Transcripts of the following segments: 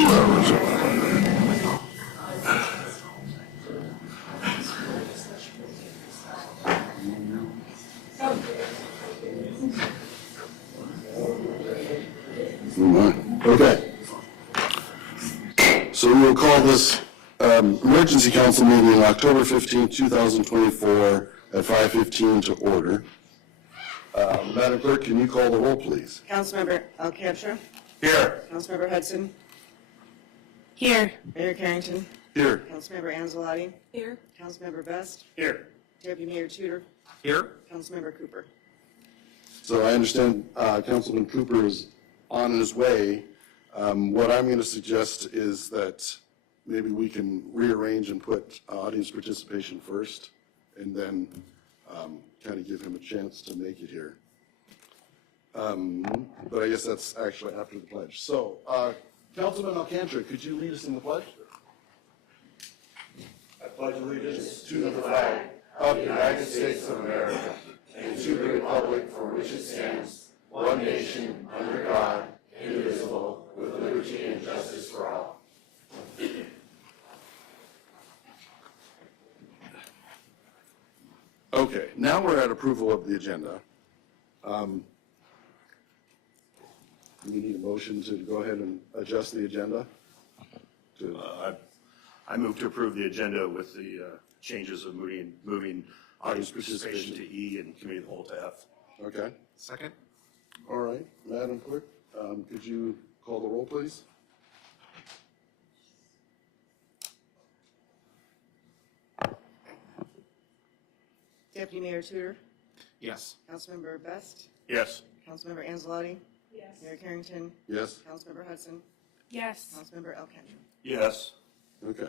Okay. So we will call this emergency council meeting October 15, 2024 at 5:15 to order. Madam Clerk, can you call the roll, please? Councilmember Alcantara. Here. Councilmember Hudson. Here. Mayor Carrington. Here. Councilmember Anzalati. Here. Councilmember Best. Here. Deputy Mayor Tudor. Here. Councilmember Cooper. So I understand Councilman Cooper is on his way. What I'm going to suggest is that maybe we can rearrange and put audience participation first, and then kind of give him a chance to make it here. But I guess that's actually after the pledge. So, Councilman Alcantara, could you lead us in the pledge? I pledge allegiance to the flag of the United States of America and to the republic for which it stands, one nation, under God, indivisible, with liberty and justice for all. Okay, now we're at approval of the agenda. We need a motion to go ahead and adjust the agenda. I move to approve the agenda with the changes of moving audience participation to E and committee of the whole to F. Okay, Second? all right, Madam Clerk, could you call the roll, please? Deputy Mayor Tudor. Yes. Councilmember Best. Yes. Councilmember Anzalati. Yes. Mayor Carrington. Yes? Councilmember Hudson. Yes. Councilmember Alcantara. Yes. Okay.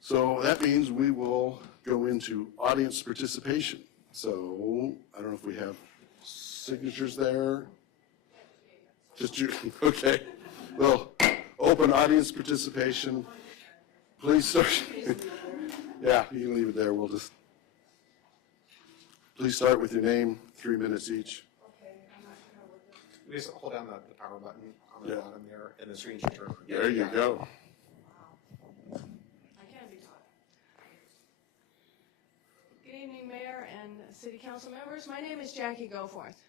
So that means we will go into audience participation. So I don't know if we have signatures there. Just you, okay. Well, open audience participation. Please start. Yeah, you can leave it there. We'll just, please start with your name, 3 minutes each. You just hold down the power button on the bottom there, and the screen should turn. There you go. I can be taught. Good evening, Mayor and City Council members. My name is Jackie Goforth.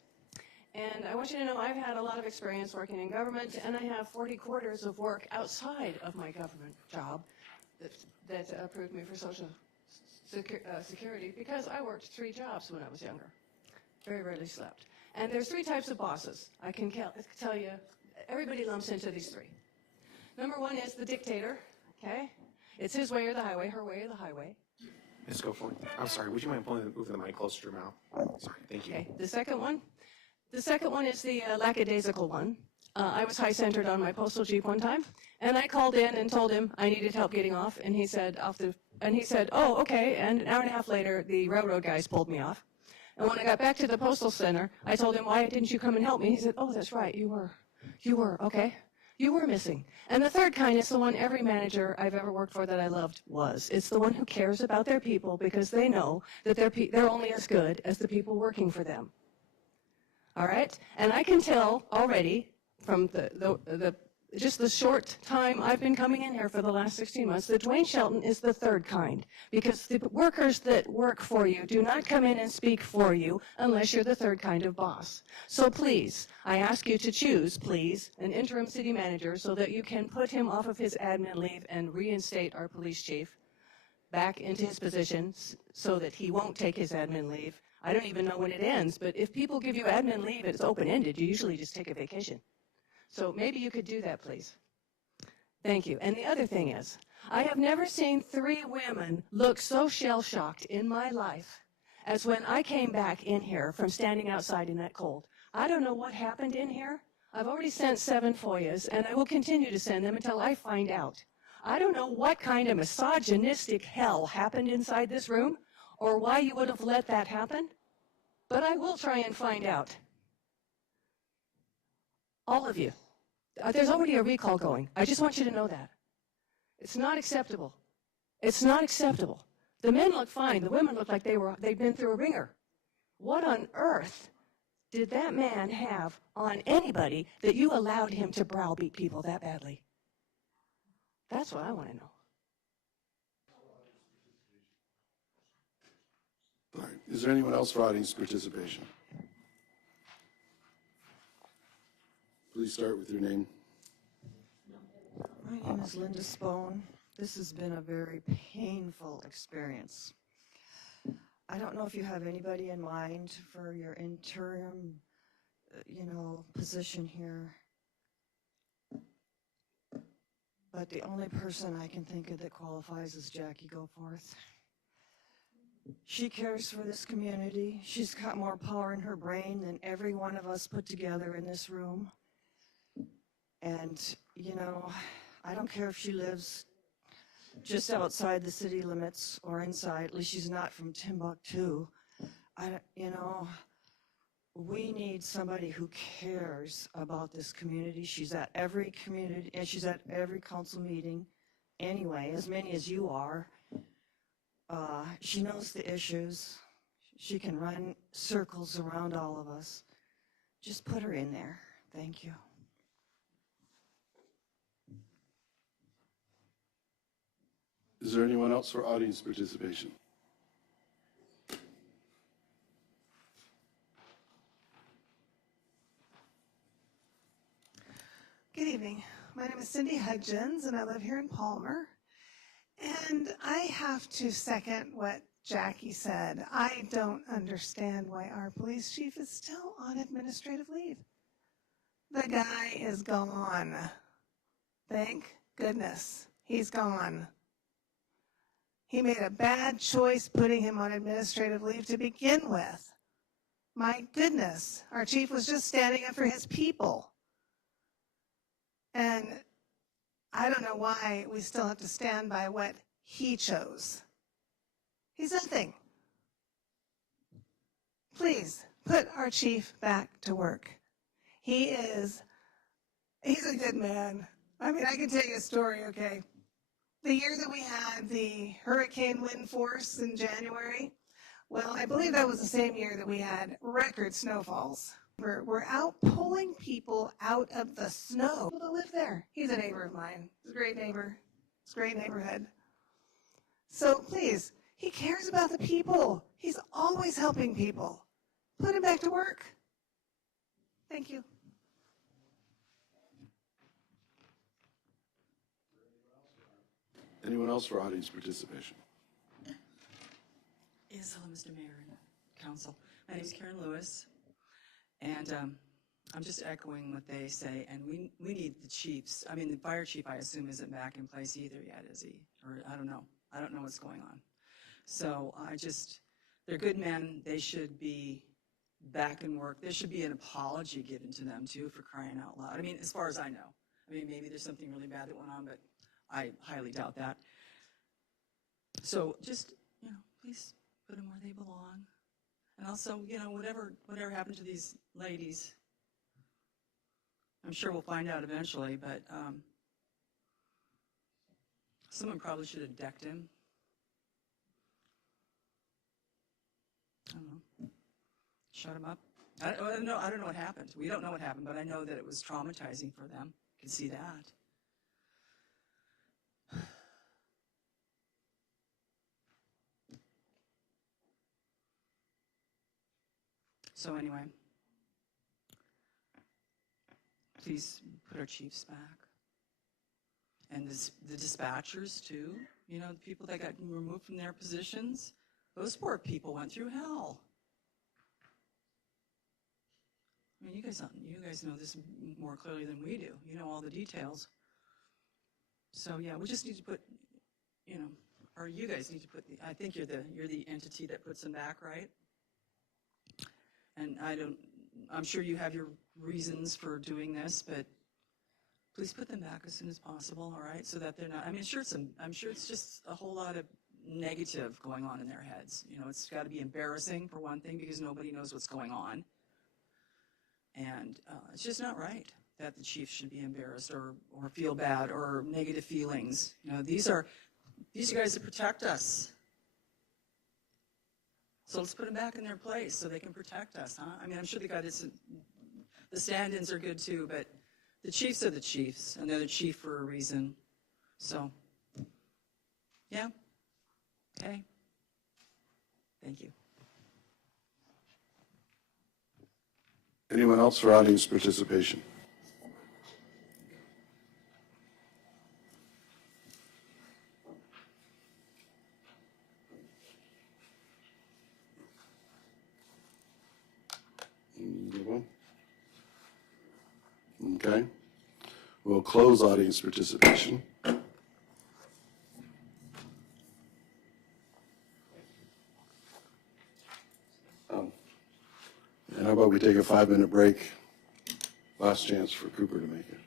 And I want you to know I've had a lot of experience working in government, and I have 40 quarters of work outside of my government job that approved me for Social Security because I worked 3 jobs when I was younger. Very rarely slept. And there's 3 types of bosses. I can tell you, everybody lumps into these 3. Number 1 is the dictator, okay? It's his way or the highway, her way or the highway. Let's go for it. I'm sorry, would you mind moving the mic closer to your mouth? Sorry, thank you. Okay, the second one is the lackadaisical one. I was high-centered on my postal Jeep one time, and I called in and told him I needed help getting off, and he said, oh, okay, and an hour and a half later, the railroad guys pulled me off. And when I got back to the postal center, I told him, why didn't you come and help me? He said, oh, that's right, you were, okay. You were missing. And the third kind is the one every manager I've ever worked for that I loved was. It's the one who cares about their people because they know that they're only as good as the people working for them. All right? And I can tell already from just the short time I've been coming in here for the last 16 months that Dwayne Shelton is the third kind because the workers that work for you do not come in and speak for you unless you're the third kind of boss. So please, I ask you to choose, please, an interim city manager so that you can put him off of his admin leave and reinstate our police chief back into his position so that he won't take his admin leave. I don't even know when it ends, but if people give you admin leave, it's open-ended. You usually just take a vacation. So maybe you could do that, please. Thank you. And the other thing is, I have never seen 3 women look so shell-shocked in my life as when I came back in here from standing outside in that cold. I don't know what happened in here. I've already sent 7 FOIAs, and I will continue to send them until I find out. I don't know what kind of misogynistic hell happened inside this room or why you would have let that happen, but I will try and find out. All of you. There's already a recall going. I just want you to know that. It's not acceptable. It's not acceptable. The men look fine. The women look like they've been through a ringer. What on earth did that man have on anybody that you allowed him to browbeat people that badly? That's what I want to know. All right, is there anyone else for audience participation? Please start with your name. My name is Linda Spone. This has been a very painful experience. I don't know if you have anybody in mind for your interim, position here. But the only person I can think of that qualifies is Jackie Goforth. She cares for this community. She's got more power in her brain than every one of us put together in this room. And, I don't care if she lives just outside the city limits or inside. At least she's not from Timbuktu. We need somebody who cares about this community. She's at every community, and she's at every council meeting anyway, as many as you are. She knows the issues. She can run circles around all of us. Just put her in there. Thank you. Is there anyone else for audience participation? Good evening. My name is Cindy Hudgens, and I live here in Palmer. And I have to second what Jackie said. I don't understand why our police chief is still on administrative leave. The guy is gone. Thank goodness he's gone. He made a bad choice putting him on administrative leave to begin with. My goodness, our chief was just standing up for his people. And I don't know why we still have to stand by what he chose. He's nothing. Please put our chief back to work. He's a good man. I mean, I can tell you a story, okay? The year that we had the hurricane wind force in January, well, I believe that was the same year that we had record snowfalls. We're out pulling people out of the snow. People that live there. He's a neighbor of mine. He's a great neighbor. It's a great neighborhood. So please, he cares about the people. He's always helping people. Put him back to work. Thank you. Anyone else for audience participation? Yes, hello, Mr. Mayor and Council. My name is Karen Lewis, and I'm just echoing what they say, and we need the chiefs. I mean, the fire chief, I assume, isn't back in place either yet, is he? Or I don't know. I don't know what's going on. So they're good men. They should be back in work. There should be an apology given to them, too, for crying out loud. I mean, as far as I know. I mean, maybe there's something really bad that went on, but I highly doubt that. So just, please put them where they belong. And also, whatever happened to these ladies, I'm sure we'll find out eventually, but someone probably should have decked him. I don't know. Shut him up. I don't know what happened. We don't know what happened, but I know that it was traumatizing for them. You can see that. So anyway, please put our chiefs back. And the dispatchers too, the people that got removed from their positions, those poor people went through hell. I mean, you guys know this more clearly than we do. You know all the details. So yeah, we just need to put, or you guys need to put, I think you're the entity that puts them back, right? And I'm sure you have your reasons for doing this, but please put them back as soon as possible, all right? So that they're not, I'm sure it's just a whole lot of negative going on in their heads. It's got to be embarrassing for one thing because nobody knows what's going on. And it's just not right that the chief should be embarrassed or feel bad or negative feelings. These are guys that protect us. So let's put them back in their place so they can protect us, huh? I mean, I'm sure the stand-ins are good too, but the chiefs are the chiefs, and they're the chief for a reason. So, yeah, okay. Thank you. Anyone else for audience participation? Anyone? Okay. We'll close audience participation. And how about we take a 5-minute break? Last chance for Cooper to make it.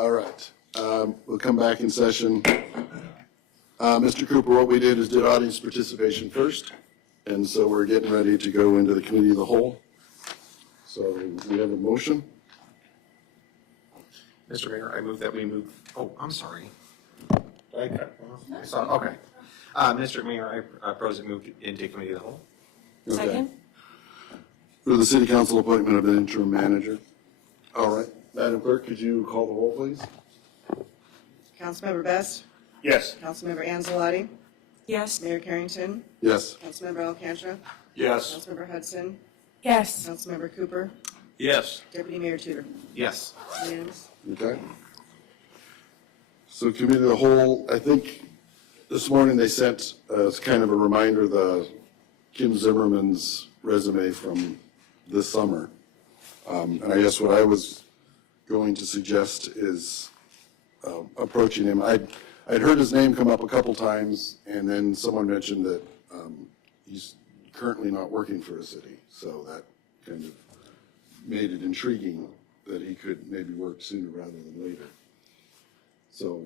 All right, we'll come back in session. Mr. Cooper, what we did is did audience participation first, and so we're getting ready to go into the committee of the whole. So we have a motion. Mr. Mayor, I move that we move, oh, I'm sorry. Did I cut off? I saw, okay. Mr. Mayor, I propose it move into committee of the whole. Okay. For the city council appointment of an interim manager. All right, Madam Clerk, could you call the roll, please? Councilmember Best, Yes. Councilmember Anzalati, Yes. Mayor Carrington, Yes. Councilmember Alcantra, Yes. Councilmember Hudson, Yes. Councilmember Cooper, Yes. Deputy Mayor Tudor. Yes. Unanimous. Okay. So committee of the whole, I think this morning they sent, as kind of a reminder, the Kim Zimmerman's resume from this summer. And I guess what I was going to suggest is approaching him. I'd heard his name come up a couple times, and then someone mentioned that he's currently not working for a city. So that kind of made it intriguing that he could maybe work sooner rather than later. So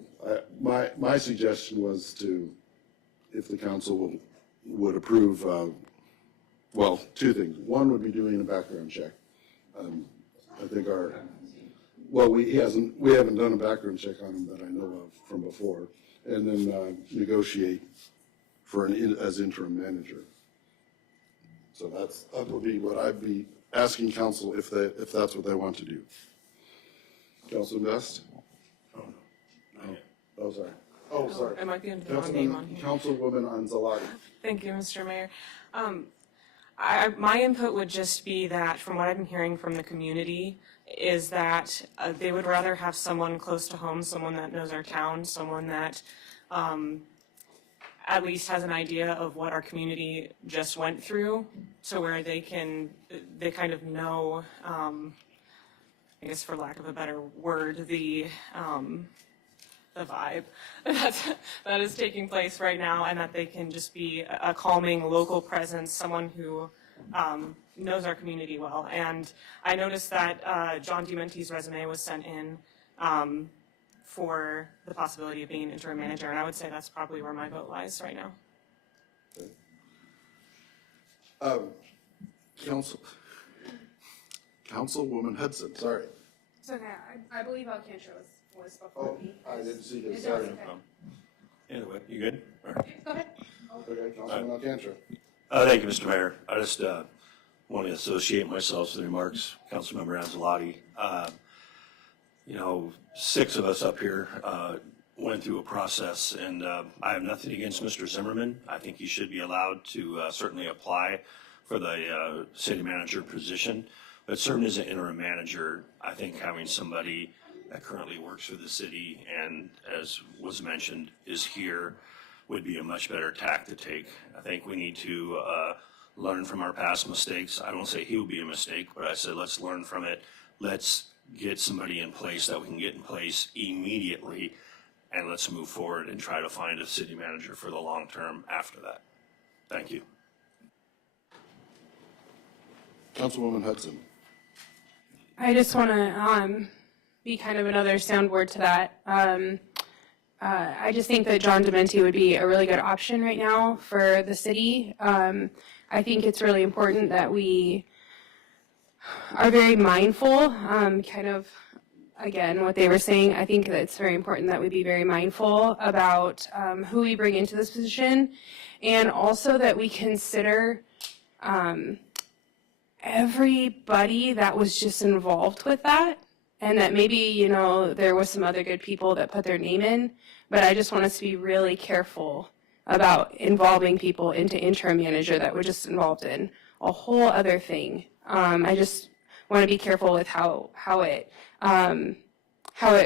my suggestion was to, if the council would approve, well, two things. One would be doing a background check. I think we haven't done a background check on him that I know of from before, and then negotiate for as interim manager. So that would be what I'd be asking council if that's what they want to do. Councilman Best? Oh, sorry. Oh, sorry. I might be under the wrong name on here. Councilwoman Anzalati. Thank you, Mr. Mayor. My input would just be that, from what I've been hearing from the community, is that they would rather have someone close to home, someone that knows our town, someone that at least has an idea of what our community just went through, to where they kind of know, I guess for lack of a better word, the vibe that is taking place right now, and that they can just be a calming local presence, someone who knows our community well. And I noticed that John DiMenti's resume was sent in for the possibility of being an interim manager, and I would say that's probably where my vote lies right now. Councilwoman Hudson, sorry. It's okay. I believe Alcantra was before Oh, me. I didn't see his, It's sorry. okay. Anyway, you good? All right. Go ahead. Okay, Councilman Alcantra. Thank you, Mr. Mayor. I just want to associate myself with the remarks, Councilmember Anzalati. 6 of us up here went through a process, and I have nothing against Mr. Zimmerman. I think he should be allowed to certainly apply for the city manager position, but certainly as an interim manager, I think having somebody that currently works for the city and, as was mentioned, is here would be a much better tack to take. I think we need to learn from our past mistakes. I don't say he will be a mistake, but I said let's learn from it. Let's get somebody in place that we can get in place immediately, and let's move forward and try to find a city manager for the long term after that. Thank you. Councilwoman Hudson. I just want to be kind of another soundboard to that. I just think that John DiMenti would be a really good option right now for the city. I think it's really important that we are very mindful, kind of, again, what they were saying. I think that it's very important that we be very mindful about who we bring into this position, and also that we consider everybody that was just involved with that, and that maybe, there was some other good people that put their name in, but I just want us to be really careful about involving people into interim manager that were just involved in a whole other thing. I just want to be careful with how it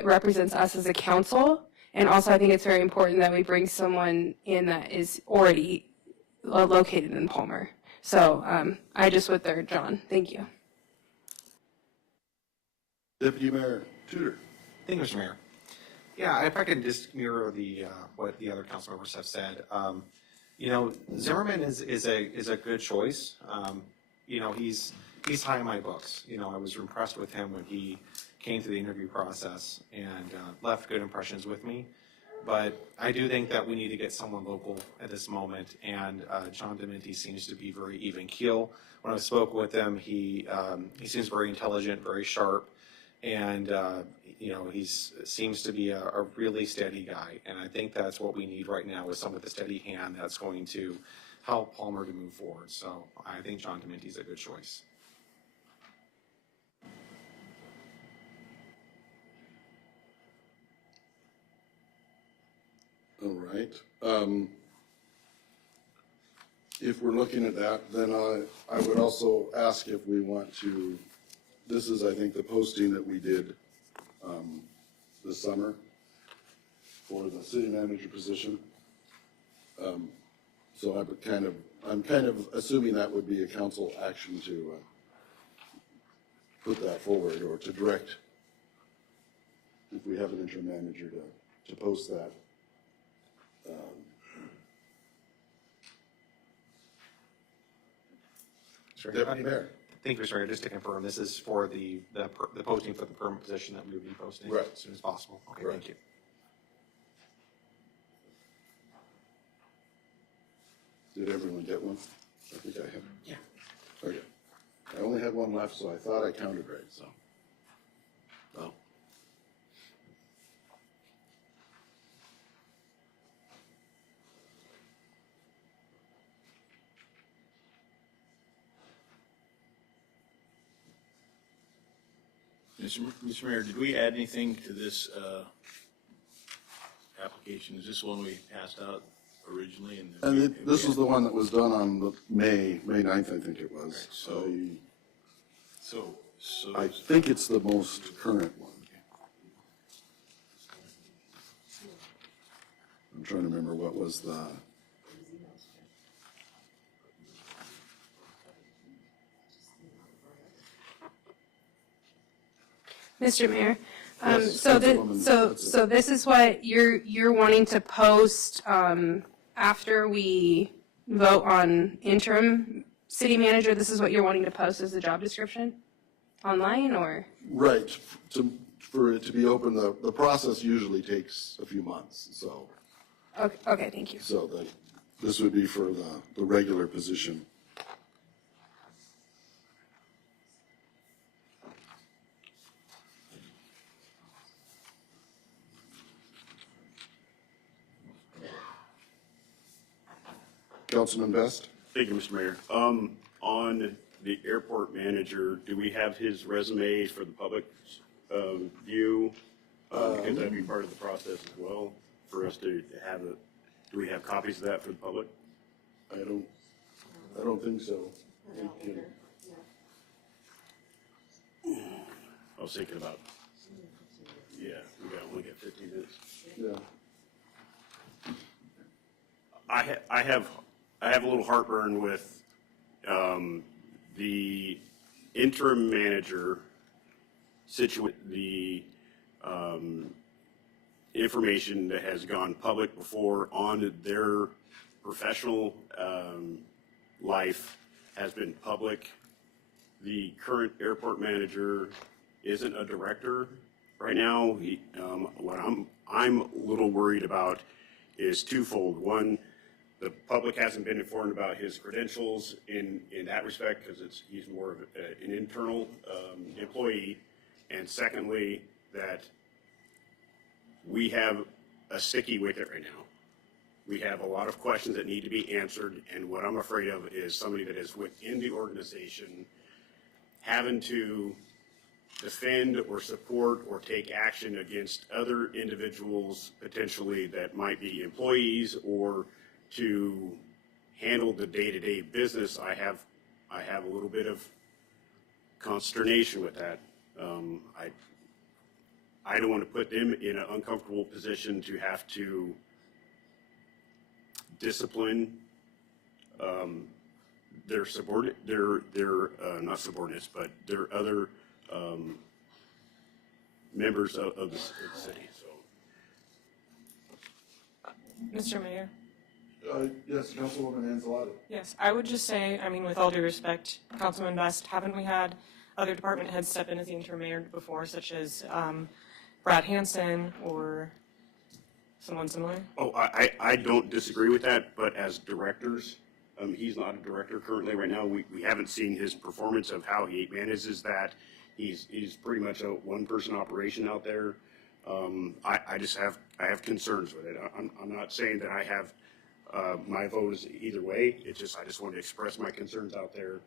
represents us as a council, and also I think it's very important that we bring someone in that is already located in Palmer. So I just would third John. Thank you. Deputy Mayor Tudor. Thank you, Mr. Mayor. Yeah, if I can just mirror what the other council members have said. Zimmerman is a good choice. He's high in my books. I was impressed with him when he came through the interview process and left good impressions with me. But I do think that we need to get someone local at this moment, and John Dementi seems to be very even keel. When I spoke with him, he seems very intelligent, very sharp, and he seems to be a really steady guy. And I think that's what we need right now, is someone with a steady hand that's going to help Palmer to move forward. So I think John Dementi is a good choice. All right. If we're looking at that, then I would also ask if we want to, this is, I think, the posting that we did this summer for the city manager position. So I'm kind of assuming that would be a council action to put that forward, or to direct, if we have an interim manager, to post that. Deputy Mayor. Thank you, Mr. Mayor. Just to confirm, this is for the posting for the permanent position that we would be posting Right. as soon as possible. Okay, Right. thank you. Did everyone get one? I think I have. Yeah. Okay. I only had one left, so I thought I counted right, so. Oh. Mr. Mayor, did we add anything to this application? Is this one we passed out originally? And this was the one that was done on the May 9th, I think it was. Right, I think it's the most current one. I'm trying to remember what was the. Mr. Mayor, Yes, so Councilwoman, so this is what you're wanting to post after we vote on interim city manager. This is what you're wanting to post as the job description online, or? Right, for it to be open, the process usually takes a few months, so. Okay, thank you. So this would be for the regular position. Councilman Best? Thank you, Mr. Mayor. On the airport manager, do we have his resume for the public view? Because that'd be part of the process as well, for us to have do we have copies of that for the public? I don't think so. I was thinking about, yeah, only got 15 minutes. Yeah. I have a little heartburn with the interim manager the information that has gone public before on their professional life has been public. The current airport manager isn't a director right now. What I'm a little worried about is twofold. One, the public hasn't been informed about his credentials in that respect, because he's more of an internal employee. And secondly, that we have a sticky wicket right now. We have a lot of questions that need to be answered, and what I'm afraid of is somebody that is within the organization having to defend or support or take action against other individuals potentially that might be employees, or to handle the day-to-day business. I have a little bit of consternation with that. I don't want to put them in an uncomfortable position to have to discipline their not subordinates, but their other members of the city. So, Mr. Mayor? Yes, Councilwoman Anzalati. Yes, I would just say, I mean, with all due respect, Councilman Best, haven't we had other department heads step in as the interim mayor before, such as Brad Hansen or someone similar? Oh, I don't disagree with that, but as directors, he's not a director currently right now. We haven't seen his performance of how he manages that. He's pretty much a one-person operation out there. I have concerns with it. I'm not saying that I have my vote is either way. It's just I just want to express my concerns out there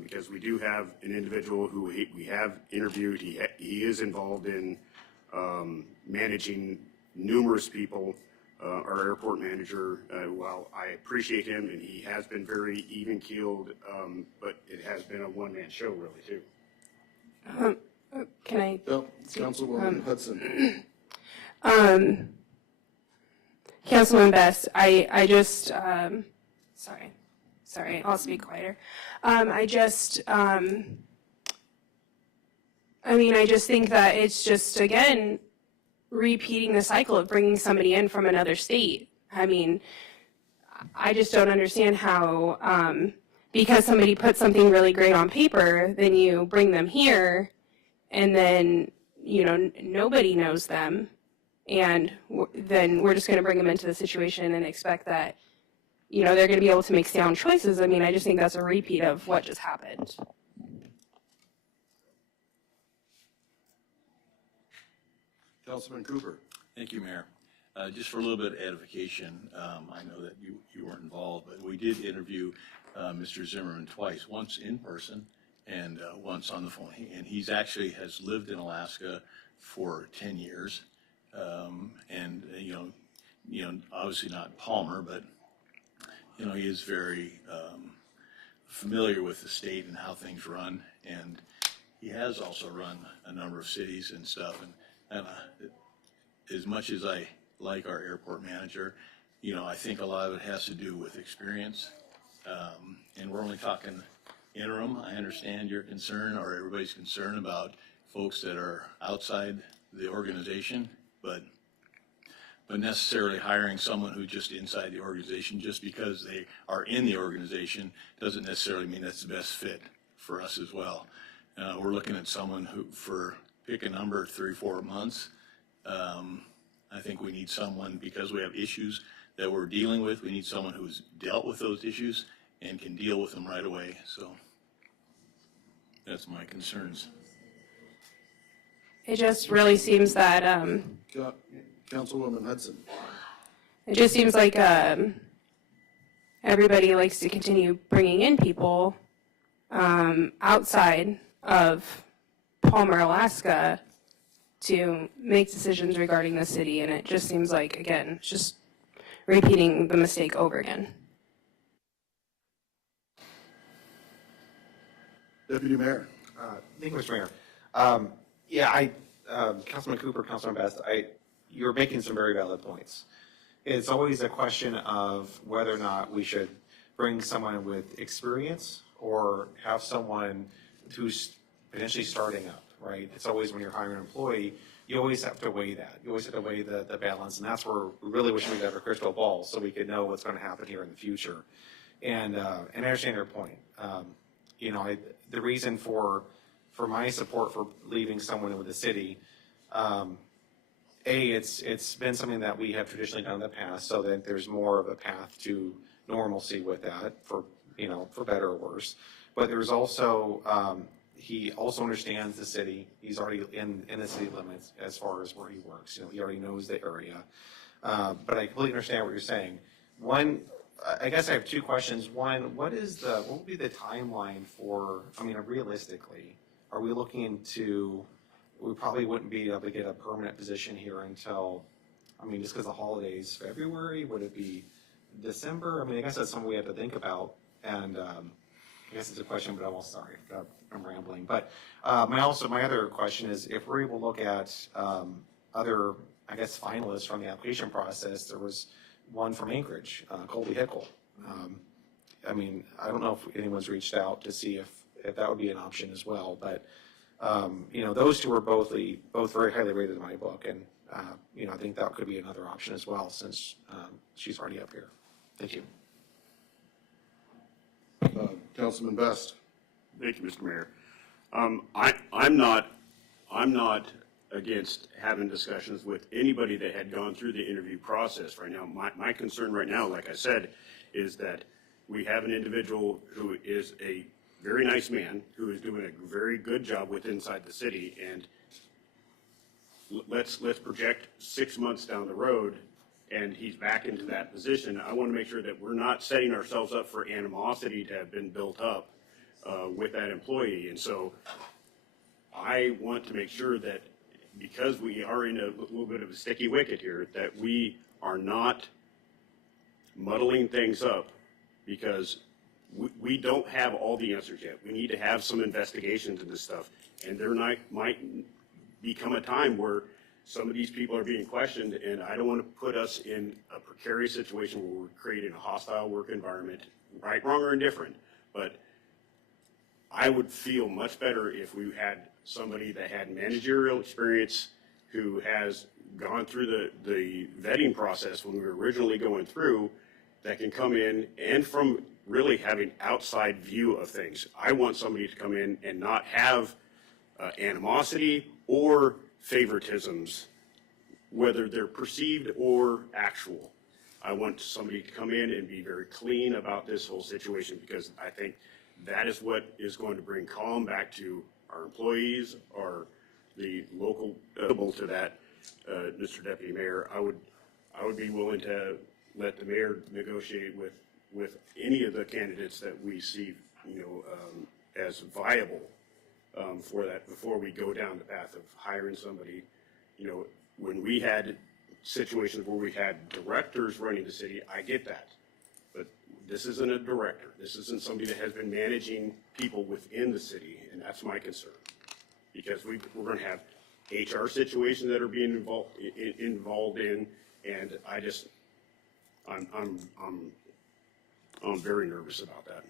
because we do have an individual who we have interviewed. He is involved in managing numerous people. Our airport manager, while I appreciate him and he has been very even-keeled, but it has been a one-man show really too. Can I? Councilwoman Hudson. Councilman Best, I just, sorry, I'll speak quieter. I just think that it's just, again, repeating the cycle of bringing somebody in from another state. I mean, I just don't understand how, because somebody put something really great on paper, then you bring them here, and then, nobody knows them. And then we're just going to bring them into the situation and expect that, they're going to be able to make sound choices. I mean, I just think that's a repeat of what just happened. Councilman Cooper. Thank you, Mayor. Just for a little bit of edification, I know that you weren't involved, but we did interview Mr. Zimmerman twice, once in person and once on the phone. And he's actually has lived in Alaska for 10 years. And obviously not Palmer, but, he is very familiar with the state and how things run. And he has also run a number of cities and stuff. And as much as I like our airport manager, I think a lot of it has to do with experience. And we're only talking interim. I understand your concern or everybody's concern about folks that are outside the organization, but necessarily hiring someone who's just inside the organization just because they are in the organization doesn't necessarily mean that's the best fit for us as well. We're looking at someone who, for pick a number, 3-4 months. I think we need someone, because we have issues that we're dealing with, we need someone who's dealt with those issues and can deal with them right away. So that's my concerns. It just really seems that, Councilwoman Hudson. it just seems like everybody likes to continue bringing in people outside of Palmer, Alaska, to make decisions regarding the city, and it just seems like, again, it's just repeating the mistake over again. Deputy Mayor. Thank you, Mr. Mayor. Councilman Cooper, Councilman Best, you're making some very valid points. It's always a question of whether or not we should bring someone with experience or have someone who's potentially starting up, right? It's always when you're hiring an employee, you always have to weigh that. You always have to weigh the balance, and that's where we really wish we had a crystal ball so we could know what's going to happen here in the future. And I understand your point. The reason for my support for leaving someone with the city, it's been something that we have traditionally done in the past, so that there's more of a path to normalcy with that, for better or worse. But there's also, he also understands the city. He's already in the city limits as far as where he works. He already knows the area. But I completely understand what you're saying. One, I guess I have two questions. One, what will be the timeline for, realistically, are we looking into, we probably wouldn't be able to get a permanent position here until, just because the holidays, February, would it be December? I guess that's something we have to think about. And I guess it's a question, but I'm rambling. But my other question is, if we're able to look at other, finalists from the application process, there was one from Anchorage, Colby Hickle. I don't know if anyone's reached out to see if that would be an option as well. But those two were both very highly rated in my book, and I think that could be another option as well, since she's already up here. Thank you. Councilman Best. Thank you, Mr. Mayor. I'm not against having discussions with anybody that had gone through the interview process right now. My concern right now, like I said, is that we have an individual who is a very nice man, who is doing a very good job with inside the city, and let's project 6 months down the road, and he's back into that position. I want to make sure that we're not setting ourselves up for animosity to have been built up with that employee. And so I want to make sure that because we are in a little bit of a sticky wicket here, that we are not muddling things up, because we don't have all the answers yet. We need to have some investigations into this stuff. And there might become a time where some of these people are being questioned, and I don't want to put us in a precarious situation where we're creating a hostile work environment, right, wrong, or indifferent. But I would feel much better if we had somebody that had managerial experience, who has gone through the vetting process when we were originally going through, that can come in and from really having outside view of things. I want somebody to come in and not have animosity or favoritisms, whether they're perceived or actual. I want somebody to come in and be very clean about this whole situation, because I think that is what is going to bring calm back to our employees or the local to that. Mr. Deputy Mayor, I would be willing to let the mayor negotiate with any of the candidates that we see, as viable for that, before we go down the path of hiring somebody. When we had situations where we had directors running the city, I get that. But this isn't a director. This isn't somebody that has been managing people within the city, and that's my concern. Because we're going to have HR situations that are being involved in, and I'm very nervous about that.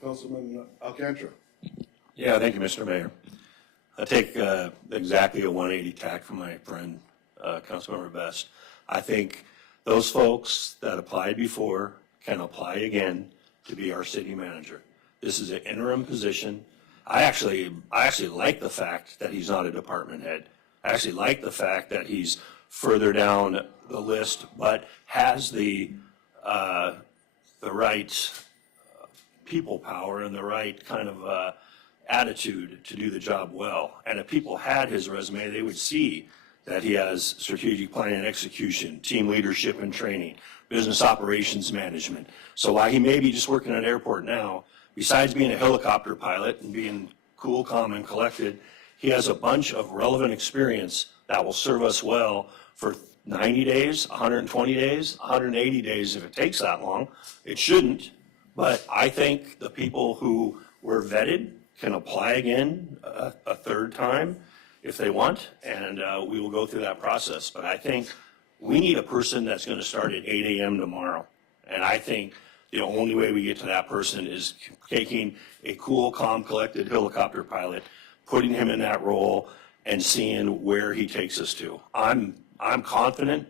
Councilman Alcantara. Yeah, thank you, Mr. Mayor. I take exactly a 180 tack from my friend, Councilmember Best. I think those folks that applied before can apply again to be our city manager. This is an interim position. I actually like the fact that he's not a department head. I actually like the fact that he's further down the list, but has the right people power and the right kind of attitude to do the job well. And if people had his resume, they would see that he has strategic planning and execution, team leadership and training, business operations management. So while he may be just working at an airport now, besides being a helicopter pilot and being cool, calm, and collected, he has a bunch of relevant experience that will serve us well for 90 days, 120 days, 180 days if it takes that long. It shouldn't, but I think the people who were vetted can apply again a third time if they want, and we will go through that process. But I think we need a person that's going to start at 8 a.m. tomorrow, and I think the only way we get to that person is taking a cool, calm, collected helicopter pilot, putting him in that role, and seeing where he takes us to. I'm confident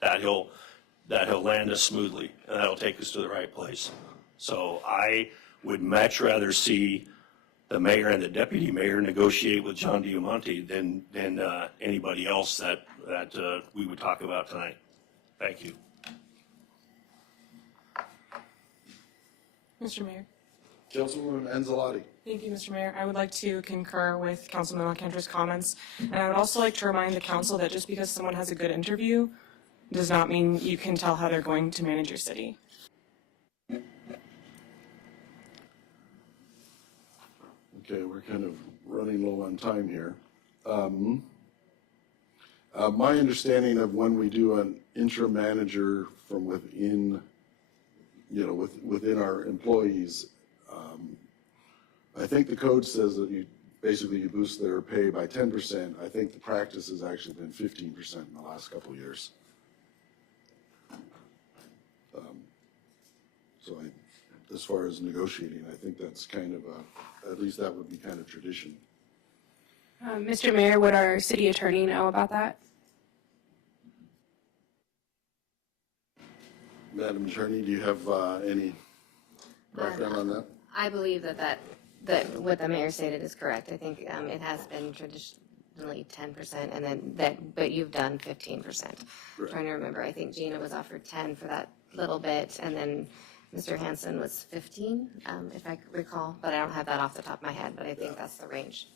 that he'll land us smoothly, and that'll take us to the right place. So I would much rather see the mayor and the deputy mayor negotiate with John Diamante than anybody else that we would talk about tonight. Thank you. Mr. Mayor. Councilwoman Anzalati. Thank you, Mr. Mayor. I would like to concur with Councilman Alcantara's comments. And I would also like to remind the council that just because someone has a good interview does not mean you can tell how they're going to manage your city. Okay, we're kind of running low on time here. My understanding of when we do an interim manager from within, within our employees, I think the code says that you boost their pay by 10%. I think the practice has actually been 15% in the last couple of years. So as far as negotiating, I think that's kind of at least that would be kind of tradition. Mr. Mayor, would our city attorney know about that? Madam Attorney, do you have any background on that? I believe that what the mayor stated is correct. I think it has been traditionally 10%, and then but you've done 15%. I'm trying to remember. I think Gina was offered 10 for that little bit, and then Mr. Hansen was 15, if I recall, but I don't have that off the top of my head, but I think that's the range.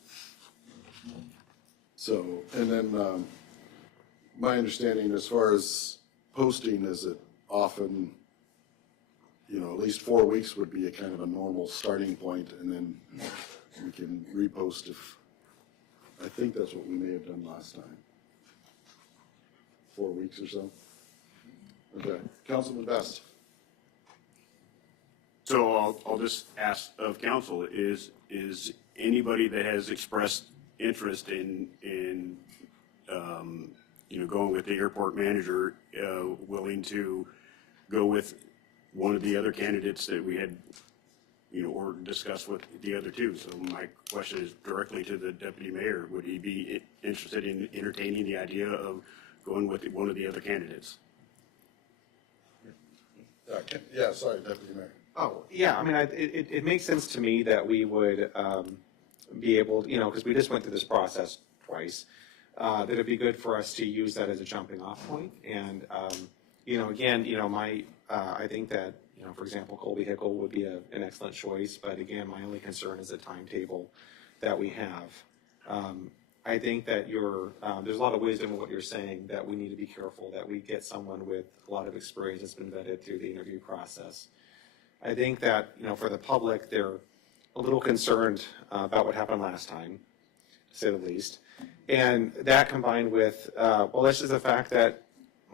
So, and then my understanding as far as posting is that often, you know, at least 4 weeks would be a kind of a normal starting point, and then we can repost if, I think that's what we may have done last time. 4 weeks or so. Okay, Councilman Best. So I'll just ask of council, is anybody that has expressed interest in you know, going with the airport manager, willing to go with one of the other candidates that we had, you know, or discussed with the other two? So my question is directly to the deputy mayor. Would he be interested in entertaining the idea of going with one of the other candidates? Yeah, sorry, Deputy Mayor. Oh, yeah, I mean, it makes sense to me that we would be able, you know, because we just went through this process twice, that it'd be good for us to use that as a jumping off point. And, you know, again, you know, I think that, you know, for example, Colby Hickle would be an excellent choice, but again, my only concern is the timetable that we have. I think that there's a lot of wisdom in what you're saying, that we need to be careful that we get someone with a lot of experience that's been vetted through the interview process. I think that, you know, for the public, they're a little concerned about what happened last time, to say the least. And that combined with, well, this is the fact that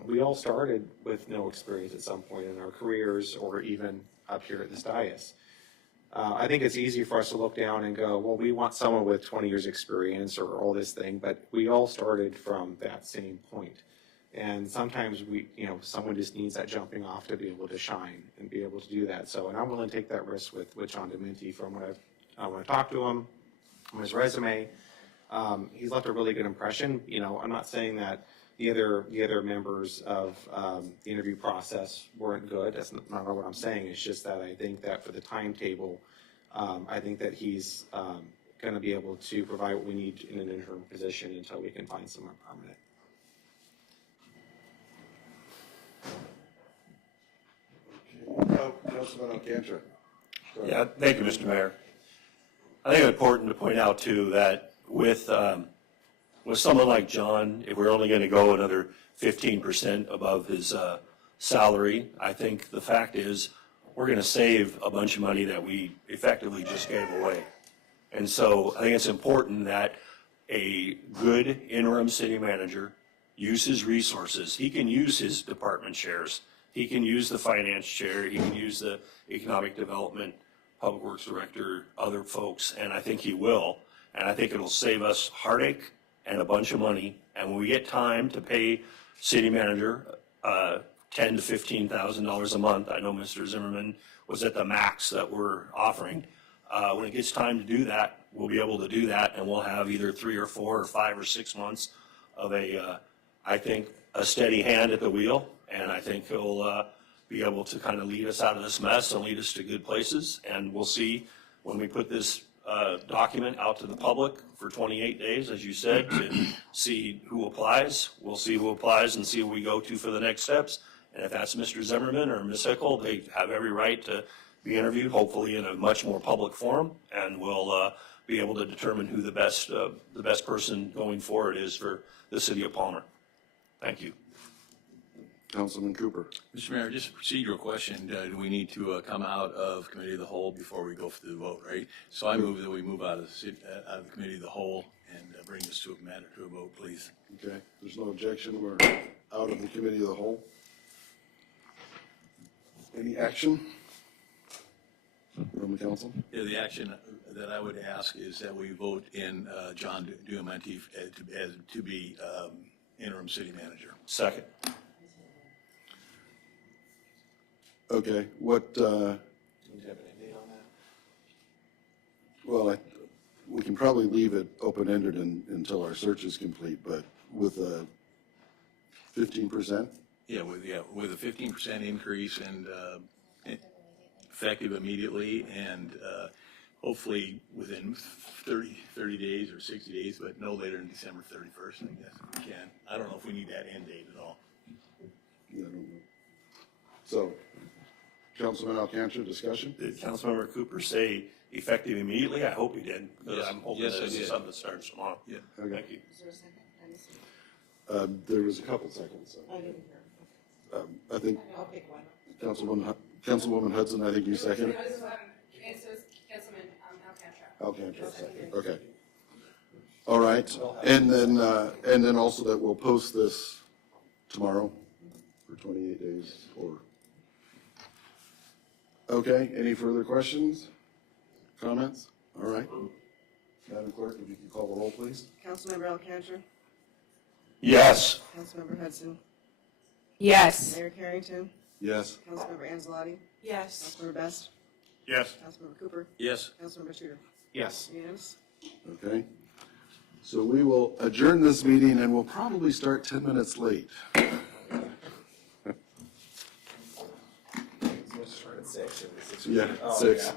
we all started with no experience at some point in our careers, or even up here at this dais. I think it's easy for us to look down and go, well, we want someone with 20 years experience or all this thing, but we all started from that same point. And sometimes someone just needs that jumping off to be able to shine and be able to do that. So, and I'm willing to take that risk with John Dementi from when I talked to him, from his resume. He's left a really good impression. You know, I'm not saying that the other members of the interview process weren't good. That's not what I'm saying. It's just that I think that for the timetable, I think that he's going to be able to provide what we need in an interim position until we can find someone permanent. Councilman Alcantara. Yeah, thank you, Mr. Mayor. I think it's important to point out too that with someone like John, if we're only going to go another 15% above his salary, I think the fact is we're going to save a bunch of money that we effectively just gave away. And so I think it's important that a good interim city manager use his resources. He can use his department chairs. He can use the finance chair. He can use the economic development, public works director, other folks, and I think he will. And I think it'll save us heartache and a bunch of money. And when we get time to pay city manager $10,000 to $15,000 a month, I know Mr. Zimmerman was at the max that we're offering. When it gets time to do that, we'll be able to do that, and we'll have either 3 or 4 or 5 or 6 months of I think, a steady hand at the wheel. And I think he'll be able to kind of lead us out of this mess and lead us to good places. And we'll see when we put this document out to the public for 28 days, as you said, to see who applies. We'll see who applies and see who we go to for the next steps. And if that's Mr. Zimmerman or Ms. Hickle, they have every right to be interviewed, hopefully in a much more public forum, and we'll be able to determine who the best person going forward is for the city of Palmer. Thank you. Councilman Cooper. Mr. Mayor, just a procedural question. Do we need to come out of committee of the whole before we go for the vote, right? So I move that we move out of the committee of the whole and bring this to a matter to a vote, please. Okay, there's no objection. We're out of the committee of the whole. Any action from the council? Yeah, the action that I would ask is that we vote in John Diamante to be interim city manager. Second. Okay, what, Do you have an date on that? well, we can probably leave it open-ended until our search is complete, but with a 15%? Yeah, with a 15% increase and effective immediately, and hopefully within 30 days or 60 days, but no later than December 31st, I guess, if we can. I don't know if we need that end date at all. I don't know. So, Councilman Alcantra, discussion? Did Councilmember Cooper say effective immediately? I hope he did, because Yes. I'm hoping Yes, that I this did. is something that starts tomorrow. Yeah. Okay. Thank you. Is there a second? I didn't see it. There was a couple seconds. I didn't hear. I think I'll pick one. Councilwoman Hudson, I think you seconded. It says Councilman Alcantara. Alcantra second, okay. All right, and then also that we'll post this tomorrow for 28 days or. Okay, any further questions, comments? All right. Madam Clerk, if you could call the roll, please. Councilmember Alcantra, Yes. Councilmember Hudson, Yes. Mayor Carrington, Yes. Councilmember Anzalotti, Yes. Councilmember Best, Yes. Councilmember Cooper, Yes. Councilmember Tudor. Yes. Unanimous? Okay. So we will adjourn this meeting and we'll probably start 10 minutes late. Yeah, 6.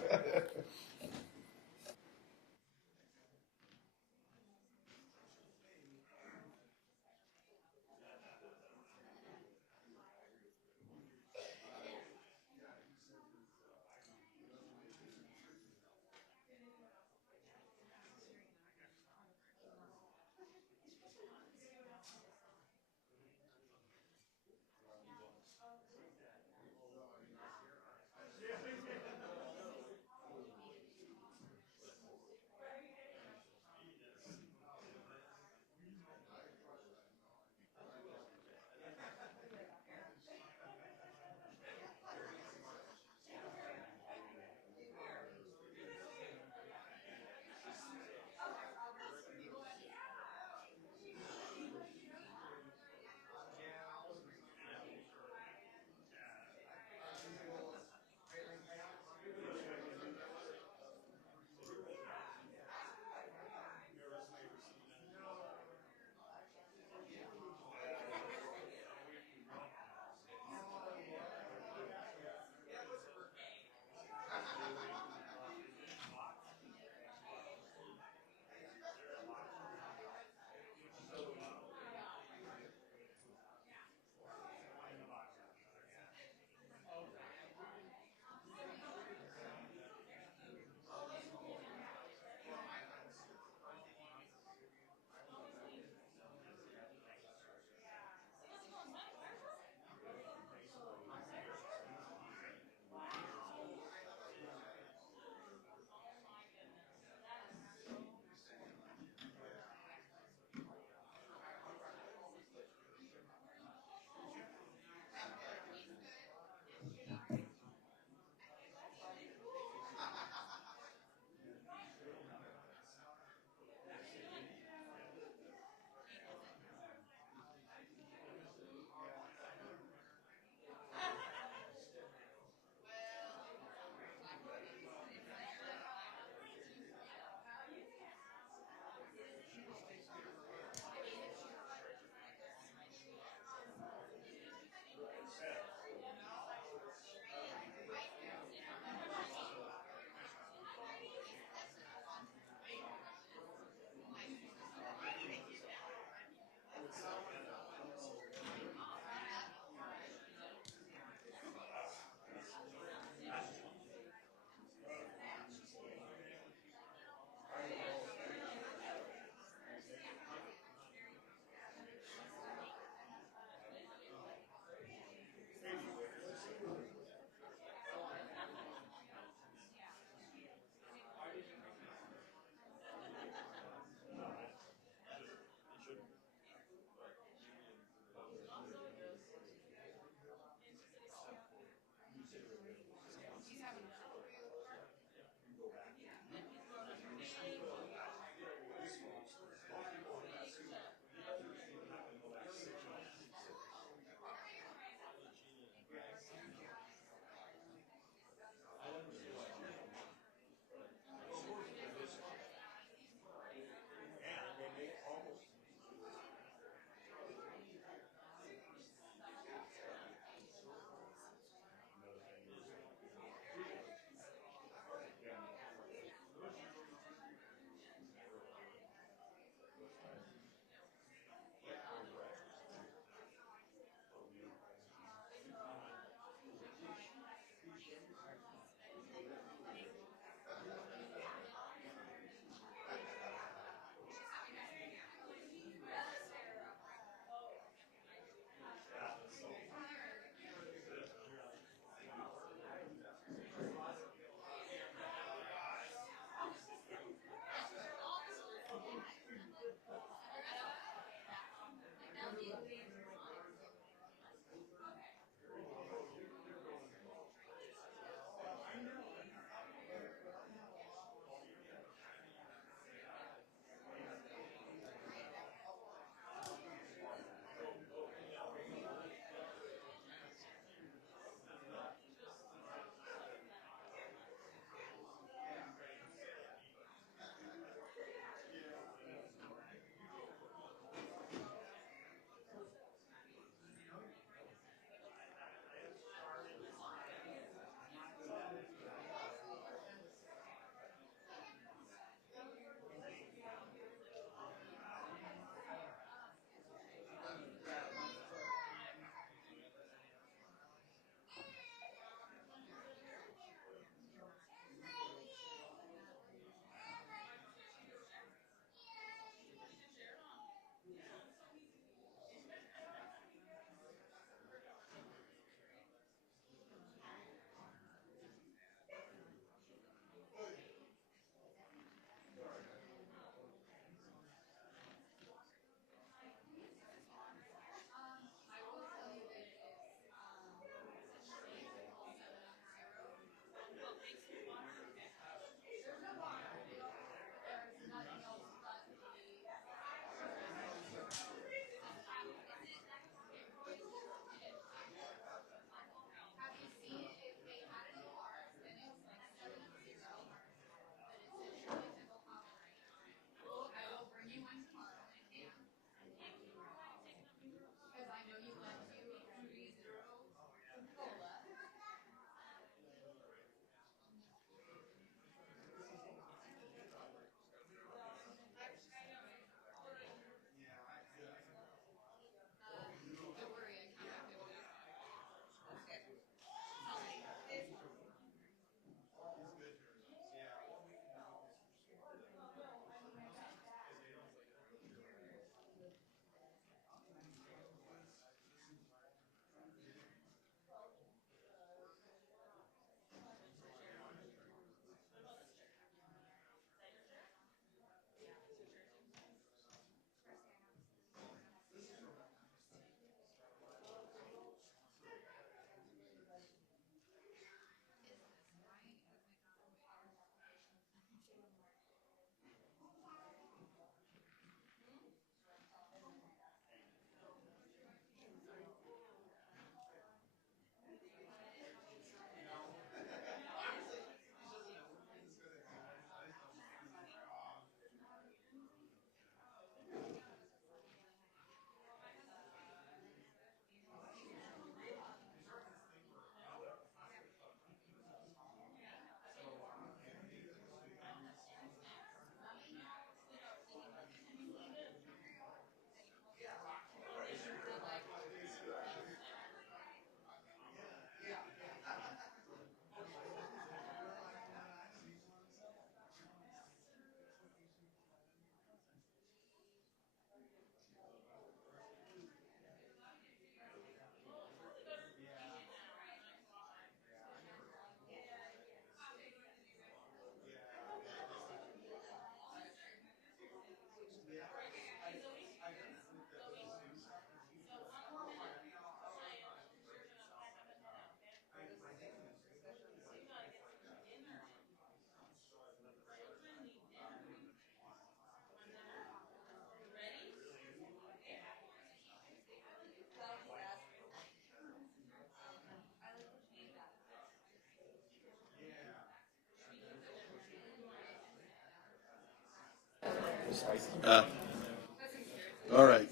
All right.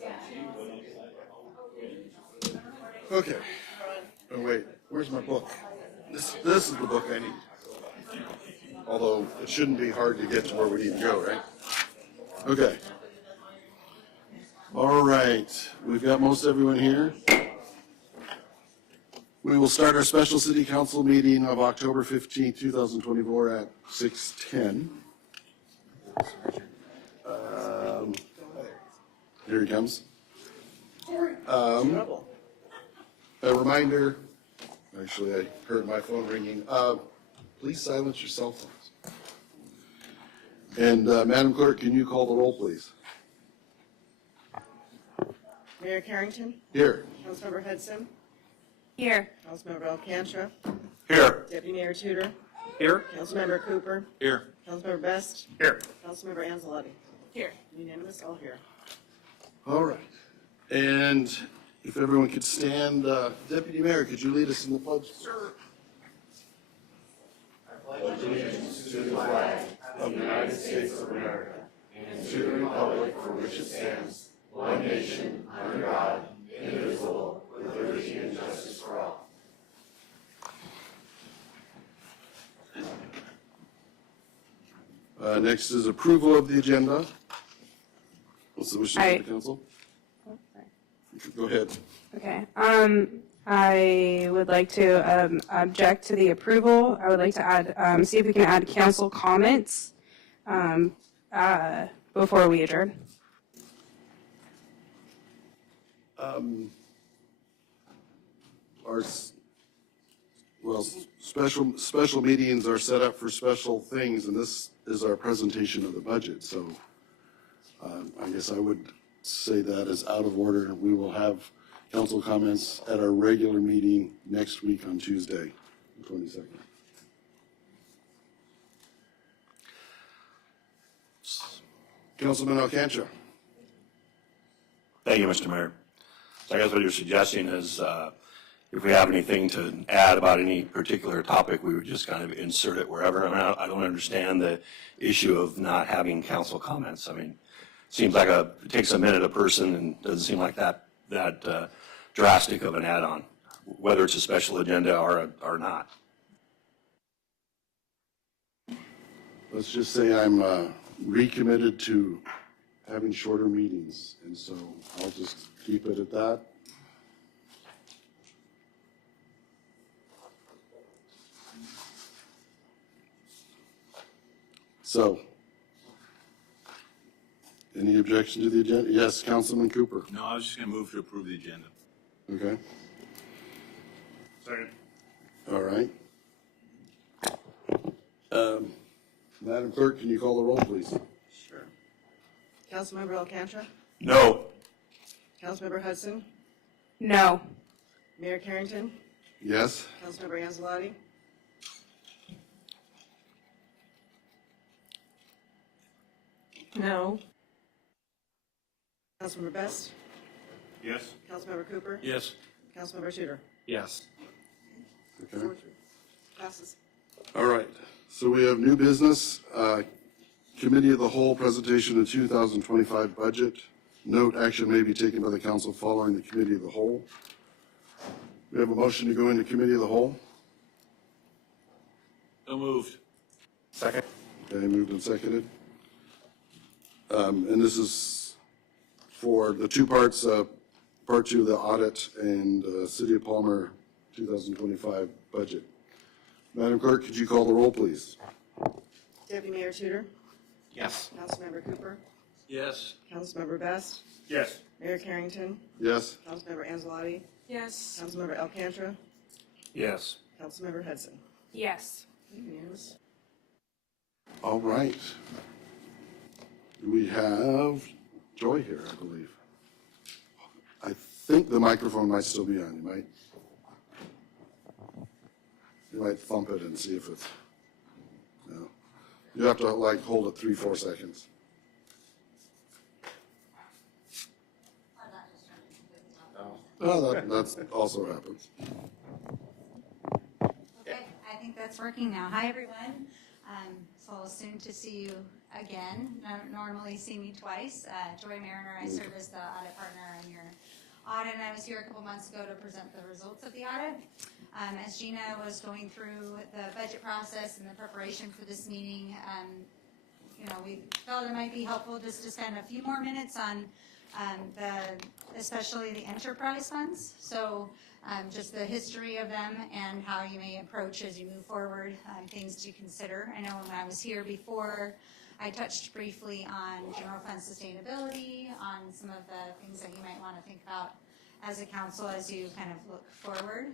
Okay. Oh, wait, where's my book? This is the book I need. Although it shouldn't be hard to get to where we need to go, right? Okay. All right, we've got most everyone here. We will start our special city council meeting of October 15th, 2024 at 6:10. Here he comes. A reminder, actually I heard my phone ringing, please silence your cell phones. And Madam Clerk, can you call the roll, please? Mayor Carrington, Here. Councilmember Hudson, Here. Councilmember Alcantra, Here. Deputy Mayor Tudor, Here? Councilmember Cooper, Here. Councilmember Best, Here. Councilmember Anzalotti. Here. Unanimous, all here. All right. And if everyone could stand, Deputy Mayor, could you lead us in the pledge? Sir. Next is approval of the agenda. What's the wishes of the council? Go ahead. Okay. I would like to object to the approval. I would like to add, see if we can add council comments before we adjourn. Special meetings are set up for special things, and this is our presentation of the budget, so I guess I would say that is out of order. We will have council comments at our regular meeting next week on Tuesday, the 22nd. Councilman Alcantra. Thank you, Mr. Mayor. So I guess what you're suggesting is if we have anything to add about any particular topic, we would just kind of insert it wherever. I mean, I don't understand the issue of not having council comments. I mean, seems like it takes a minute a person, and doesn't seem like that drastic of an add-on, whether it's a special agenda or not. Let's just say I'm recommitted to having shorter meetings, and so I'll just keep it at that. So, any objection to the agenda? Yes, Councilman Cooper. No, I was just going to move to approve the agenda. Okay, Second. all right. Madam Clerk, can you call the roll, please? Sure. Councilmember Alcantra, No. Councilmember Hudson, No. Mayor Carrington, Yes? Councilmember Anzalotti, No. Councilmember Best, Yes. Councilmember Cooper, Yes. Councilmember Tudor. Yes. Okay. Passes. All right, so we have new business, Committee of the Whole presentation of 2025 budget. Note, action may be taken by the council following the Committee of the Whole. We have a motion to go into Committee of the Whole. So moved. Second? Okay, moved and seconded. And this is for the two parts, part two, the audit and City of Palmer 2025 budget. Madam Clerk, could you call the roll, please? Deputy Mayor Tudor, Yes. Councilmember Cooper, Yes. Councilmember Best, Yes. Mayor Carrington, Yes? Councilmember Anzalotti, Yes. Councilmember Alcantra, Yes. Councilmember Hudson. Yes. Unanimous. All right. We have Joy here, I believe. I think the microphone might still be on. You might thump it and see if it's, no. You have to hold it 3-4 seconds. Oh, that's also happens. Okay, I think that's working now. Hi, everyone. So soon to see you again. Normally see me twice. Joy Mariner, I serve as the audit partner on your audit, and I was here a couple months ago to present the results of the audit. As Gina was going through the budget process and the preparation for this meeting, we felt it might be helpful just to spend a few more minutes on especially the enterprise funds. So just the history of them and how you may approach as you move forward, things to consider. I know when I was here before, I touched briefly on general fund sustainability, on some of the things that you might want to think about as a council as you kind of look forward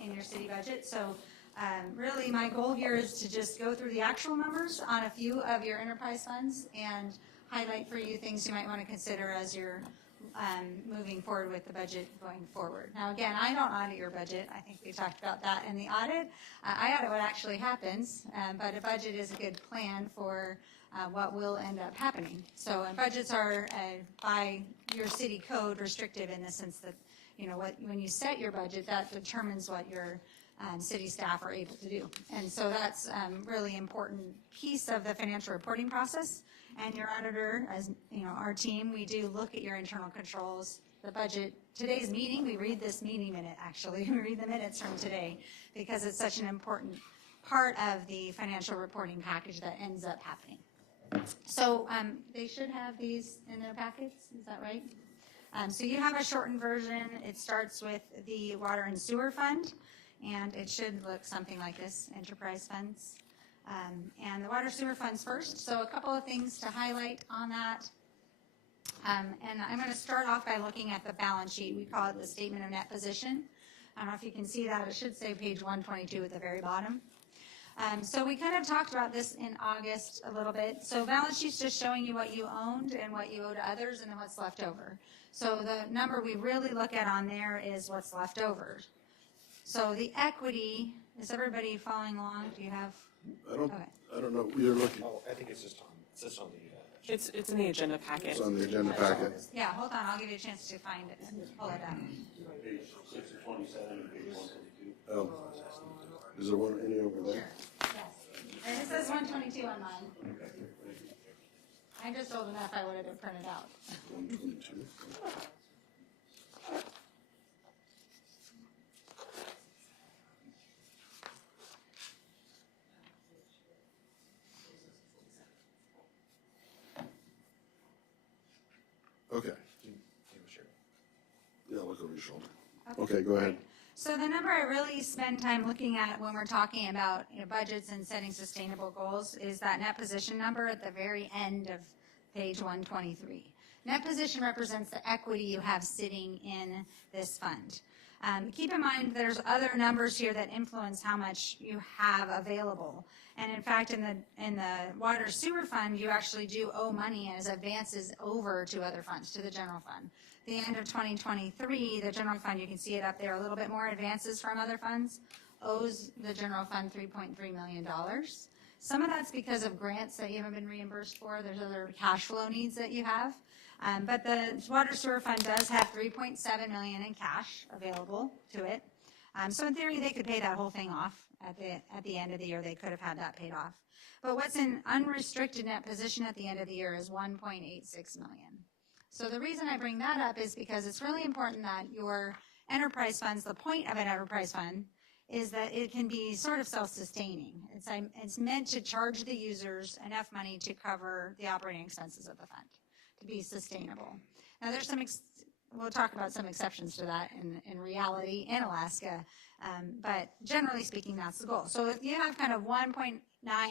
in your city budget. So really my goal here is to just go through the actual numbers on a few of your enterprise funds and highlight for you things you might want to consider as you're moving forward with the budget going forward. Now again, I don't audit your budget. I think we talked about that in the audit. I audit what actually happens, but a budget is a good plan for what will end up happening. So budgets are by your city code restrictive in the sense that when you set your budget, that determines what your city staff are able to do. And so that's really important piece of the financial reporting process. And your auditor, as our team, we do look at your internal controls, the budget. Today's meeting, we read this meeting minute actually. We read the minutes from today because it's such an important part of the financial reporting package that ends up happening. So they should have these in their packets, is that right? So you have a shortened version. It starts with the water and sewer fund, and it should look something like this, enterprise funds. And the water sewer funds first. So a couple of things to highlight on that. And I'm going to start off by looking at the balance sheet. We call it the statement of net position. I don't know if you can see that. It should say page 122 at the very bottom. So we kind of talked about this in August a little bit. So balance sheet's just showing you what you owned and what you owe to others and then what's left over. So the number we really look at on there is what's left over. So the equity, is everybody following along? Do you have? I don't know. You're looking. Oh, I think it's just on the. It's in the agenda packet. It's on the agenda packet. Yeah, hold on. I'll give you a chance to find it and pull it up. Page 6 of 27 and page 122. Oh. Is there one any over there? Yes. And it says 122 on mine. I'm just old enough I would have printed out. 122. Okay. Yeah, look over your shoulder. Okay, go ahead. So the number I really spend time looking at when we're talking about budgets and setting sustainable goals is that net position number at the very end of page 123. Net position represents the equity you have sitting in this fund. Keep in mind there's other numbers here that influence how much you have available. And in fact, in the water sewer fund, you actually do owe money as advances over to other funds, to the general fund. The end of 2023, the general fund, you can see it up there, a little bit more advances from other funds, owes the general fund $3.3 million. Some of that's because of grants that you haven't been reimbursed for. There's other cash flow needs that you have. But the water sewer fund does have $3.7 million in cash available to it. So in theory, they could pay that whole thing off at the end of the year. They could have had that paid off. But what's in unrestricted net position at the end of the year is $1.86 million. So the reason I bring that up is because it's really important that your enterprise funds, the point of an enterprise fund is that it can be sort of self-sustaining. It's meant to charge the users enough money to cover the operating expenses of the fund, to be sustainable. Now there's we'll talk about some exceptions to that in reality in Alaska, but generally speaking, that's the goal. So if you have kind of 1.9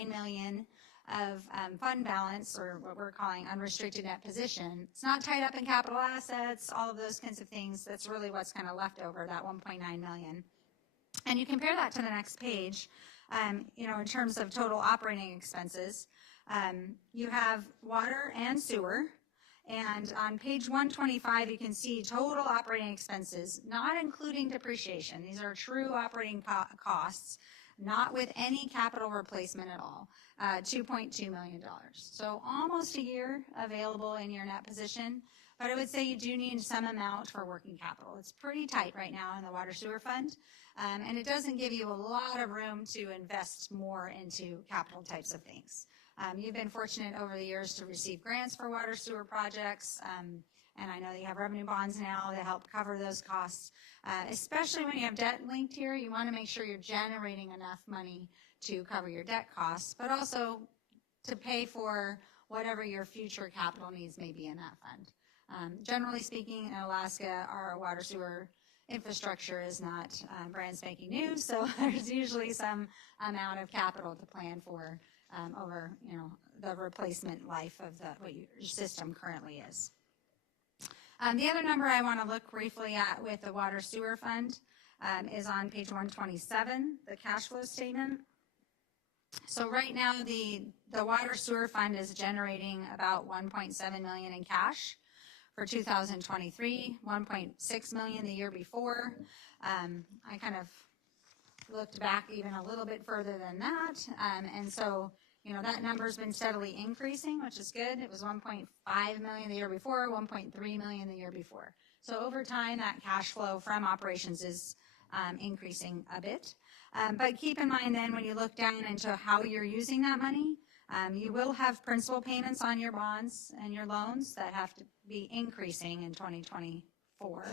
million of fund balance, or what we're calling unrestricted net position, it's not tied up in capital assets, all of those kinds of things. That's really what's kind of left over, that 1.9 million. And you compare that to the next page, in terms of total operating expenses, you have water and sewer. And on page 125, you can see total operating expenses, not including depreciation. These are true operating costs, not with any capital replacement at all, $2.2 million. So almost a year available in your net position. But I would say you do need some amount for working capital. It's pretty tight right now in the water sewer fund. And it doesn't give you a lot of room to invest more into capital types of things. You've been fortunate over the years to receive grants for water sewer projects. And I know that you have revenue bonds now to help cover those costs. Especially when you have debt linked here, you want to make sure you're generating enough money to cover your debt costs, but also to pay for whatever your future capital needs may be in that fund. Generally speaking, in Alaska, our water sewer infrastructure is not brand spanking new, so there's usually some amount of capital to plan for over, the replacement life of what your system currently is. The other number I want to look briefly at with the water sewer fund is on page 127, the cash flow statement. So right now, the water sewer fund is generating about $1.7 million in cash for 2023, $1.6 million the year before. I kind of looked back even a little bit further than that, and so that number's been steadily increasing, which is good. It was $1.5 million the year before, $1.3 million the year before. So over time, that cash flow from operations is increasing a bit. But keep in mind then when you look down into how you're using that money, you will have principal payments on your bonds and your loans that have to be increasing in 2024.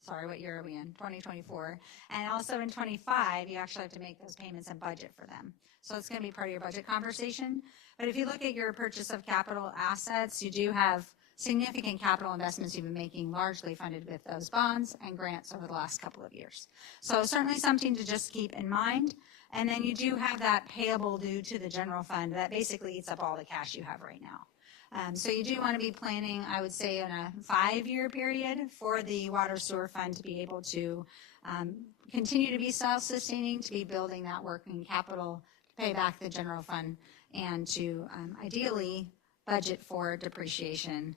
Sorry, what year are we in? 2024. And also in 25, you actually have to make those payments and budget for them. So it's going to be part of your budget conversation. But if you look at your purchase of capital assets, you do have significant capital investments you've been making, largely funded with those bonds and grants over the last couple of years. So certainly something to just keep in mind. And then you do have that payable due to the general fund that basically eats up all the cash you have right now. So you do want to be planning, I would say, in a 5-year period for the water sewer fund to be able to continue to be self-sustaining, to be building that working capital, pay back the general fund, and to ideally budget for depreciation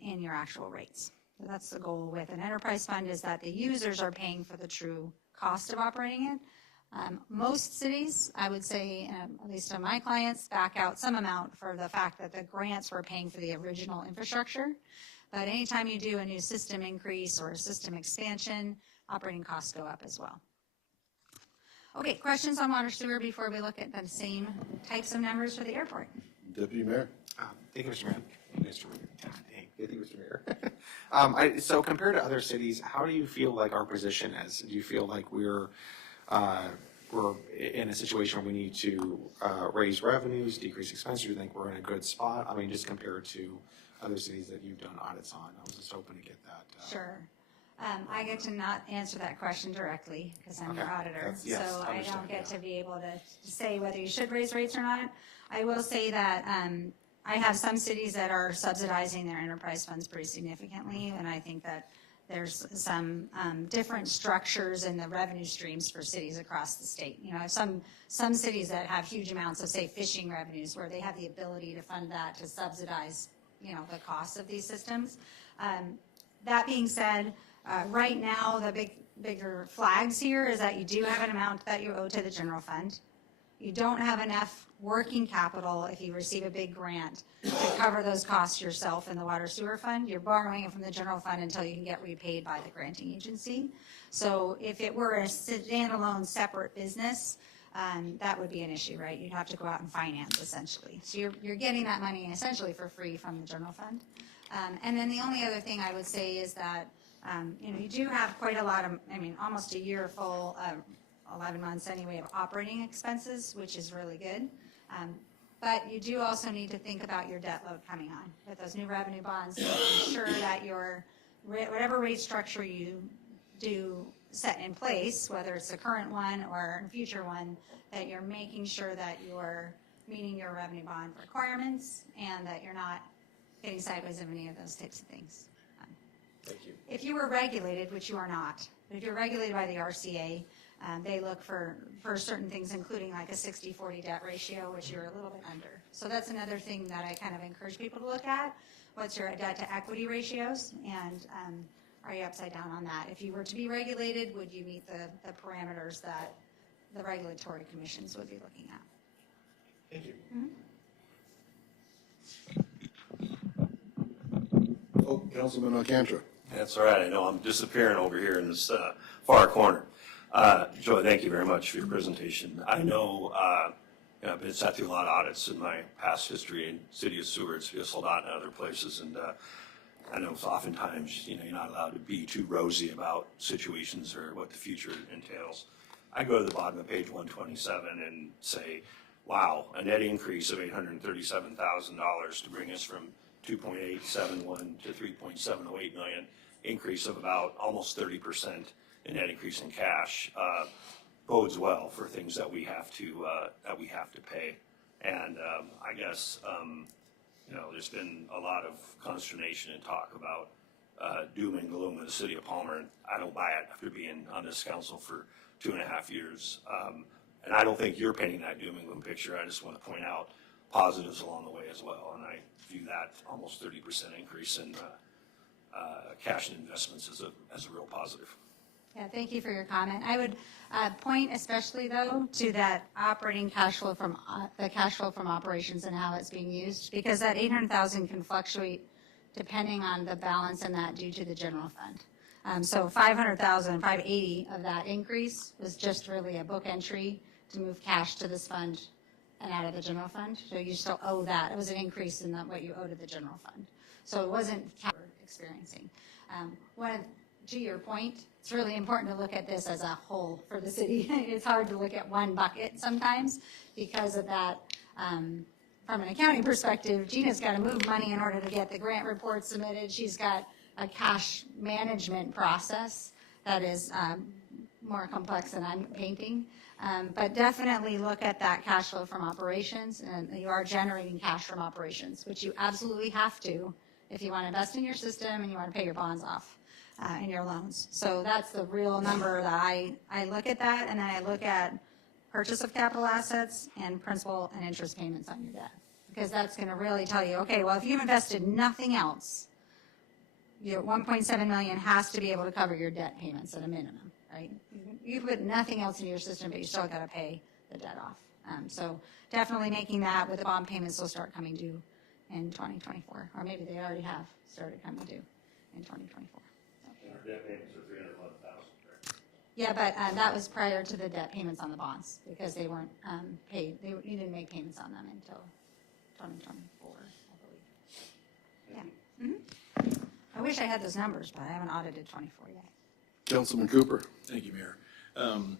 in your actual rates. So that's the goal with an enterprise fund, is that the users are paying for the true cost of operating it. Most cities, I would say, at least of my clients, back out some amount for the fact that the grants were paying for the original infrastructure. But anytime you do a new system increase or a system expansion, operating costs go up as well. Okay, questions on water sewer before we look at the same types of numbers for the airport? Deputy Mayor? Thank you, Mr. Mayor. Thank you, Mr. Mayor. So compared to other cities, how do you feel like our position is? Do you feel like we're in a situation where we need to raise revenues, decrease expenses? Do you think we're in a good spot? I mean, just compared to other cities that you've done audits on. I was just hoping to get that. Sure. I get to not answer that question directly because I'm your auditor. Yes, so I don't get to be able to say whether you should raise rates or not. I will say that I have some cities that are subsidizing their enterprise funds pretty significantly, and I think that there's some different structures in the revenue streams for cities across the state. Some cities that have huge amounts of, say, fishing revenues where they have the ability to fund that to subsidize, the costs of these systems. That being said, right now, the bigger flags here is that you do have an amount that you owe to the general fund. You don't have enough working capital if you receive a big grant to cover those costs yourself in the water sewer fund. You're borrowing it from the general fund until you can get repaid by the granting agency. So if it were a standalone separate business, that would be an issue, right? You'd have to go out and finance essentially. So you're getting that money essentially for free from the general fund. And then the only other thing I would say is that you do have quite a lot of, almost a year full, 11 months anyway, of operating expenses, which is really good. But you do also need to think about your debt load coming on with those new revenue bonds, making sure that your whatever rate structure you do set in place, whether it's the current one or a future one, that you're making sure that you're meeting your revenue bond requirements and that you're not getting sideways in any of those types of things. Thank you. If you were regulated, which you are not, but if you're regulated by the RCA, they look for certain things, including like a 60-40 debt ratio, which you're a little bit under. So that's another thing that I kind of encourage people to look at. What's your debt to equity ratios, and are you upside down on that? If you were to be regulated, would you meet the parameters that the regulatory commissions would be looking at? Thank you. Mm-hmm. Oh, Councilman Alcantara. That's all right. I know I'm disappearing over here in this far corner. Joy, thank you very much for your presentation. I know I've been sat through a lot of audits in my past history in City of Seward, City of Soldotna, and other places, and I know oftentimes you're not allowed to be too rosy about situations or what the future entails. I go to the bottom of page 127 and say, wow, a net increase of $837,000 to bring us from 2.871 to 3.708 million, increase of about almost 30% in net increase in cash, bodes well for things that we have to pay. And I guess there's been a lot of consternation and talk about doom and gloom in the city of Palmer, and I don't buy it after being on this council for 2.5 years. And I don't think you're painting that doom and gloom picture. I just want to point out positives along the way as well, and I view that almost 30% increase in cash and investments as a real positive. Yeah, thank you for your comment. I would point especially, though, to that operating cash flow from the cash flow from operations and how it's being used, because that 800,000 can fluctuate depending on the balance in that due to the general fund. So 500,000, 580 of that increase was just really a book entry to move cash to this fund and out of the general fund. So you still owe that. It was an increase in what you owe to the general fund. So it wasn't cash experiencing. To your point, it's really important to look at this as a whole for the city. It's hard to look at one bucket sometimes because of that. From an accounting perspective, Gina's got to move money in order to get the grant report submitted. She's got a cash management process that is more complex than I'm painting. But definitely look at that cash flow from operations, and you are generating cash from operations, which you absolutely have to if you want to invest in your system and you want to pay your bonds off. And your loans. So that's the real number that I look at that, and then I look at purchase of capital assets and principal and interest payments on your debt. Because that's going to really tell you, okay, well, if you've invested nothing else, your 1.7 million has to be able to cover your debt payments at a minimum, right? You put nothing else in your system, but you still got to pay the debt off. So definitely making that with the bond payments will start coming due in 2024, or maybe they already have started coming due in 2024. Our debt payments are $311,000. Yeah, but that was prior to the debt payments on the bonds because they weren't paid. You didn't make payments on them until 2024, I believe. Yeah. Mm-hmm. I wish I had those numbers, but I haven't audited 24 yet. Councilman Cooper. Thank you, Mayor. And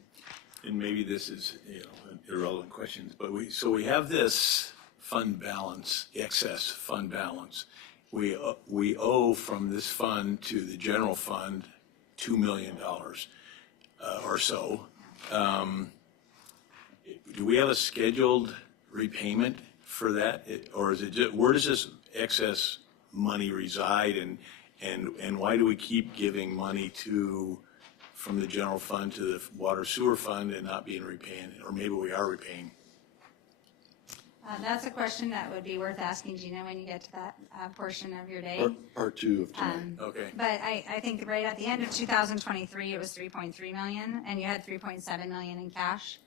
maybe this is an irrelevant question, but we have this fund balance, excess fund balance. We owe from this fund to the general fund $2 million or so. Do we have a scheduled repayment for that, or is it just, where does this excess money reside, and why do we keep giving money from the general fund to the water sewer fund and not being repaying, or maybe we are repaying? That's a question that would be worth asking Gina when you get to that portion of your day. Part two of tonight. Okay. But I think right at the end of 2023, it was 3.3 million, and you had 3.7 million in cash.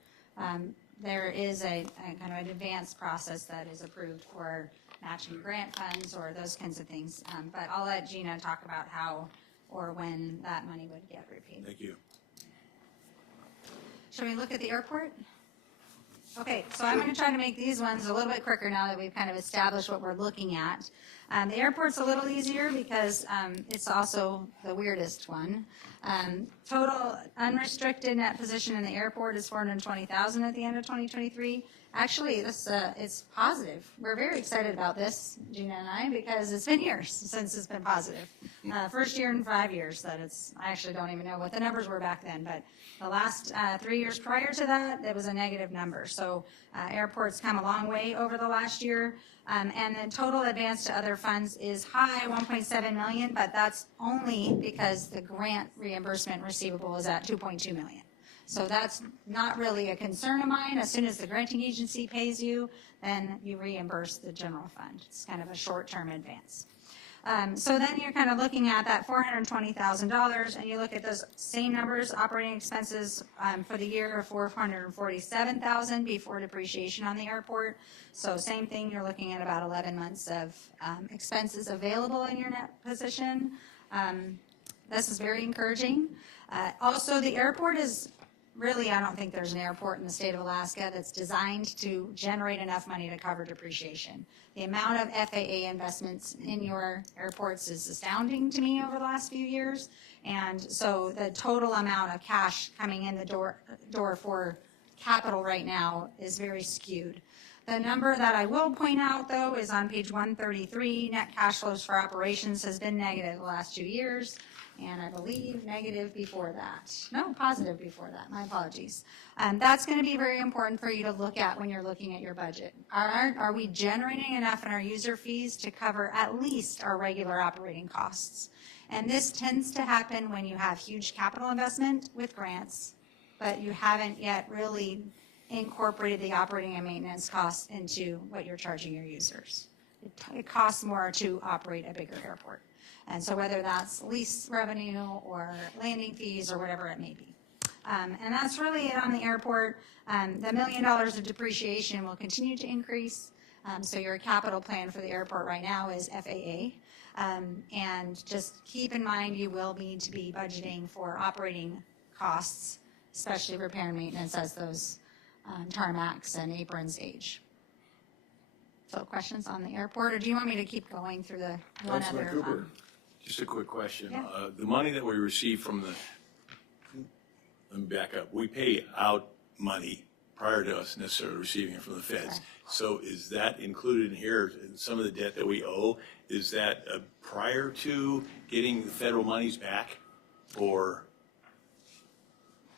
There is a kind of an advanced process that is approved for matching grant funds or those kinds of things. But I'll let Gina talk about how or when that money would get repaid. Thank you. Shall we look at the airport? Okay, so I'm going to try to make these ones a little bit quicker now that we've kind of established what we're looking at. The airport's a little easier because it's also the weirdest one. Total unrestricted net position in the airport is 420,000 at the end of 2023. Actually, it's positive. We're very excited about this, Gina and I, because it's been years since it's been positive. First year in 5 years that I actually don't even know what the numbers were back then, but the last 3 years prior to that, it was a negative number. So airports come a long way over the last year. And the total advance to other funds is high, 1.7 million, but that's only because the grant reimbursement receivable is at 2.2 million. So that's not really a concern of mine. As soon as the granting agency pays you, then you reimburse the general fund. It's kind of a short-term advance. So then you're kind of looking at that $420,000, and you look at those same numbers, operating expenses for the year of $447,000 before depreciation on the airport. So same thing, you're looking at about 11 months of expenses available in your net position. This is very encouraging. Also, the airport is really, I don't think there's an airport in the state of Alaska that's designed to generate enough money to cover depreciation. The amount of FAA investments in your airports is astounding to me over the last few years. And so the total amount of cash coming in the door for capital right now is very skewed. The number that I will point out, though, is on page 133. Net cash flows for operations has been negative the last 2 years, and I believe negative before that. No, positive before that. My apologies. That's going to be very important for you to look at when you're looking at your budget. Are we generating enough in our user fees to cover at least our regular operating costs? And this tends to happen when you have huge capital investment with grants, but you haven't yet really incorporated the operating and maintenance costs into what you're charging your users. It costs more to operate a bigger airport. And so whether that's lease revenue or landing fees or whatever it may be. And that's really it on the airport. The $1 million of depreciation will continue to increase. So your capital plan for the airport right now is FAA. And just keep in mind you will need to be budgeting for operating costs, especially repair and maintenance as those tarmacs and aprons age. So questions on the airport, or do you want me to keep going through the one Councilman other? Cooper. Just a quick question. Yeah. The money that we receive from the, let me back up, we pay out money prior to us necessarily receiving it from the feds. Correct. So is that included in here, some of the debt that we owe, is that prior to getting the federal monies back, or?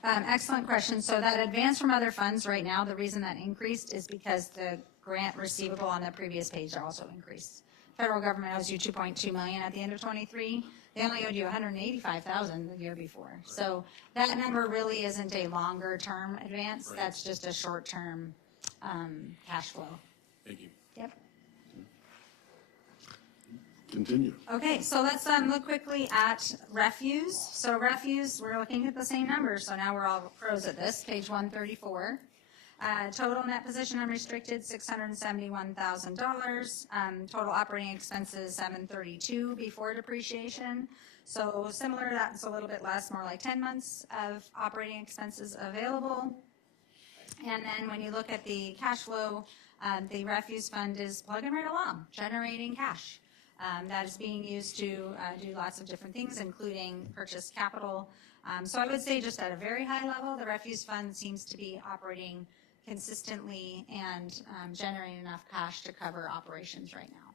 Excellent question. So that advance from other funds right now, the reason that increased is because the grant receivable on the previous page also increased. Federal government owes you $2.2 million at the end of 23. They only owed you $185,000 the year before. So that number really isn't a longer term advance. Right. That's just a short term cash flow. Thank you. Yep. Continue. Okay, so let's look quickly at refuse. So refuse, we're looking at the same numbers. So now we're all pros at this, page 134. Total net position unrestricted, $671,000. Total operating expenses, $732 before depreciation. So similar, that's a little bit less, more like 10 months of operating expenses available. And then when you look at the cash flow, the refuse fund is plugging right along, generating cash. That is being used to do lots of different things, including purchase capital. So I would say just at a very high level, the refuse fund seems to be operating consistently and generating enough cash to cover operations right now.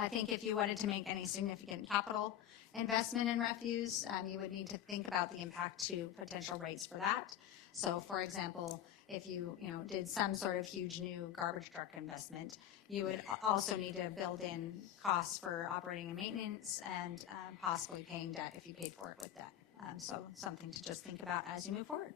I think if you wanted to make any significant capital investment in refuse, you would need to think about the impact to potential rates for that. So for example, if you did some sort of huge new garbage truck investment, you would also need to build in costs for operating and maintenance and possibly paying debt if you paid for it with debt. So something to just think about as you move forward.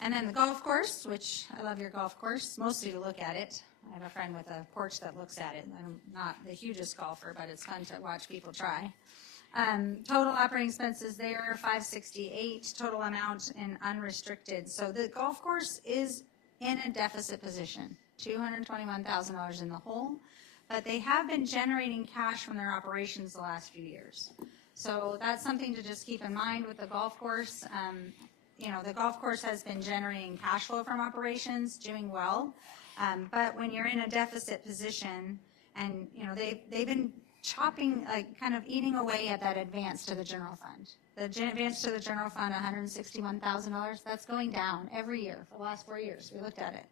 And then the golf course, which I love your golf course, mostly to look at it. I have a friend with a porch that looks at it. I'm not the hugest golfer, but it's fun to watch people try. Total operating expenses there, $568. Total amount in unrestricted. So the golf course is in a deficit position, $221,000 in the hole, but they have been generating cash from their operations the last few years. So that's something to just keep in mind with the golf course. The golf course has been generating cash flow from operations, doing well. But when you're in a deficit position and, they've been chopping, kind of eating away at that advance to the general fund. The advance to the general fund, $161,000, that's going down every year for the last 4 years. We looked at it.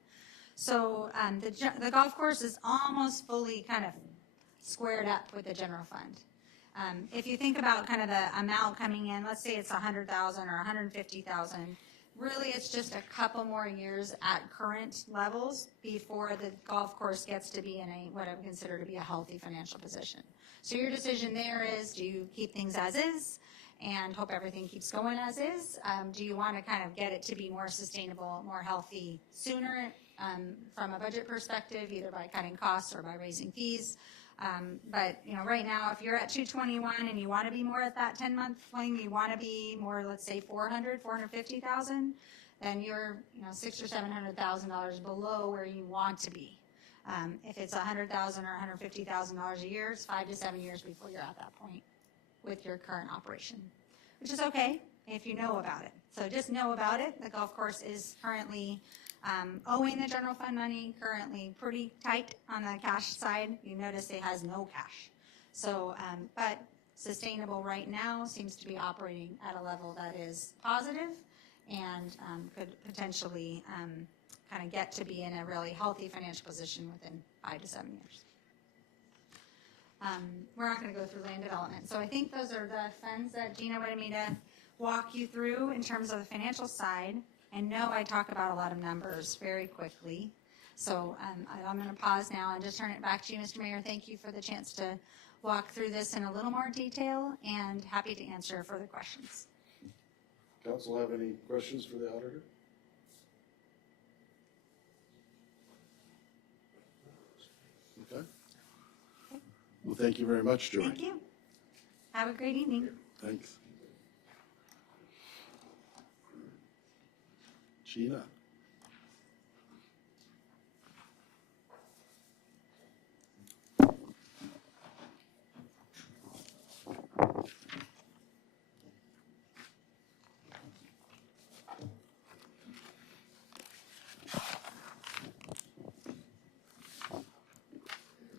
So the golf course is almost fully kind of squared up with the general fund. If you think about kind of the amount coming in, let's say it's $100,000 or $150,000, really it's just a couple more years at current levels before the golf course gets to be in what I would consider to be a healthy financial position. So your decision there is, do you keep things as is and hope everything keeps going as is? Do you want to kind of get it to be more sustainable, more healthy sooner from a budget perspective, either by cutting costs or by raising fees? But, you know, right now, if you're at 221 and you want to be more at that 10-month fling, you want to be more, let's say 450,000, then you're, you know, $600,000 or $700,000 below where you want to be. If it's $100,000 or $150,000 a year, it's 5 to 7 years before you're at that point with your current operation, which is okay if you know about it. So just know about it. The golf course is currently owing the general fund money, currently pretty tight on the cash side. You notice it has no cash. So, but sustainable right now seems to be operating at a level that is positive and could potentially kind of get to be in a really healthy financial position within 5 to 7 years. We're not going to go through land development. So I think those are the funds that Gina wanted me to walk you through in terms of the financial side. And no, I talk about a lot of numbers very quickly. So I'm going to pause now and just turn it back to you, Mr. Mayor. Thank you for the chance to walk through this in a little more detail, and happy to answer further questions. Council have any questions for the auditor? Okay. Well, thank you very much, Joy. Thank you. Have a great evening. Thanks. Gina.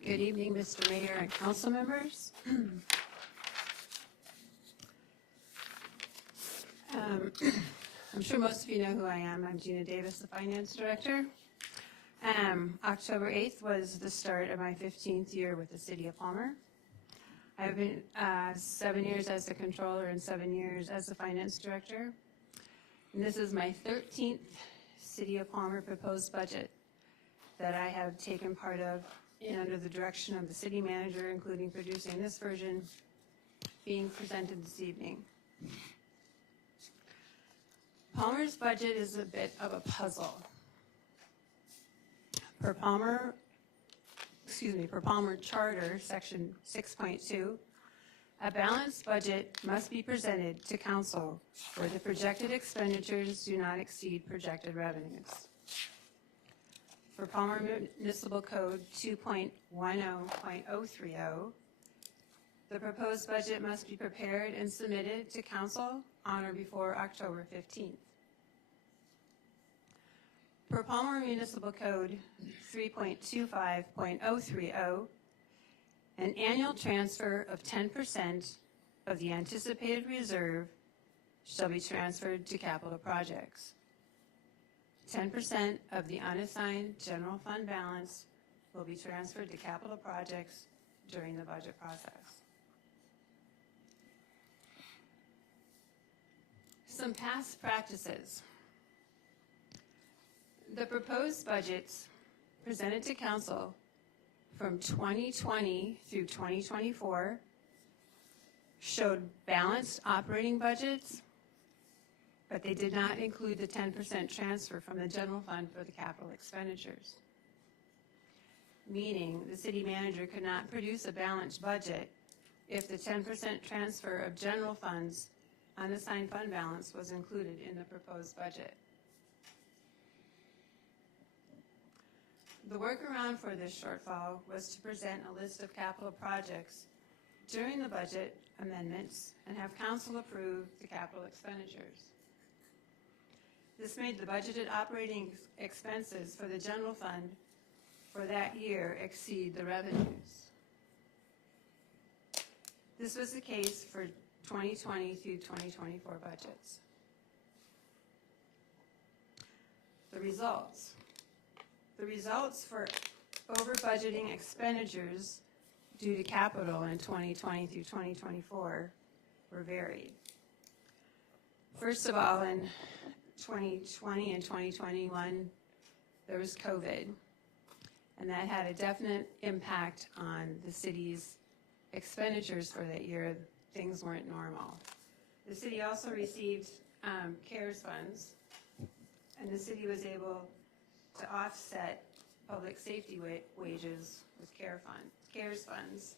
Good evening, Mr. Mayor and council members. I'm sure most of you know who I am. I'm Gina Davis, the Finance Director. October 8th was the start of my 15th year with the City of Palmer. I've been 7 years as the Controller and 7 years as the Finance Director. And this is my 13th City of Palmer proposed budget that I have taken part of under the direction of the City Manager, including producing this version being presented this evening. Palmer's budget is a bit of a puzzle. Per Palmer Charter, Section 6.2, a balanced budget must be presented to Council where the projected expenditures do not exceed projected revenues. For Palmer Municipal Code 2.10.030, the proposed budget must be prepared and submitted to Council on or before October 15th. For Palmer Municipal Code 3.25.030, an annual transfer of 10% of the anticipated reserve shall be transferred to capital projects. 10% of the unassigned general fund balance will be transferred to capital projects during the budget process. Some past practices. The proposed budgets presented to Council from 2020 through 2024 showed balanced operating budgets, but they did not include the 10% transfer from the general fund for the capital expenditures. Meaning the City Manager could not produce a balanced budget if the 10% transfer of general funds unassigned fund balance was included in the proposed budget. The workaround for this shortfall was to present a list of capital projects during the budget amendments and have Council approve the capital expenditures. This made the budgeted operating expenses for the general fund for that year exceed the revenues. This was the case for 2020 through 2024 budgets. The results. The results for over-budgeting expenditures due to capital in 2020 through 2024 were varied. First of all, in 2020 and 2021, there was COVID, and that had a definite impact on the city's expenditures for that year. Things weren't normal. The city also received CARES funds, and the city was able to offset public safety wages with CARES funds.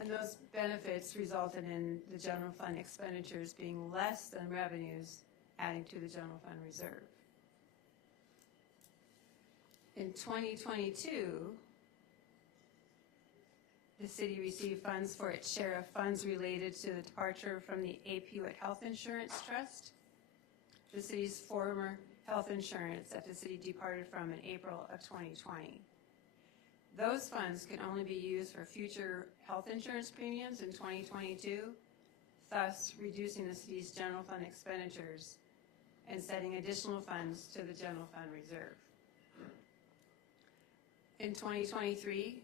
And those benefits resulted in the general fund expenditures being less than revenues, adding to the general fund reserve. In 2022, the city received funds for its share of funds related to the departure from the A. Hewitt Health Insurance Trust, the city's former health insurance that the city departed from in April of 2020. Those funds can only be used for future health insurance premiums in 2022, thus reducing the city's general fund expenditures and setting additional funds to the general fund reserve. In 2023,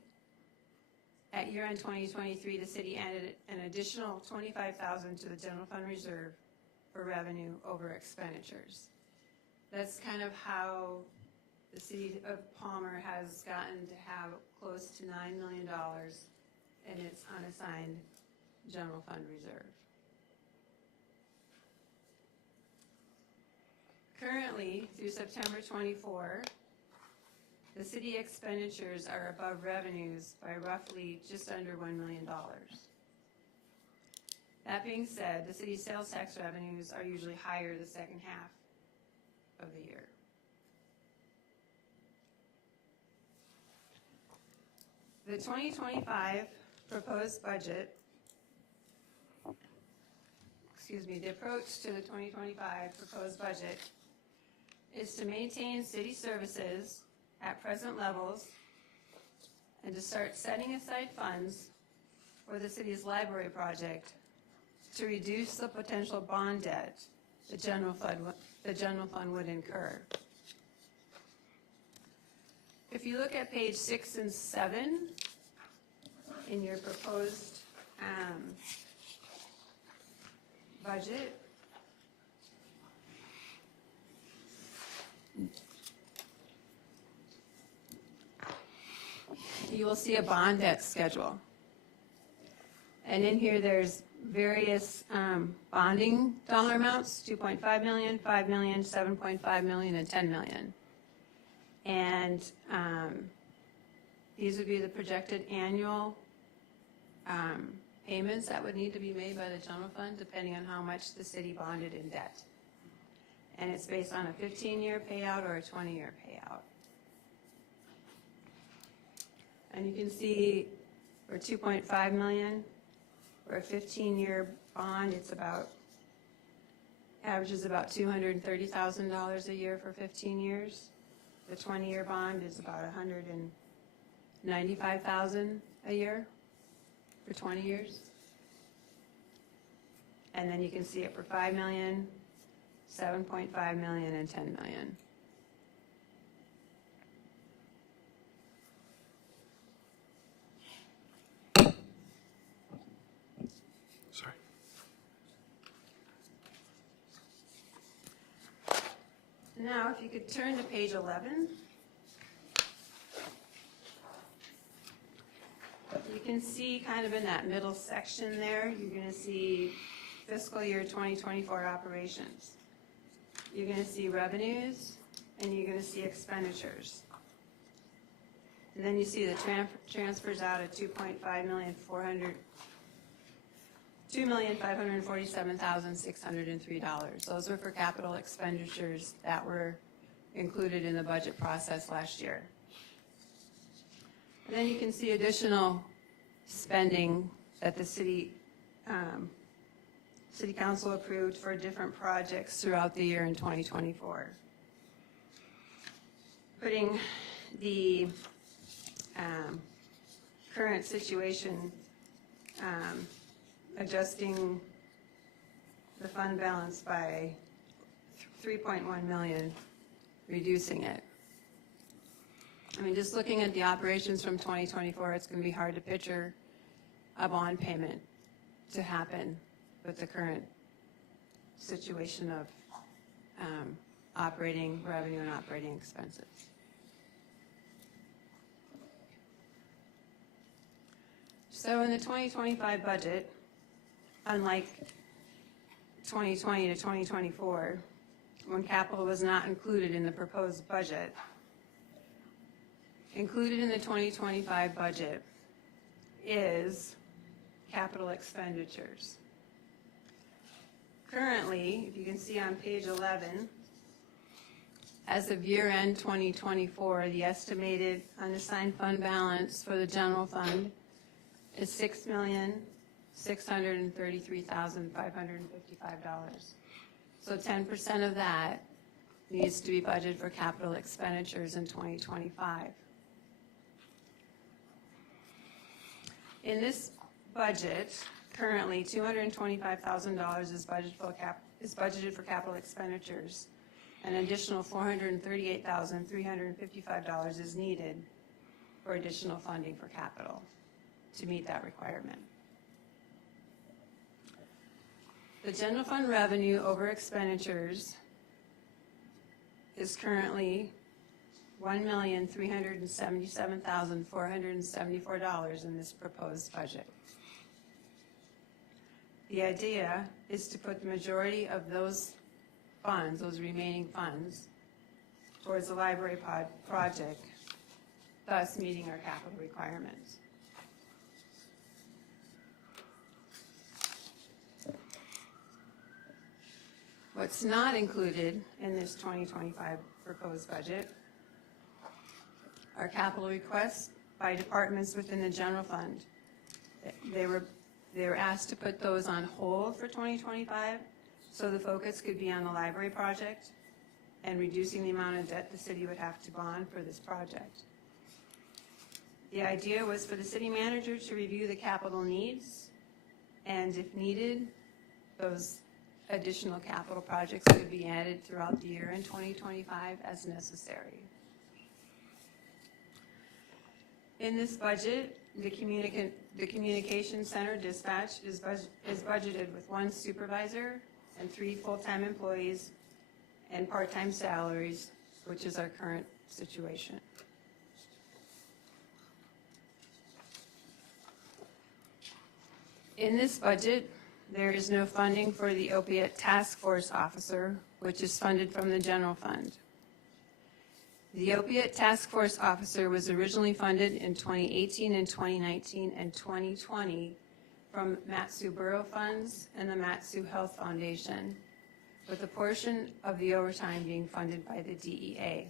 at year-end 2023, the city added an additional $25,000 to the general fund reserve for revenue over expenditures. That's kind of how the city of Palmer has gotten to have close to $9 million in its unassigned general fund reserve. Currently, through September 24, the city expenditures are above revenues by roughly just under $1 million. That being said, the city's sales tax revenues are usually higher the second half of the year. The 2025 proposed budget, the approach to the 2025 proposed budget is to maintain city services at present levels and to start setting aside funds for the city's library project to reduce the potential bond debt the general fund would incur. If you look at page 6 and 7 in your proposed budget, you will see a bond debt schedule. And in here there's various bonding dollar amounts, 2.5 million, 5 million, 7.5 million, and 10 million. And these would be the projected annual payments that would need to be made by the general fund depending on how much the city bonded in debt. And it's based on a 15-year payout or a 20-year payout. And you can see for 2.5 million, for a 15-year bond, it's about, averages about $230,000 a year for 15 years. The 20-year bond is about $195,000 a year for 20 years. And then you can see it for 5 million, 7.5 million, and 10 million. Sorry. Now, if you could turn to page 11. You can see kind of in that middle section there, you're going to see fiscal year 2024 operations. You're going to see revenues, and you're going to see expenditures. And then you see the transfers out at $2,547,603. Those were for capital expenditures that were included in the budget process last year. And then you can see additional spending that the city council approved for different projects throughout the year in 2024. Putting the current situation, adjusting the fund balance by 3.1 million, reducing it. I mean, just looking at the operations from 2024, it's going to be hard to picture a bond payment to happen with the current situation of operating revenue and operating expenses. So in the 2025 budget, unlike 2020 to 2024, when capital was not included in the proposed budget, included in the 2025 budget is capital expenditures. Currently, if you can see on page 11, as of year-end 2024, the estimated unassigned fund balance for the general fund is $6,633,555. So 10% of that needs to be budgeted for capital expenditures in 2025. In this budget, currently $225,000 is budgeted for capital expenditures. An additional $438,355 is needed for additional funding for capital to meet that requirement. The general fund revenue over expenditures is currently $1,377,474 in this proposed budget. The idea is to put the majority of those funds, those remaining funds, towards the library project, thus meeting our capital requirements. What's not included in this 2025 proposed budget are capital requests by departments within the general fund. They were asked to put those on hold for 2025 so the focus could be on the library project and reducing the amount of debt the city would have to bond for this project. The idea was for the city manager to review the capital needs, and if needed, those additional capital projects could be added throughout the year in 2025 as necessary. In this budget, the communication center dispatch is budgeted with 1 supervisor and 3 full-time employees and part-time salaries, which is our current situation. In this budget, there is no funding for the opiate task force officer, which is funded from the general fund. The opiate task force officer was originally funded in 2018 and 2019 and 2020 from Matsu Borough funds and the Matsu Health Foundation, with a portion of the overtime being funded by the DEA.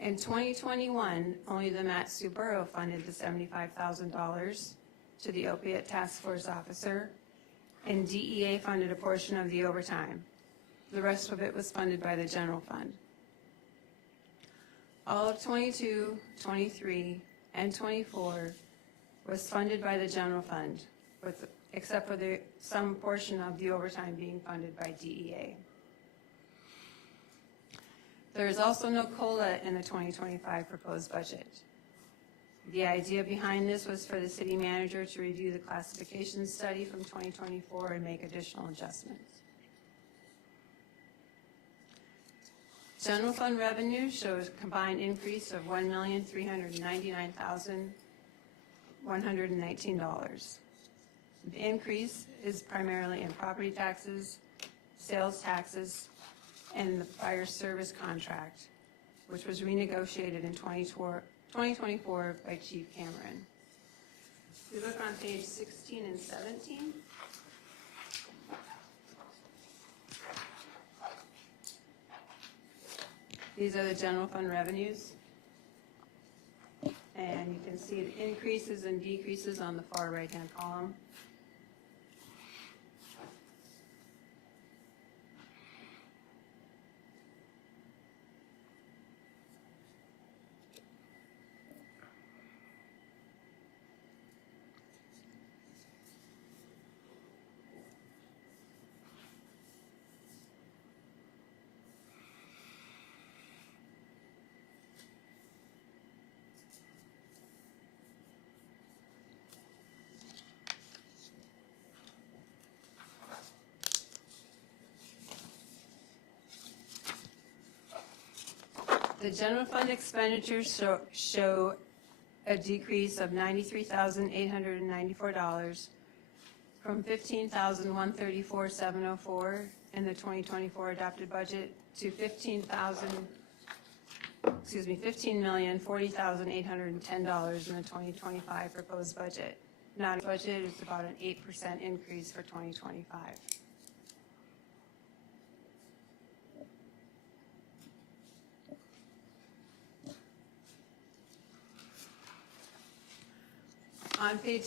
In 2021, only the Matsu Borough funded the $75,000 to the opiate task force officer, and DEA funded a portion of the overtime. The rest of it was funded by the general fund. All of 22, 23, and 24 was funded by the general fund, except for some portion of the overtime being funded by DEA. There is also no COLA in the 2025 proposed budget. The idea behind this was for the city manager to review the classification study from 2024 and make additional adjustments. General fund revenue shows a combined increase of $1,399,119. The increase is primarily in property taxes, sales taxes, and the fire service contract, which was renegotiated in 2024 by Chief Cameron. If you look on page 16 and 17, these are the general fund revenues. And you can see the increases and decreases on the far right-hand column. The general fund expenditures show a decrease of $93,894 from $15,134,704 in the 2024 adopted budget to $15,000 $15,040,810 in the 2025 proposed budget. Not budget is about an 8% increase for 2025. On page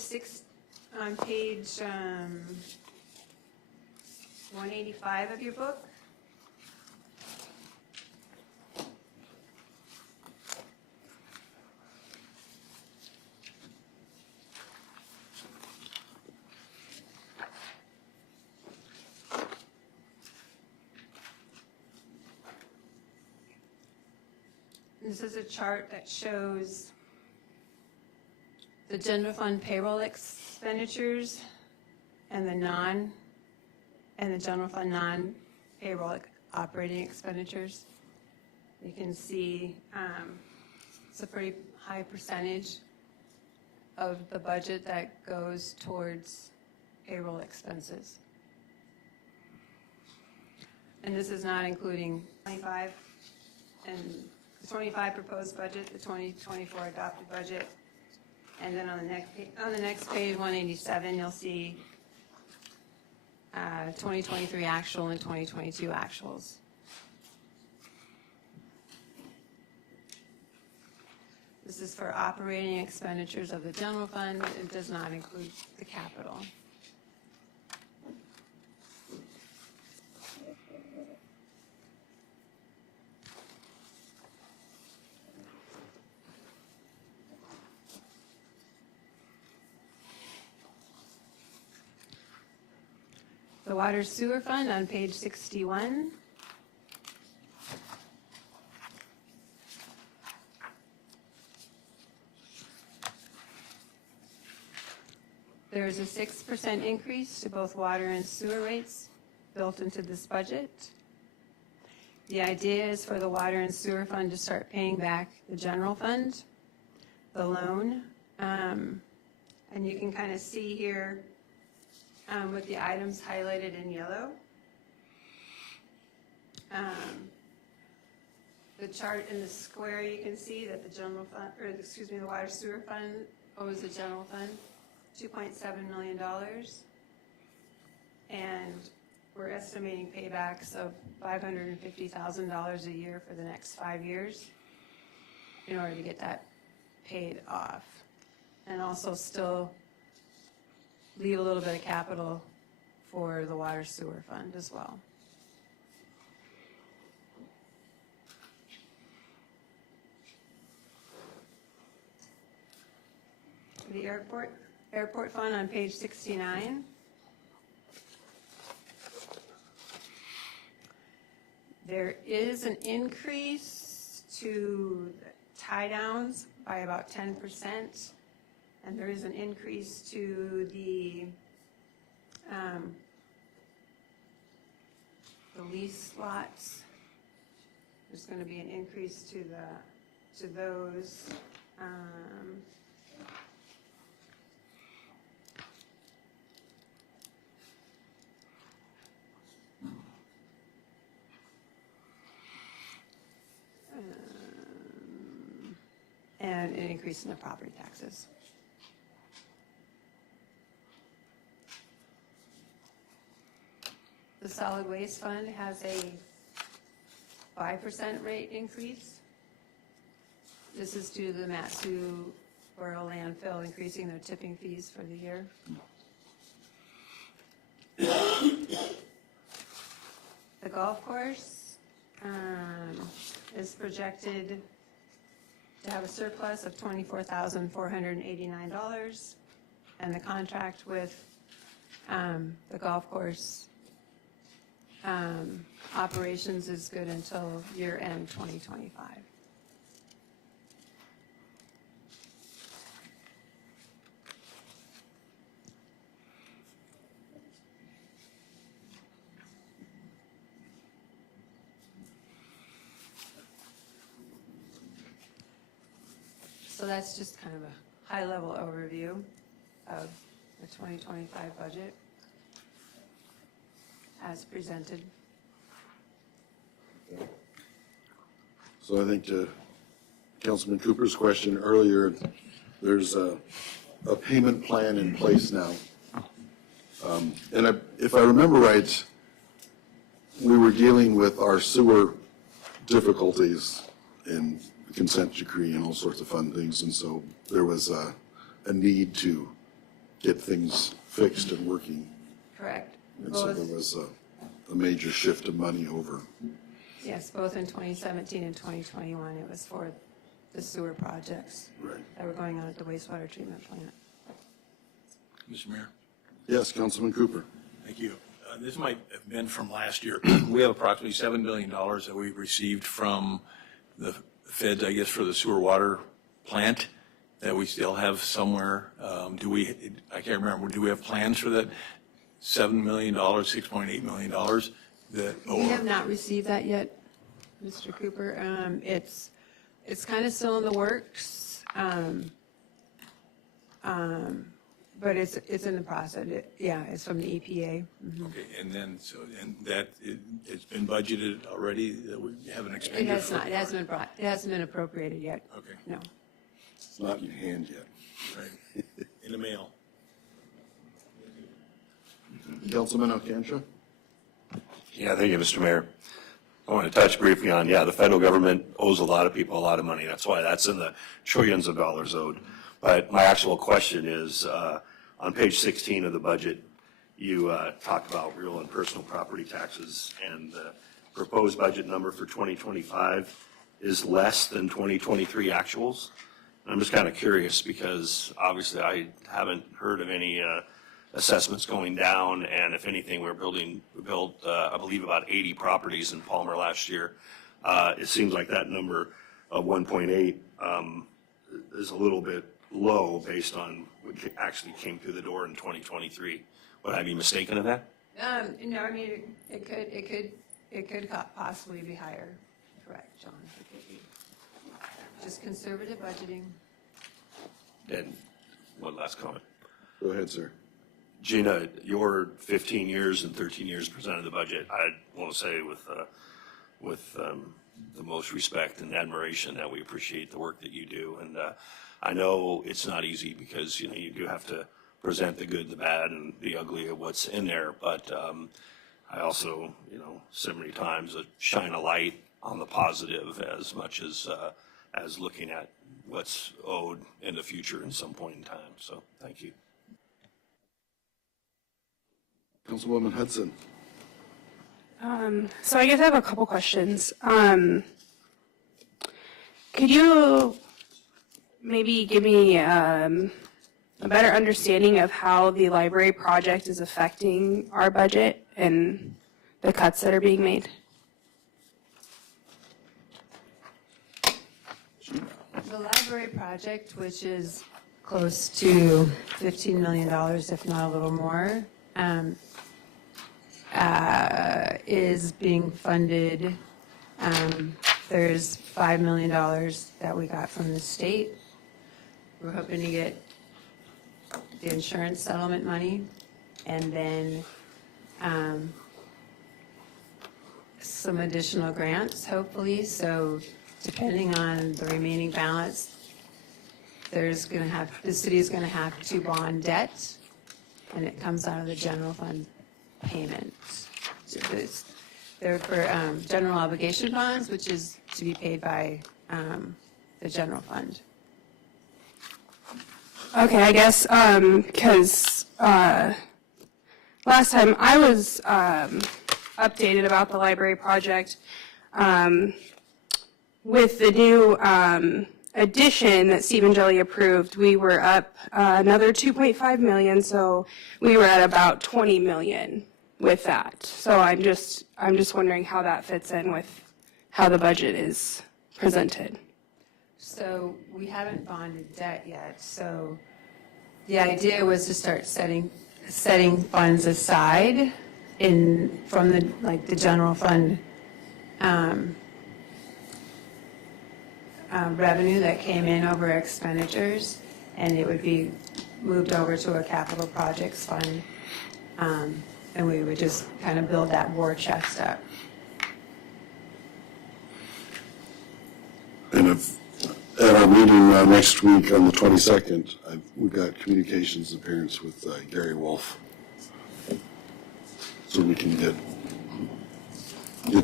185 of your book, this is a chart that shows the general fund payroll expenditures and the general fund non-payroll operating expenditures. You can see it's a pretty high percentage of the budget that goes towards payroll expenses. And this is not including 25 and the 25 proposed budget, the 2024 adopted budget. And then on the next page, 187, you'll see 2023 actual and 2022 actuals. This is for operating expenditures of the general fund. It does not include the capital. The water sewer fund on page 61. There is a 6% increase to both water and sewer rates built into this budget. The idea is for the water and sewer fund to start paying back the general fund, the loan. And you can kind of see here with the items highlighted in yellow. The chart in the square, you can see that the general fund, or excuse me, the water sewer fund owes the general fund $2.7 million. And we're estimating paybacks of $550,000 a year for the next 5 years in order to get that paid off. And also still leave a little bit of capital for the water sewer fund as well. The airport fund on page 69. There is an increase to tie downs by about 10%. And there is an increase to the lease lots. There's going to be an increase to those. And an increase in the property taxes. The solid waste fund has a 5% rate increase. This is due to the Matsu Borough landfill increasing their tipping fees for the year. The golf course is projected to have a surplus of $24,489, and the contract with the golf course operations is good until year end 2025. So that's just kind of a high-level overview of the 2025 budget as presented. So I think to Councilman Cooper's question earlier, there's a payment plan in place now. And if I remember right, we were dealing with our sewer difficulties in consent decree and all sorts of fun things, and so there was a need to get things fixed and working. Correct. And so there was a major shift of money over. Yes, both in 2017 and 2021, it was for the sewer projects that were going on at the wastewater treatment plant. Mr. Mayor? Yes, Councilman Cooper. Thank you. This might have been from last year. We have approximately $7 million that we've received from the feds, I guess, for the sewer water plant that we still have somewhere. I can't remember, do we have plans for that $7 million, $6.8 million? We have not received that yet, Mr. Cooper. It's kind of still in the works. But it's in the process. It's from the EPA. Mm-hmm. Okay, and then, it's been budgeted already, that we haven't expended? It has not, it hasn't been appropriated yet. Okay. No. It's not in hand yet. Right, in the mail. Councilman Alcantra? Yeah, thank you, Mr. Mayor. I want to touch briefly on, the federal government owes a lot of people a lot of money. That's why that's in the trillions of dollars owed. But my actual question is, on page 16 of the budget, you talked about real and personal property taxes, and the proposed budget number for 2025 is less than 2023 actuals. And I'm just kind of curious because obviously I haven't heard of any assessments going down, and if anything, we built, I believe, about 80 properties in Palmer last year. It seems like that number of 1.8 is a little bit low based on what actually came through the door in 2023. Would I be mistaken in that? No, I mean, it could possibly be higher. Correct, John. It could be. Just conservative budgeting. And one last comment. Go ahead, sir. Gina, your 15 years and 13 years presented the budget. I want to say with the most respect and admiration that we appreciate the work that you do. And I know it's not easy because, you do have to present the good, the bad, and the ugly of what's in there. But I also, so many times shine a light on the positive as much as looking at what's owed in the future in some point in time. So thank you. Councilwoman Hudson. So I guess I have a couple questions. Could you maybe give me a better understanding of how the library project is affecting our budget and the cuts that are being made? The library project, which is close to $15 million, if not a little more, is being funded. There's $5 million that we got from the state. We're hoping to get the insurance settlement money, and then some additional grants, hopefully. So depending on the remaining balance, the city is going to have to bond debt, and it comes out of the general fund payments. So they're for general obligation bonds, which is to be paid by the general fund. Okay, I guess because last time I was updated about the library project with the new addition that Stephen Jelly approved, we were up another 2.5 million, so we were at about 20 million with that. So I'm just wondering how that fits in with how the budget is presented. So we haven't bonded debt yet. So the idea was to start setting funds aside from the general fund revenue that came in over expenditures, and it would be moved over to a capital projects fund, and we would just kind of build that war chest up. And our meeting next week on the 22nd, we've got communications appearance with Gary Wolf. So we can get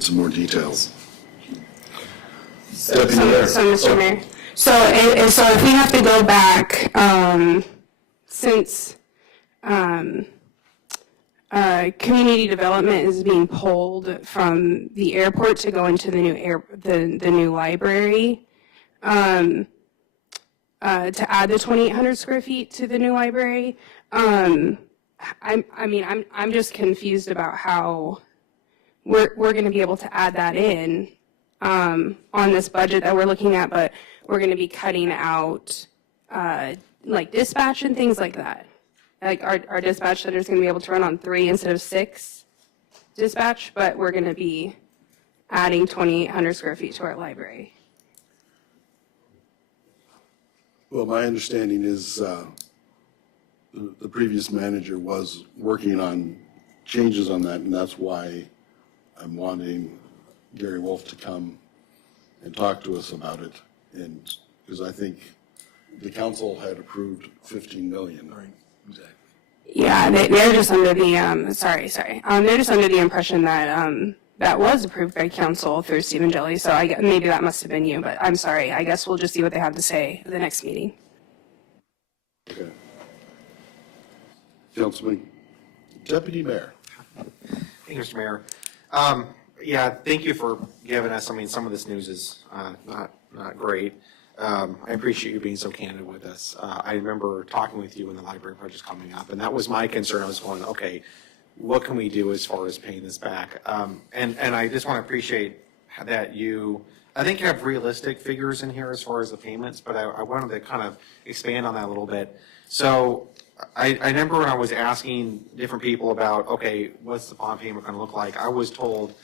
some more details. Deputy Mayor. So, Mr. Mayor, so if we have to go back, since community development is being pulled from the airport to go into the new library, to add the 2,800 square feet to the new library, I'm just confused about how we're going to be able to add that in on this budget that we're looking at, but we're going to be cutting out like dispatch and things like that. Like our dispatch center is going to be able to run on 3 instead of 6 dispatch, but we're going to be adding 2,800 square feet to our library. Well, my understanding is the previous manager was working on changes on that, and that's why I'm wanting Gary Wolf to come and talk to us about it. And because I think the council had approved 15 million. Right. Exactly. Yeah, they're just under the they're just under the impression that that was approved by council through Stephen Jelly. So maybe that must have been you, but I'm sorry. I guess we'll just see what they have to say at the next meeting. Okay. Councilman, Deputy Mayor. Thank you, Mr. Mayor. Yeah, thank you for giving us, some of this news is not great. I appreciate you being so candid with us. I remember talking with you when the library project's coming up, and that was my concern. I was going, okay, what can we do as far as paying this back? And I just want to appreciate that I think you have realistic figures in here as far as the payments, but I wanted to kind of expand on that a little bit. So I remember when I was asking different people about, okay, what's the bond payment going to look like? I was told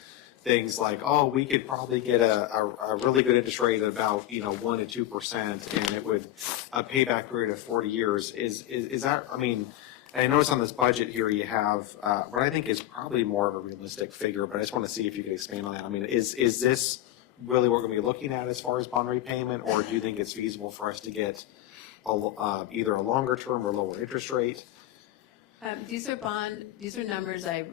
things like, oh, we could probably get a really good interest rate at about 1% to 2%, and it would a payback period of 40 years. Is that? I notice on this budget here you have what I think is probably more of a realistic figure, but I just want to see if you could expand on that. Is this really what we're going to be looking at as far as bond repayment, or do you think it's feasible for us to get either a longer term or lower interest rate? These are numbers I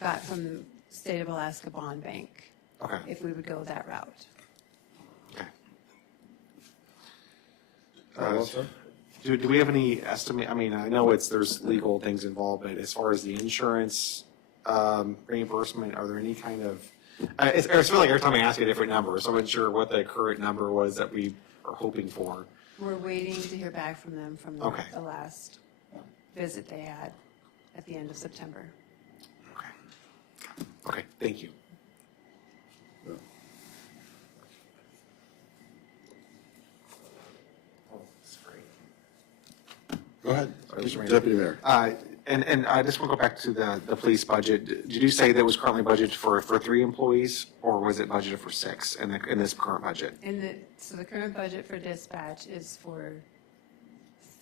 got from the State of Alaska Bond Bank. Okay. If we would go that route. Okay. Do we have any estimate? I know there's legal things involved, but as far as the insurance reimbursement, are there any kind of? It's really like every time I ask you a different number, so I'm not sure what the current number was that we are hoping for. We're waiting to hear back from them from the last visit they had at the end of September. Okay, thank you. Go ahead, Sorry, Deputy Mayor. And I just want to go back to the police budget. Did you say that was currently budgeted for 3 employees, or was it budgeted for 6 in this current budget? So the current budget for dispatch is for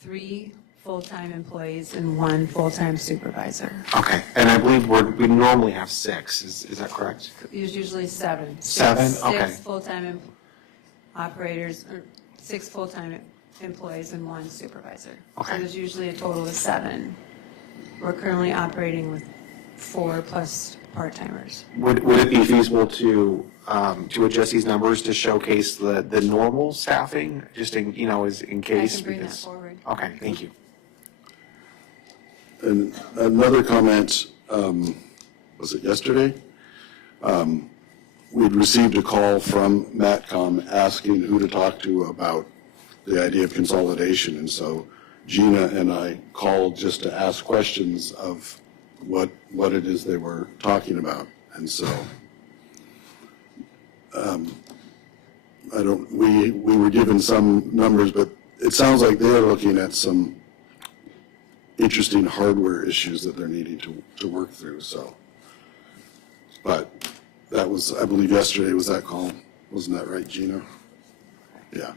3 full-time employees and 1 full-time supervisor. Okay, and I believe we normally have 6. Is that correct? There's usually 7. 7? Okay. 6 full-time operators, or 6 full-time employees and 1 supervisor. Okay. So there's usually a total of 7. We're currently operating with 4 plus part-timers. Would it be feasible to adjust these numbers to showcase the normal staffing, just in case? I can bring that forward. Okay, thank you. And another comment, was it yesterday? We'd received a call from MATCOM asking who to talk to about the idea of consolidation. And so Gina and I called just to ask questions of what it is they were talking about. And so we were given some numbers, but it sounds like they're looking at some interesting hardware issues that they're needing to work through. So, but that was, I believe yesterday was that call. Wasn't that right, Gina? Yeah.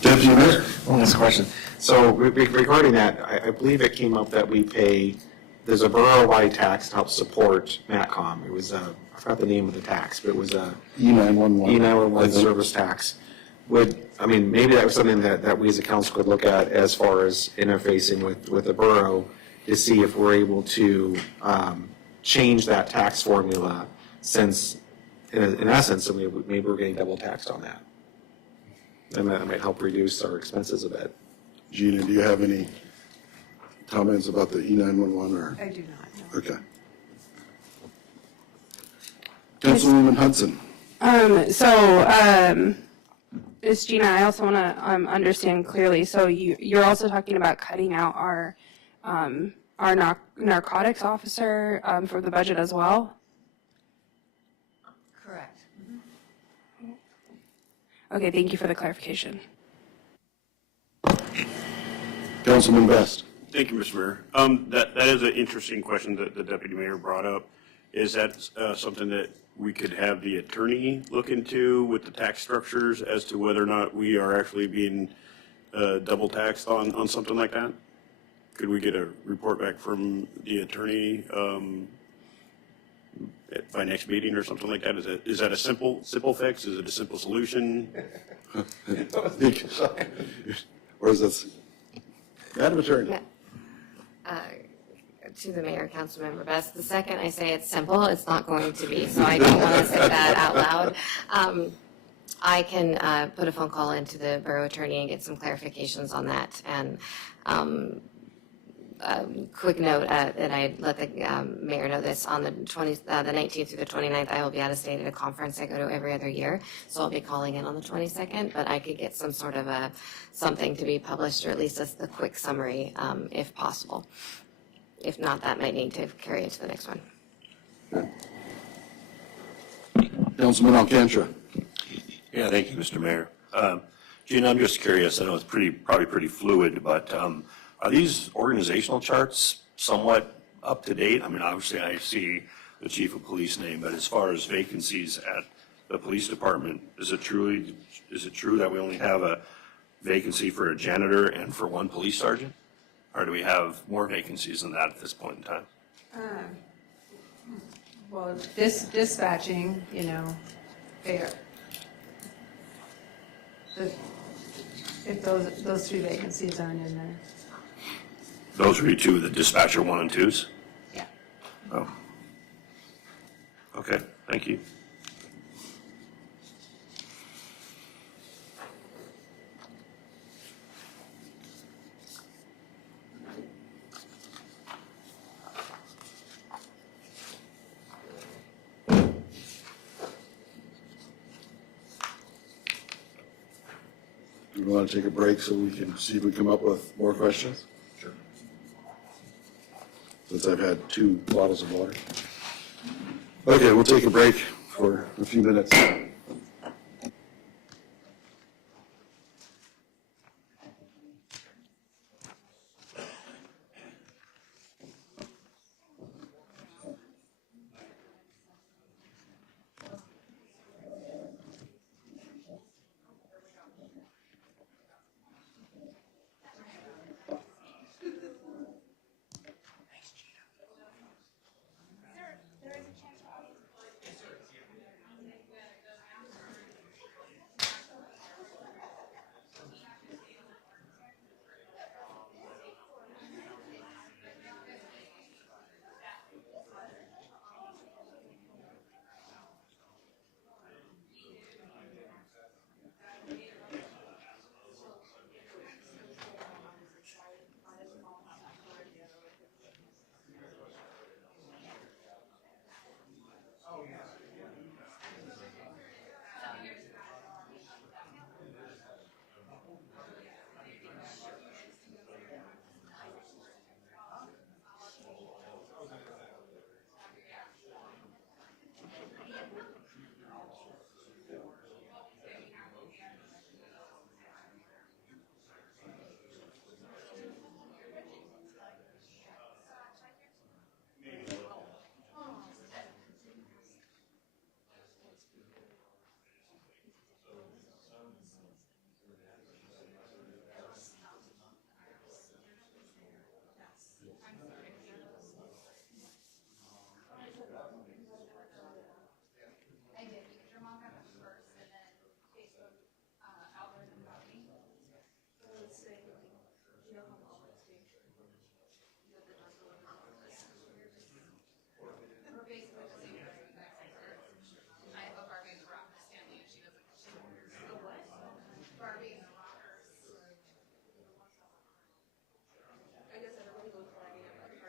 Deputy Mayor. One last question. So regarding that, I believe it came up that we pay, there's a borough-wide tax to help support MATCOM. It was, I forgot the name of the tax, but it was a E911. E911 service tax. Maybe that was something that we as a council could look at as far as interfacing with the borough to see if we're able to change that tax formula, since in essence, maybe we're getting double taxed on that. And that might help reduce our expenses a bit. Gina, do you have any comments about the E911 or? I do not, no. Okay. Councilwoman Hudson. Ms. Gina, I also want to understand clearly. So you're also talking about cutting out our narcotics officer for the budget as well? Correct. Okay, thank you for the clarification. Councilman Best. Thank you, Mr. Mayor. That is an interesting question that the deputy mayor brought up. Is that something that we could have the attorney look into with the tax structures as to whether or not we are actually being double taxed on something like that? Could we get a report back from the attorney by next meeting or something like that? Is that a simple fix? Is it a simple solution? Or is this? Madam Attorney. To the mayor, council member Best, the second I say it's simple, it's not going to be, so I don't want to say that out loud. I can put a phone call into the borough attorney and get some clarifications on that. And quick note, and I let the mayor know this, on the 19th through the 29th, I will be out of state at a conference I go to every other year, so I'll be calling in on the 22nd, but I could get some sort of something to be published, or at least just a quick summary, if possible. If not, that might need to carry it to the next one. Councilman Alcantara. Yeah, thank you, Mr. Mayor. Gina, I'm just curious, I know it's probably pretty fluid, but are these organizational charts somewhat up to date? I mean, obviously I see the chief of police name, but as far as vacancies at the police department, is it true that we only have a vacancy for a janitor and for one police sergeant? Or do we have more vacancies than that at this point in time? Well, dispatching, fair. If those three vacancies aren't in there. Those would be two, the dispatcher 1 and 2s? Yeah. Oh. Okay, thank you. Do we want to take a break so we can see if we come up with more questions? Sure. Since I've had 2 bottles of water. Okay, we'll take a break for a few minutes. I did, because your mom got it first, and then Facebook algorithm got me. So let's say, you know how much it's being. We're basically the same as you guys are. I have a Barbie and a rock Stanley, and she doesn't. A what? Barbie and the rockers. I guess everybody goes Barbie and rockers.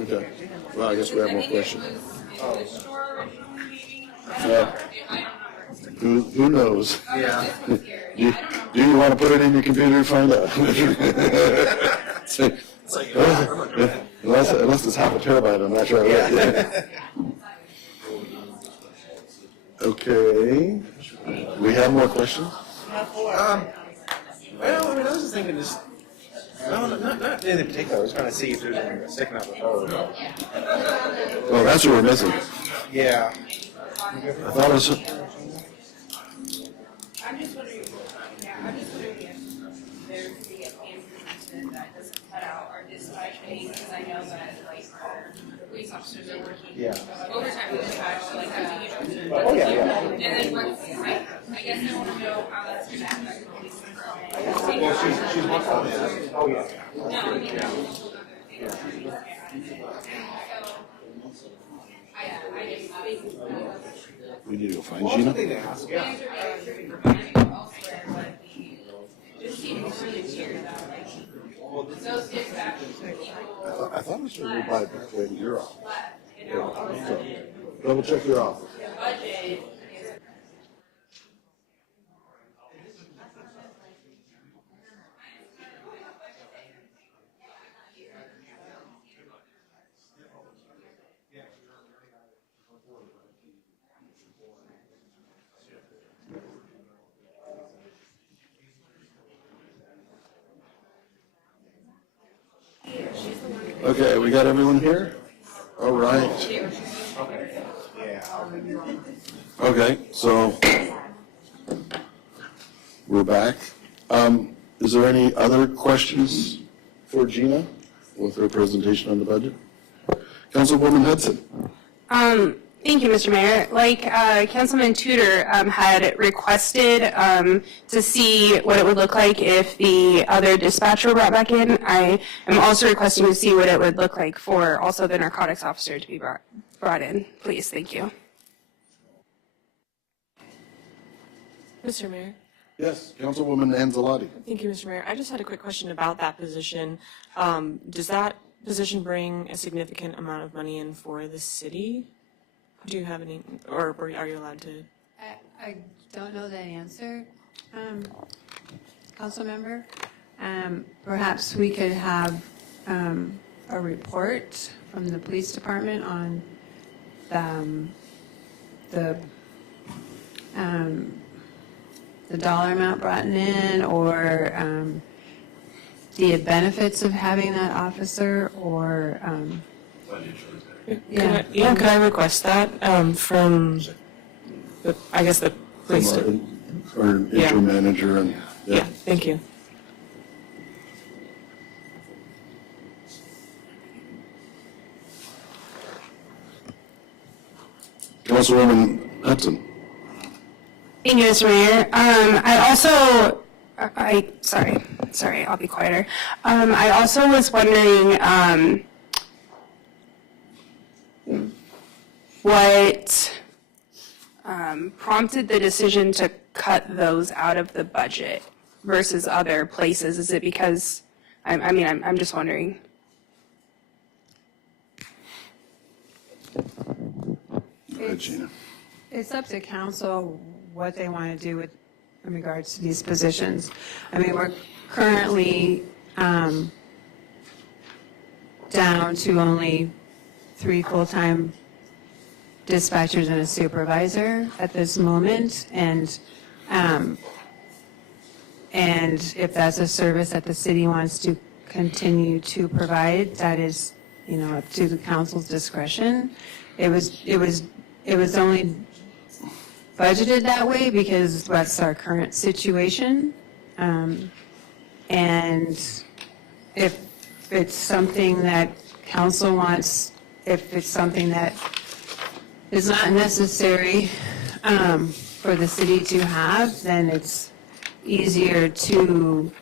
Okay. Well, I guess we have more questions. Who knows? Yeah. Do you want to put it in your computer and find out? Unless it's half a terabyte, I'm not sure. Okay. We have more questions? Well, I mean, I was just thinking not anything in particular. I was trying to see if there's anything sticking out the road. Well, that's what we're missing. Yeah. I thought it was. I'm just wondering, if there's the information that doesn't cut out our dispatch pay, because I know that like our police officers are working overtime with dispatch, so like that's a huge concern. Oh, yeah. And then what's, I guess I want to know how that's going to affect the police department. Well, she's working on that. Oh, yeah. No, I mean, I just think. We need to go find Gina. I thought it was going to be by back way to your office. So, double check your office. Okay, we got everyone here? All right. Okay, so we're back. Is there any other questions for Gina with her presentation on the budget? Councilwoman Hudson. Thank you, Mr. Mayor. Like Councilman Tudor had requested to see what it would look like if the other dispatcher were brought back in, I am also requesting to see what it would look like for also the narcotics officer to be brought in. Please, thank you. Mr. Mayor. Yes, Councilwoman Anzalati. Thank you, Mr. Mayor. I just had a quick question about that position. Does that position bring a significant amount of money in for the city? Do you have any, or are you allowed to? I don't know that answer, council member. Perhaps we could have a report from the police department on the dollar amount brought in, or the benefits of having that officer, or Could I request that from, I guess, the police? Or interim manager and. Yeah, thank you. Councilwoman Hudson. Thank you, Mr. Mayor. Sorry, I'll be quieter. I also was wondering what prompted the decision to cut those out of the budget versus other places? Is it because, I'm just wondering. Go ahead, Gina. it's up to council what they want to do with, in regards to these positions. I mean, we're currently down to only 3 full-time dispatchers and a supervisor at this moment, and if that's a service that the city wants to continue to provide, that is, up to the council's discretion. It was only budgeted that way because that's our current situation. And if it's something that council wants, if it's something that is not necessary for the city to have, then it's easier to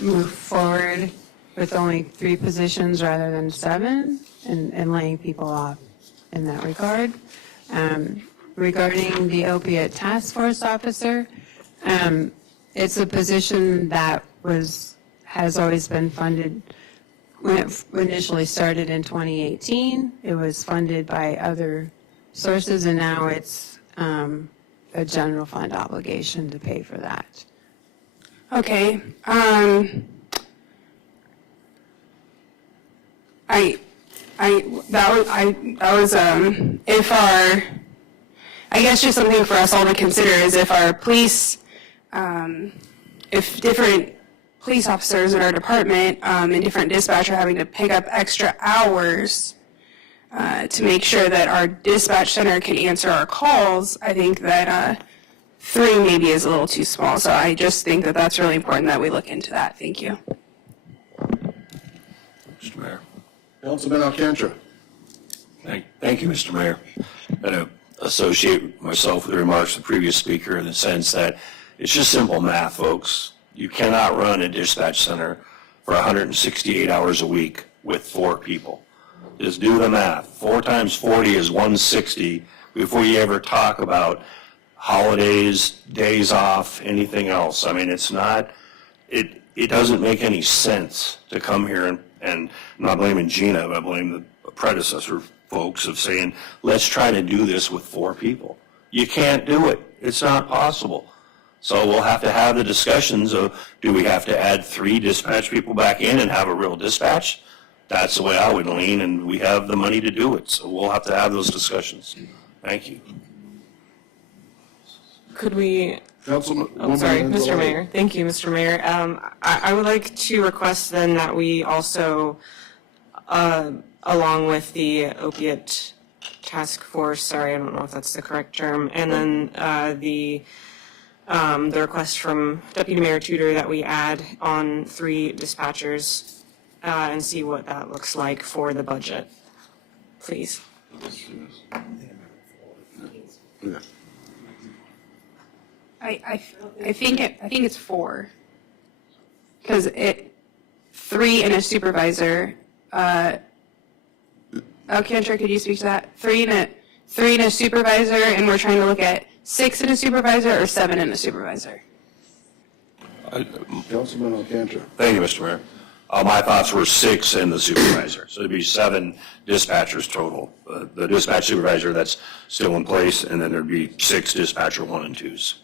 move forward with only 3 positions rather than 7 and laying people off in that regard. Regarding the opiate task force officer, it's a position that has always been funded when it initially started in 2018, it was funded by other sources, and now it's a general fund obligation to pay for that. Okay. I guess just something for us all to consider is if our police, if different police officers in our department and different dispatch are having to pick up extra hours to make sure that our dispatch center can answer our calls, I think that 3 maybe is a little too small. So I just think that that's really important that we look into that. Thank you. Mr. Mayor. Councilman Alcantara. Thank you, Mr. Mayor. I'm going to associate myself with the remarks of the previous speaker in the sense that it's just simple math, folks. You cannot run a dispatch center for 168 hours a week with 4 people. Just do the math. 4 times 40 is 160 before you ever talk about holidays, days off, anything else. I mean, it's not, it doesn't make any sense to come here and I'm not blaming Gina, but I blame the predecessor folks of saying, let's try to do this with 4 people. You can't do it. It's not possible. So we'll have to have the discussions of, do we have to add 3 dispatch people back in and have a real dispatch? That's the way I would lean, and we have the money to do it. So we'll have to have those discussions. Thank you. Could we, Councilman. oh, sorry, Mr. Mayor. Thank you, Mr. Mayor. I would like to request then that we also, along with the opiate task force, sorry, I don't know if that's the correct term, and then the request from Deputy Mayor Tudor that we add on 3 dispatchers and see what that looks like for the budget, please. Yeah. I think it's 4, because 3 and a supervisor. Alcantara, could you speak to that? 3 and a supervisor, and we're trying to look at 6 and a supervisor or 7 and a supervisor. Councilman Alcantara. Thank you, Mr. Mayor. My thoughts were 6 and the supervisor, so it'd be 7 dispatchers total. The dispatch supervisor that's still in place, and then there'd be 6 dispatcher 1 and 2s.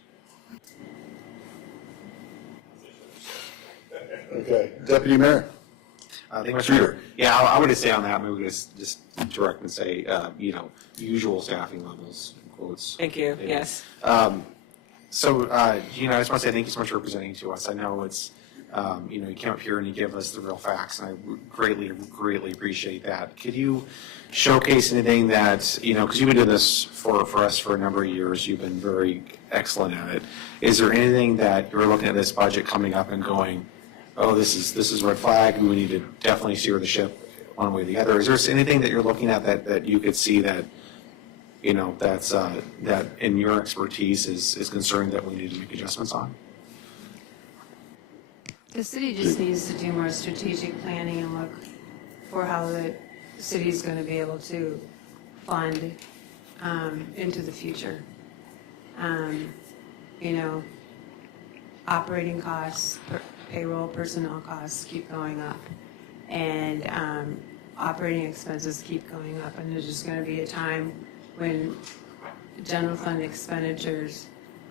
Okay, Deputy Mayor. Thank you, Mr. Mayor. Yeah, I would just say on that, maybe just direct and say, usual staffing levels, in quotes. Thank you, yes. So, Gina, I just want to say thank you so much for presenting to us. I know it's, you came up here and you gave us the real facts, and I greatly appreciate that. Could you showcase anything that, because you've been doing this for us for a number of years, you've been very excellent at it. Is there anything that you're looking at this budget coming up and going, oh, this is red flag, we need to definitely steer the ship one way or the other? Is there anything that you're looking at that you could see that, that's, that in your expertise is concerning that we need to make adjustments on? The city just needs to do more strategic planning and look for how the city's going to be able to fund into the future. Operating costs, payroll, personnel costs keep going up, and operating expenses keep going up, and there's just going to be a time when general fund expenditures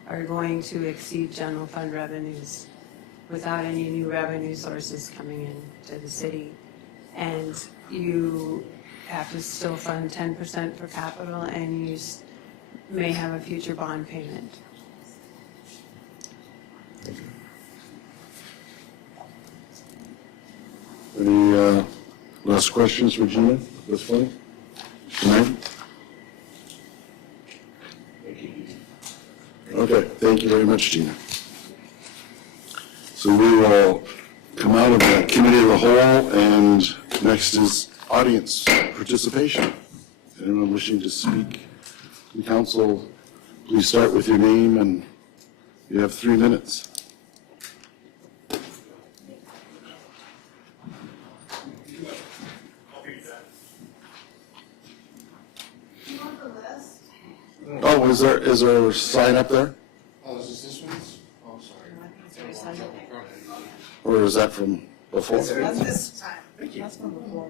are going to exceed general fund revenues without any new revenue sources coming into the city. And you have to still fund 10% for capital, and you may have a future bond payment. Any last questions for Gina at this point? Tonight? Okay, thank you very much, Gina. So we will come out of the committee of the whole, and next is audience participation. Anyone wishing to speak in council, please start with your name, and you have 3 minutes. Oh, is there a sign up there? Oh, is this one's? Oh, sorry. Or is that from Before? That's this time. Thank you. That's from before.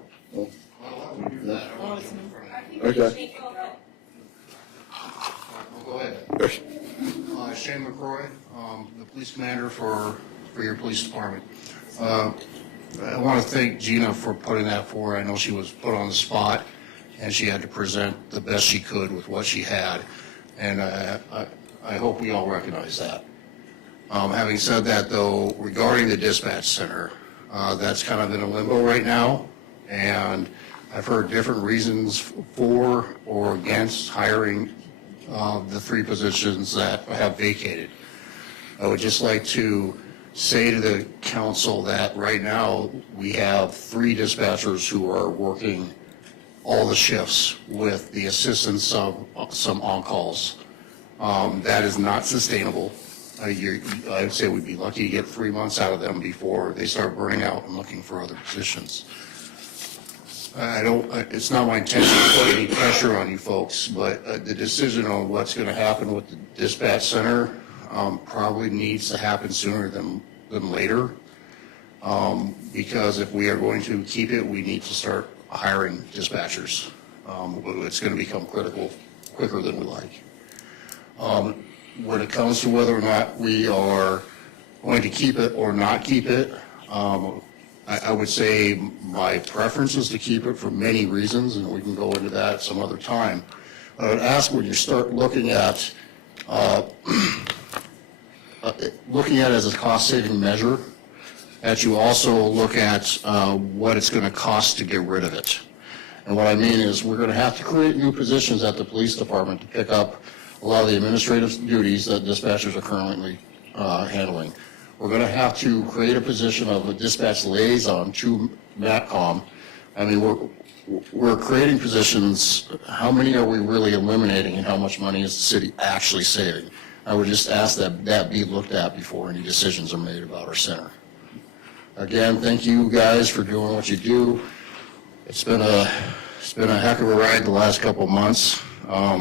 Okay. Go ahead. Okay. Shane McCroy, the police commander for your police department. I want to thank Gina for putting that forward. I know she was put on the spot, and she had to present the best she could with what she had, and I hope we all recognize that. Having said that, though, regarding the dispatch center, that's kind of in a limbo right now, and I've heard different reasons for or against hiring the 3 positions that have vacated. I would just like to say to the council that right now we have 3 dispatchers who are working all the shifts with the assistance of some on-calls. That is not sustainable. I would say we'd be lucky to get 3 months out of them before they start burning out and looking for other positions. It's not my intention to put any pressure on you folks, but the decision on what's going to happen with the dispatch center probably needs to happen sooner than later. Because if we are going to keep it, we need to start hiring dispatchers. It's going to become critical quicker than we like. When it comes to whether or not we are going to keep it or not keep it, I would say my preference is to keep it for many reasons, and we can go into that at some other time. I would ask when you start looking at it as a cost-saving measure, that you also look at what it's going to cost to get rid of it. And what I mean is we're going to have to create new positions at the police department to pick up a lot of the administrative duties that dispatchers are currently handling. We're going to have to create a position of a dispatch liaison to MATCOM. I mean, we're creating positions. How many are we really eliminating, and how much money is the city actually saving? I would just ask that be looked at before any decisions are made about our center. Again, thank you guys for doing what you do. It's been a heck of a ride the last couple of months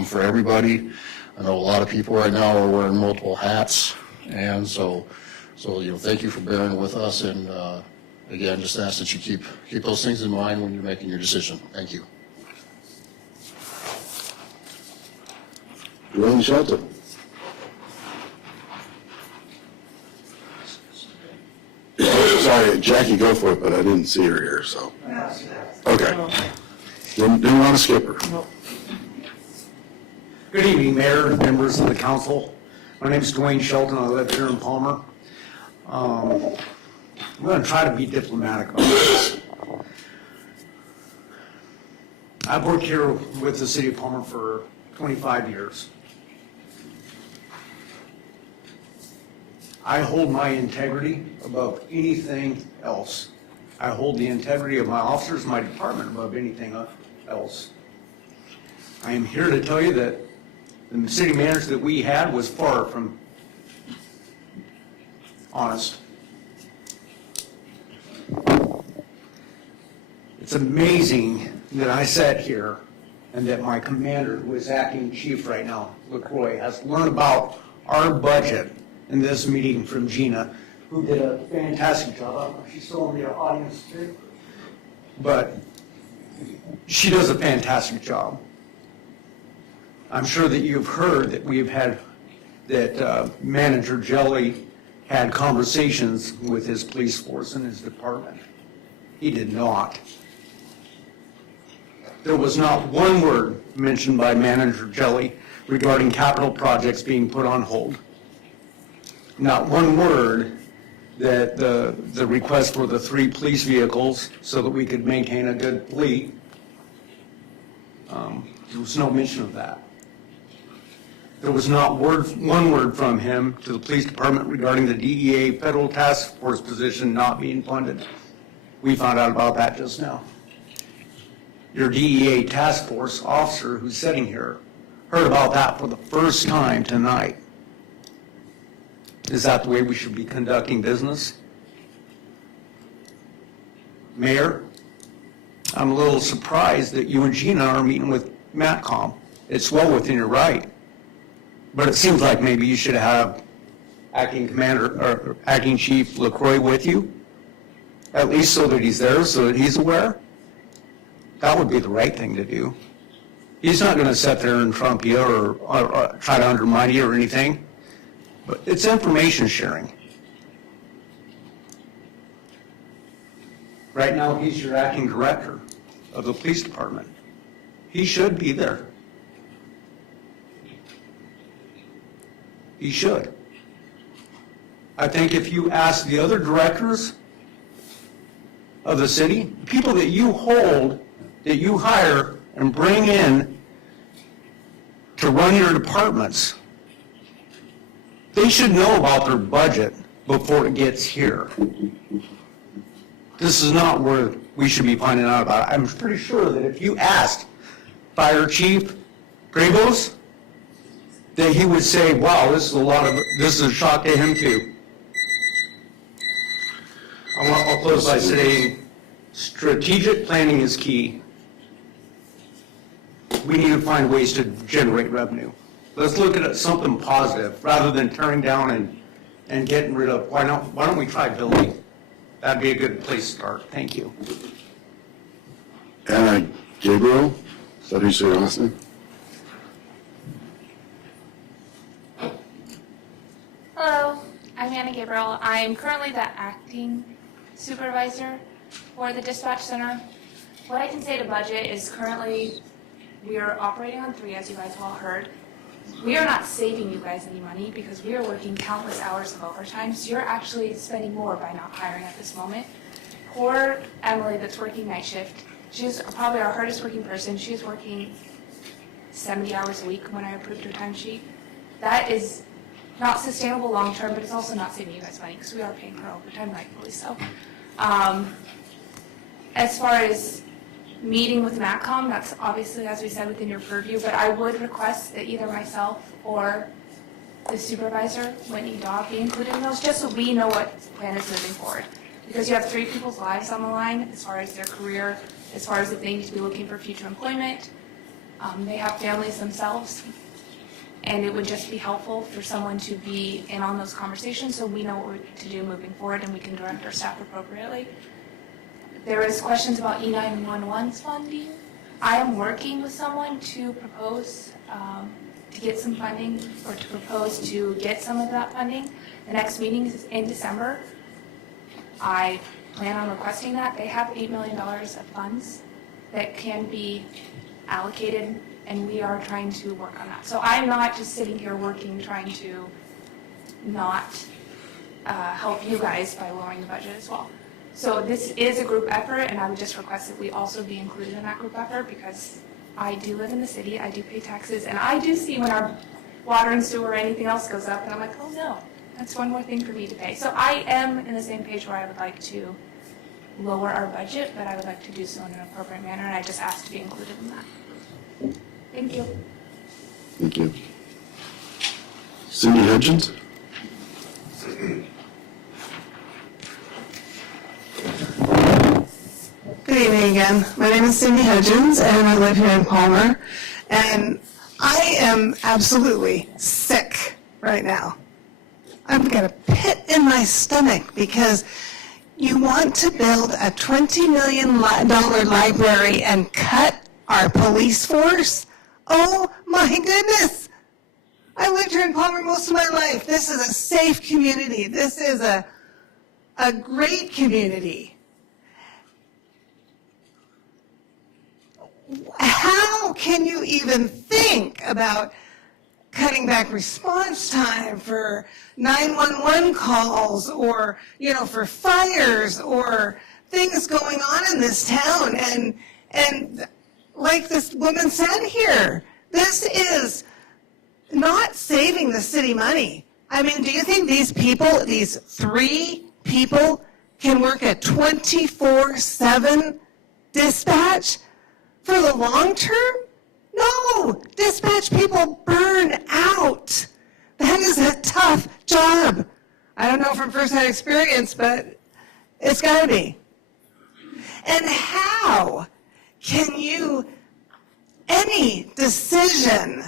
for everybody. I know a lot of people right now are wearing multiple hats, and so thank you for bearing with us, and again, just ask that you keep those things in mind when you're making your decision. Thank you. Dwayne Shelton. Sorry, Jackie, go for it, but I didn't see her here, so. Okay. Didn't want to skip her. Good evening, Mayor and members of the council. My name is Dwayne Shelton. I live here in Palmer. I'm going to try to be diplomatic about this. I've worked here with the city of Palmer for 25 years. I hold my integrity above anything else. I hold the integrity of my officers, my department above anything else. I am here to tell you that the city manager that we had was far from honest. It's amazing that I sat here and that my commander, who is acting chief right now, LaCroix, has learned about our budget in this meeting from Gina, who did a fantastic job. I don't know if she's still in the audience too, but she does a fantastic job. I'm sure that you've heard that we've had, that Manager Jelly had conversations with his police force and his department. He did not. There was not one word mentioned by Manager Jelly regarding capital projects being put on hold. Not one word that the request for the 3 police vehicles so that we could maintain a good fleet, there was no mention of that. There was not one word from him to the police department regarding the DEA federal task force position not being funded. We found out about that just now. Your DEA task force officer who's sitting here heard about that for the first time tonight. Is that the way we should be conducting business? Mayor, I'm a little surprised that you and Gina are meeting with MATCOM. It's well within your right. But it seems like maybe you should have acting commander or acting chief LaCroix with you, at least so that he's there, so that he's aware. That would be the right thing to do. He's not going to sit there and trump you or try to undermine you or anything, but it's information sharing. Right now, he's your acting director of the police department. He should be there. He should. I think if you ask the other directors of the city, people that you hold, that you hire and bring in to run your departments, they should know about their budget before it gets here. This is not where we should be finding out about it. I'm pretty sure that if you asked Fire Chief Grabos, that he would say, wow, this is a shock to him too. I'll close by saying, strategic planning is key. We need to find ways to generate revenue. Let's look at something positive rather than tearing down and getting rid of. Why don't we try building? That'd be a good place to start. Thank you. Anna Gabriel, is that who you say your last name? Hello, I'm Anna Gabriel. I'm currently the acting supervisor for the dispatch center. What I can say to budget is currently we are operating on 3, as you guys all heard. We are not saving you guys any money because we are working countless hours of overtime, so you're actually spending more by not hiring at this moment. Poor Emily that's working night shift, she's probably our hardest working person. She's working 70 hours a week when I approved her timesheet. That is not sustainable long term, but it's also not saving you guys money because we are paying her overtime, rightfully so. As far as meeting with MACCOM, that's obviously, as we said, within your purview, but I would request that either myself or the supervisor, Whitney Daw, be included in those, just so we know what the plan is moving forward. Because you have 3 people's lives on the line as far as their career, as far as if they need to be looking for future employment. They have families themselves, and it would just be helpful for someone to be in on those conversations so we know what to do moving forward and we can direct our staff appropriately. There is questions about E911's funding. I am working with someone to propose to get some funding, or to propose to get some of that funding. The next meeting is in December. I plan on requesting that. They have $8 million of funds that can be allocated, and we are trying to work on that. So I'm not just sitting here working, trying to not help you guys by lowering the budget as well. So this is a group effort, and I would just request that we also be included in that group effort because I do live in the city, I do pay taxes, and I do see when our water and sewer or anything else goes up, and I'm like, oh no, that's one more thing for me to pay. So I am in the same page where I would like to lower our budget, but I would like to do so in an appropriate manner, and I just ask to be included in that. Thank you. Thank you. Cindy Hudgens? Good evening again. My name is Cindy Hudgens, and I live here in Palmer. And I am absolutely sick right now. I've got a pit in my stomach because you want to build a $20 million library and cut our police force? Oh my goodness! I lived here in Palmer most of my life. This is a safe community. This is a great community. How can you even think about cutting back response time for 911 calls or, for fires or things going on in this town? And like this woman said here, this is not saving the city money. I mean, do you think these people, these 3 people, can work a 24/7 dispatch for the long term? No, dispatch people burn out. That is a tough job. I don't know from firsthand experience, but it's got to be. And how can you, any decision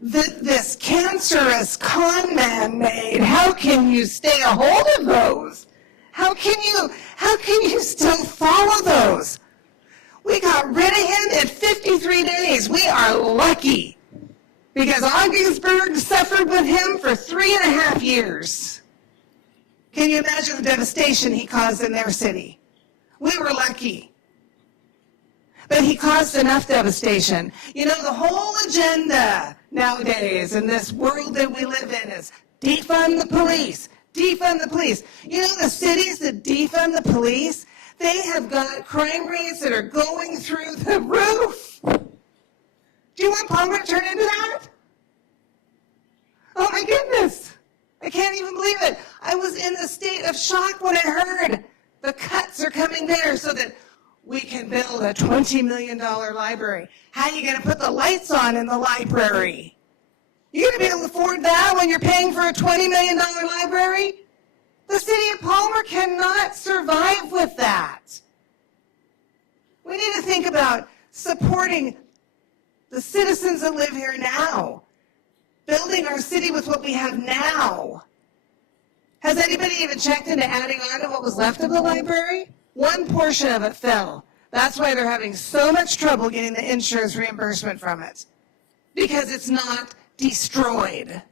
that this cancerous con man made, how can you stay a hold of those? How can you How can you still follow those? We got rid of him in 53 days. We are lucky because Augsburg suffered with him for 3.5 years. Can you imagine the devastation he caused in their city? We were lucky. But he caused enough devastation. You know, the whole agenda nowadays in this world that we live in is defund the police, defund the police. You know, the cities that defund the police, they have got crime rates that are going through the roof. Do you want Palmer to turn into that? Oh my goodness. I can't even believe it. I was in a state of shock when I heard the cuts are coming there so that we can build a $20 million library. How are you going to put the lights on in the library? You're going to be able to afford that when you're paying for a $20 million library? The city of Palmer cannot survive with that. We need to think about supporting the citizens that live here now, building our city with what we have now. Has anybody even checked into adding on to what was left of the library? One portion of it fell. That's why they're having so much trouble getting the insurance reimbursement from it, because it's not destroyed.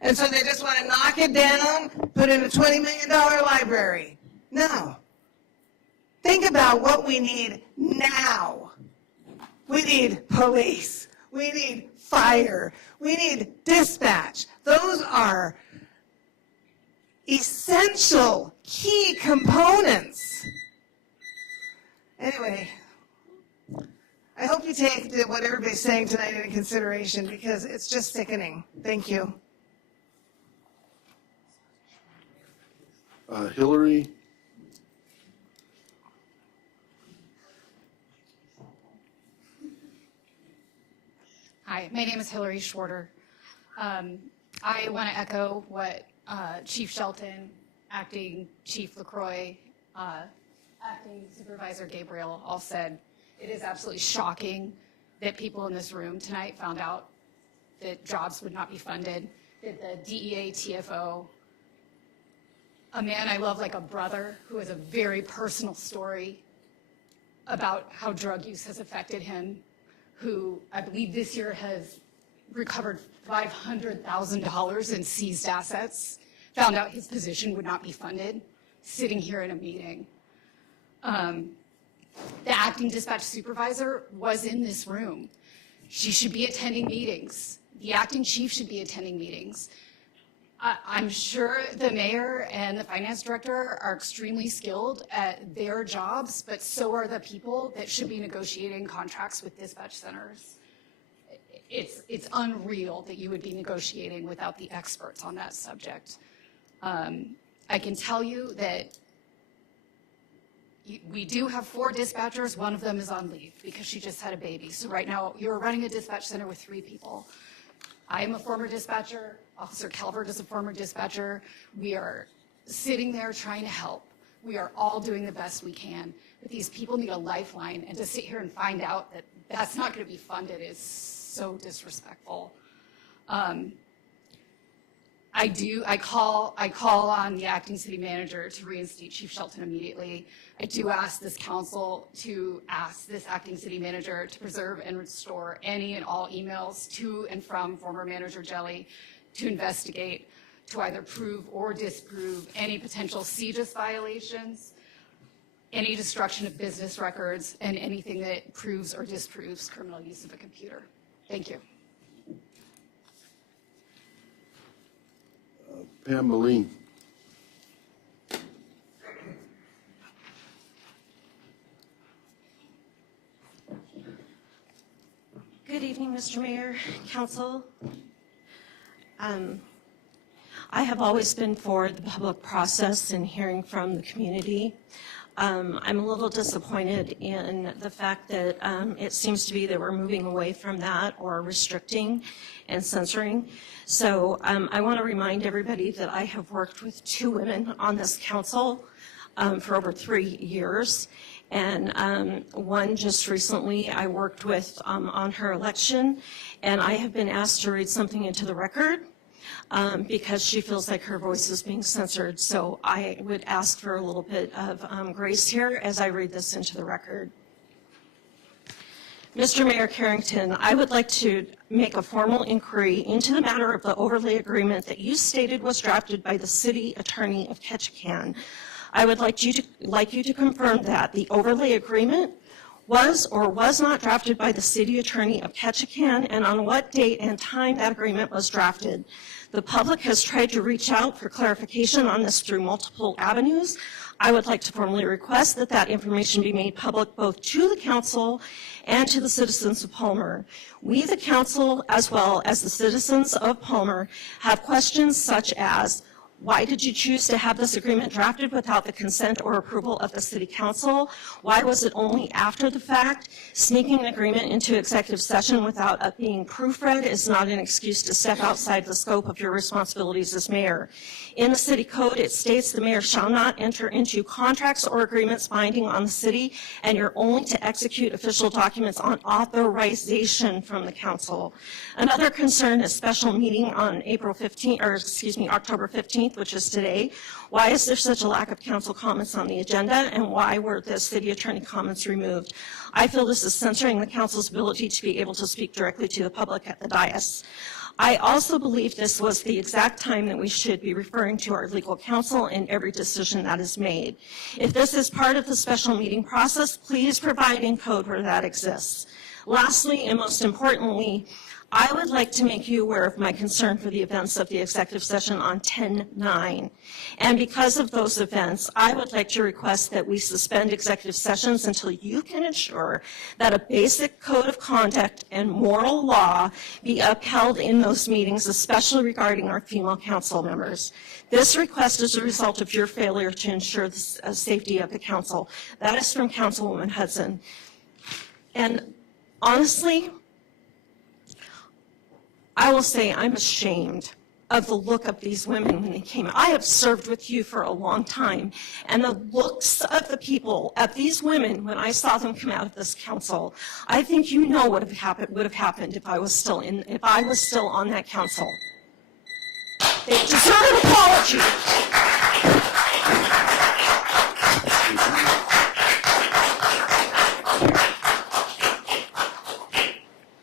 And so they just want to knock it down, put in a $20 million library. No. Think about what we need now. We need police. We need fire. We need dispatch. Those are essential key components. Anyway, I hope you take what everybody's saying tonight into consideration because it's just sickening. Thank you. Hillary? Hi, my name is Hillary Schwarter. I want to echo what Chief Shelton, Acting Chief LaCroix, Acting Supervisor Gabriel all said. It is absolutely shocking that people in this room tonight found out that jobs would not be funded, that the DEA TFO, a man I love like a brother who has a very personal story about how drug use has affected him, who I believe this year has recovered $500,000 in seized assets, found out his position would not be funded, sitting here in a meeting. The acting dispatch supervisor was in this room. She should be attending meetings. The acting chief should be attending meetings. I'm sure the mayor and the finance director are extremely skilled at their jobs, but so are the people that should be negotiating contracts with dispatch centers. It's unreal that you would be negotiating without the experts on that subject. I can tell you that we do have 4 dispatchers. One of them is on leave because she just had a baby. So right now you're running a dispatch center with 3 people. I am a former dispatcher. Officer Calvert is a former dispatcher. We are sitting there trying to help. We are all doing the best we can. But these people need a lifeline, and to sit here and find out that that's not going to be funded is so disrespectful. I call on the acting city manager to reinstate Chief Shelton immediately. I do ask this council to ask this acting city manager to preserve and restore any and all emails to and from former manager Jelly, to investigate, to either prove or disprove any potential CJIS violations, any destruction of business records, and anything that proves or disproves criminal use of a computer. Thank you. Pam Moline. Good evening, Mr. Mayor, Council. I have always been for the public process and hearing from the community. I'm a little disappointed in the fact that it seems to be that we're moving away from that or restricting and censoring. So I want to remind everybody that I have worked with 2 women on this council for over 3 years. And one just recently I worked with on her election, and I have been asked to read something into the record. because she feels like her voice is being censored. So I would ask for a little bit of grace here as I read this into the record. Mr. Mayor Carrington, I would like to make a formal inquiry into the matter of the overlay agreement that you stated was drafted by the City Attorney of Ketchikan. I would like you to confirm that the overlay agreement was or was not drafted by the City Attorney of Ketchikan, and on what date and time that agreement was drafted. The public has tried to reach out for clarification on this through multiple avenues. I would like to formally request that that information be made public both to the council and to the citizens of Palmer. We, the council, as well as the citizens of Palmer, have questions such as, why did you choose to have this agreement drafted without the consent or approval of the city council? Why was it only after the fact? Sneaking an agreement into executive session without it being proofread is not an excuse to step outside the scope of your responsibilities as mayor. In the city code, it states the mayor shall not enter into contracts or agreements binding on the city, and you're only to execute official documents on authorization from the council. Another concern is special meeting on October 15th, which is today. Why is there such a lack of council comments on the agenda, and why were the city attorney comments removed? I feel this is censoring the council's ability to be able to speak directly to the public at the dais. I also believe this was the exact time that we should be referring to our legal counsel in every decision that is made. If this is part of the special meeting process, please provide in code where that exists. Lastly, and most importantly, I would like to make you aware of my concern for the events of the executive session on 10/9. And because of those events, I would like to request that we suspend executive sessions until you can ensure that a basic code of conduct and moral law be upheld in those meetings, especially regarding our female council members. This request is a result of your failure to ensure the safety of the council. That is from Councilwoman Hudson. And honestly, I will say I'm ashamed of the look of these women when they came. I have served with you for a long time, and the looks of the people, of these women, when I saw them come out of this council, I think you know what would have happened if I was still on that council. They deserve an apology.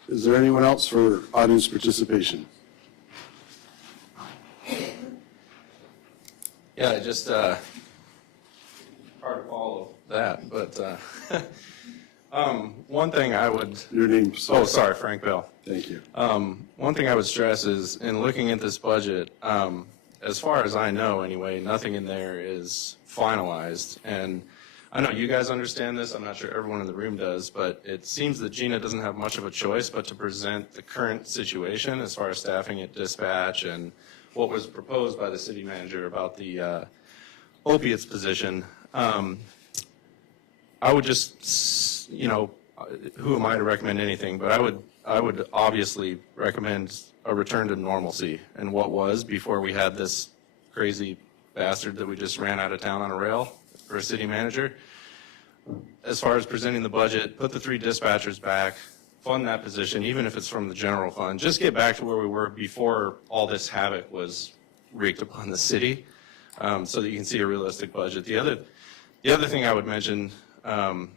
Is there anyone else for audience participation? Yeah, just hard to follow that, but one thing I would. Your name, sorry. Oh, sorry, Frank Bell. Thank you. One thing I would stress is in looking at this budget, as far as I know anyway, nothing in there is finalized. And I know you guys understand this. I'm not sure everyone in the room does, but it seems that Gina doesn't have much of a choice but to present the current situation as far as staffing at dispatch and what was proposed by the city manager about the opiates position. I would just, who am I to recommend anything, but I would obviously recommend a return to normalcy and what was before we had this crazy bastard that we just ran out of town on a rail for a city manager. As far as presenting the budget, put the 3 dispatchers back, fund that position, even if it's from the general fund. Just get back to where we were before all this havoc was wreaked upon the city, so that you can see a realistic budget. The other thing I would mention, and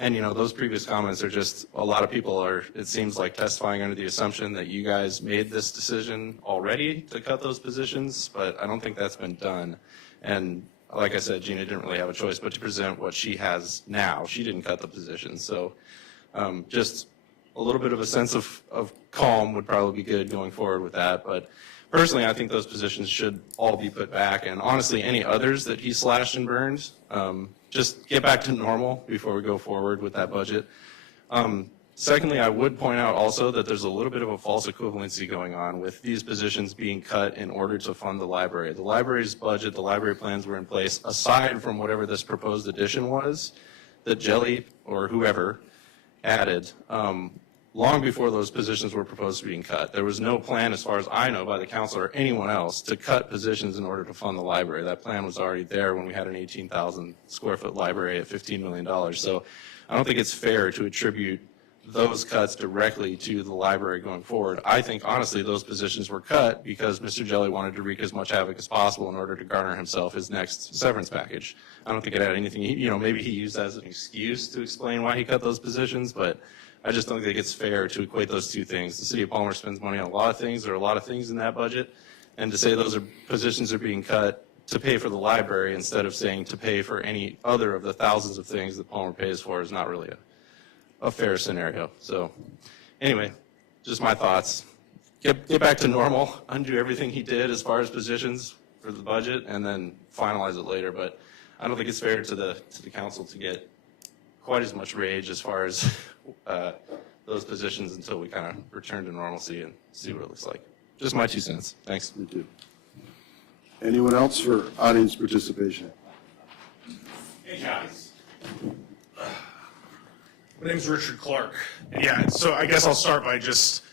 those previous comments are just, a lot of people are, it seems like, testifying under the assumption that you guys made this decision already to cut those positions, but I don't think that's been done. And like I said, Gina didn't really have a choice but to present what she has now. She didn't cut the position. So just a little bit of a sense of calm would probably be good going forward with that. But personally, I think those positions should all be put back. And honestly, any others that he slashed and burned, just get back to normal before we go forward with that budget. Secondly, I would point out also that there's a little bit of a false equivalency going on with these positions being cut in order to fund the library. The library's budget, the library plans were in place aside from whatever this proposed addition was that Jelly or whoever added long before those positions were proposed to being cut. There was no plan, as far as I know, by the council or anyone else to cut positions in order to fund the library. That plan was already there when we had an 18,000 square foot library at $15 million. So I don't think it's fair to attribute those cuts directly to the library going forward. I think honestly those positions were cut because Mr. Jelly wanted to wreak as much havoc as possible in order to garner himself his next severance package. I don't think it had anything, maybe he used that as an excuse to explain why he cut those positions, but I just don't think it's fair to equate those two things. The city of Palmer spends money on a lot of things. There are a lot of things in that budget, and to say those positions are being cut to pay for the library instead of saying to pay for any other of the thousands of things that Palmer pays for is not really a fair scenario. So anyway, just my thoughts. Get back to normal, undo everything he did as far as positions for the budget, and then finalize it later. But I don't think it's fair to the council to get quite as much rage as far as those positions until we kind of return to normalcy and see what it looks like. Just my 2 cents. Thanks. Me too. Anyone else for audience participation? Hey guys. My name's Richard Clark. Yeah, so I guess I'll start by just,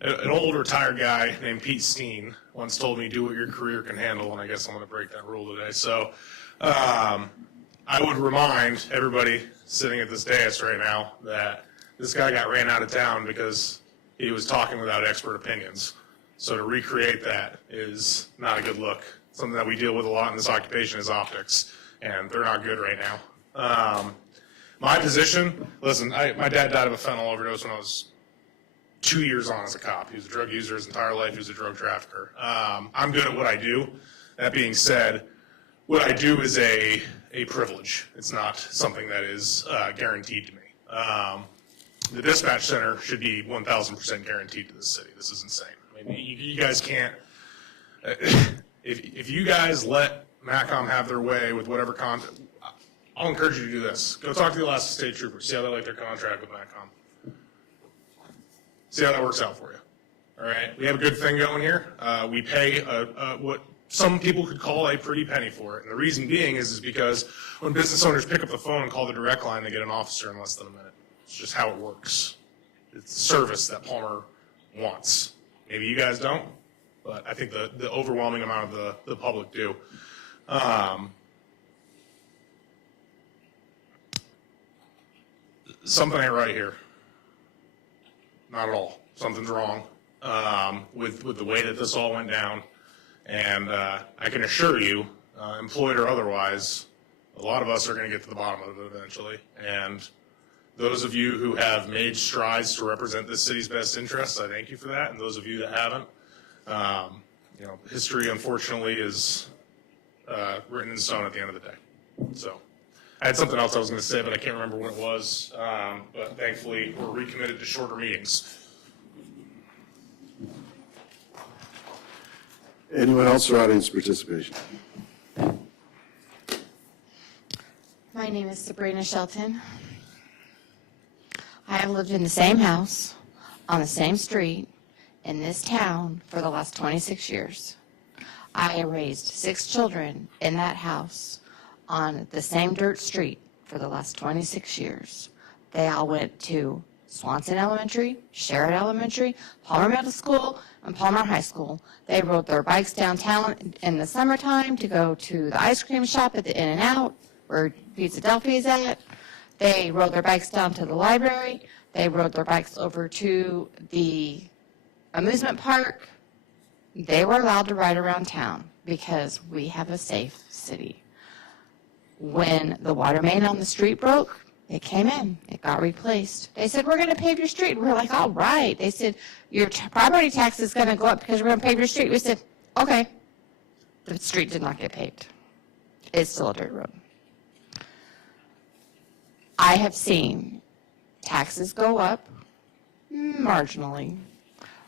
an old retired guy named Pete Steen once told me, do what your career can handle, and I guess I'm going to break that rule today. So I would remind everybody sitting at this dais right now that this guy got ran out of town because he was talking without expert opinions. So to recreate that is not a good look. Something that we deal with a lot in this occupation is optics, and they're not good right now. My position, listen, my dad died of a fentanyl overdose when I was 2 years on as a cop. He was a drug user his entire life. He was a drug trafficker. I'm good at what I do. That being said, what I do is a privilege. It's not something that is guaranteed to me. The dispatch center should be 1,000% guaranteed to the city. This is insane. I mean, you guys can't, if you guys let MACCOM have their way with whatever content, I'll encourage you to do this. Go talk to the Alaska State Troopers. See how they like their contract with MACCOM. See how that works out for you. All right? We have a good thing going here. We pay what some people could call a pretty penny for it. And the reason being is because when business owners pick up the phone and call the direct line, they get an officer in less than a minute. It's just how it works. It's the service that Palmer wants. Maybe you guys don't, but I think the overwhelming amount of the public do. Something ain't right here. Not at all. Something's wrong with the way that this all went down. And I can assure you, employed or otherwise, a lot of us are going to get to the bottom of it eventually. And those of you who have made strides to represent this city's best interests, I thank you for that. And those of you that haven't, history unfortunately is written in stone at the end of the day. So I had something else I was going to say, but I can't remember what it was. But thankfully, we're recommitted to shorter meetings. Anyone else for audience participation? My name is Sabrina Shelton. I have lived in the same house, on the same street, in this town for the last 26 years. I raised 6 children in that house on the same dirt street for the last 26 years. They all went to Swanson Elementary, Sherrod Elementary, Palmer Middle School, and Palmer High School. They rode their bikes downtown in the summertime to go to the ice cream shop at the In-N-Out, where Pizza Delphi is at. They rode their bikes down to the library. They rode their bikes over to the amusement park. They were allowed to ride around town because we have a safe city. When the water main on the street broke, it came in. It got replaced. They said, we're going to pave your street. We're like, all right. They said, your property tax is going to go up because we're going to pave your street. We said, okay. The street did not get paved. It's still a dirt road. I have seen taxes go up marginally.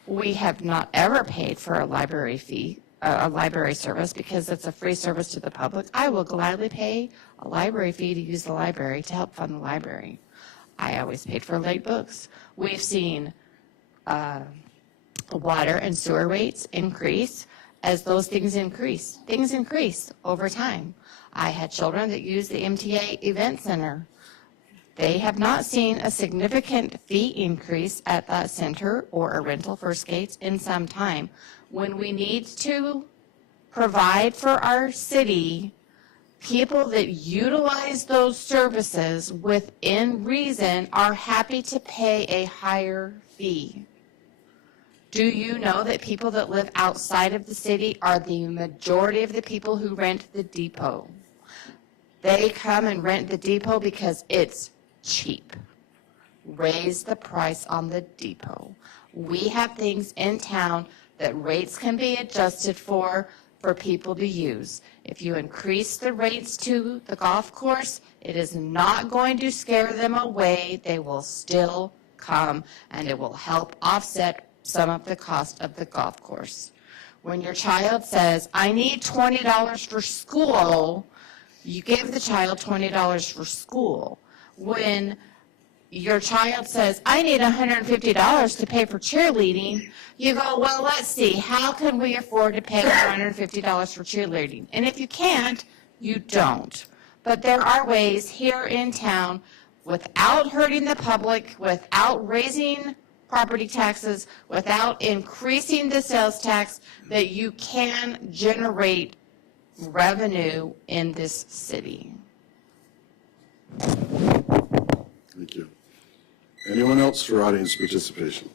We have not ever paid for a library fee, a library service, because it's a free service to the public. I will gladly pay a library fee to use the library to help fund the library. I always paid for late books. We've seen water and sewer rates increase as those things increase. Things increase over time. I had children that used the MTA Event Center. They have not seen a significant fee increase at that center or a rental for skates in some time. When we need to provide for our city people that utilize those services within reason are happy to pay a higher fee. Do you know that people that live outside of the city are the majority of the people who rent the depot? They come and rent the depot because it's cheap. Raise the price on the depot. We have things in town that rates can be adjusted for people to use. If you increase the rates to the golf course, it is not going to scare them away. They will still come, and it will help offset some of the cost of the golf course. When your child says, I need $20 for school, you give the child $20 for school. When your child says, I need $150 to pay for cheerleading, you go, well, let's see, how can we afford to pay $150 for cheerleading? And if you can't, you don't. But there are ways here in town, without hurting the public, without raising property taxes, without increasing the sales tax, that you can generate revenue in this city. Thank you. Anyone else for audience participation?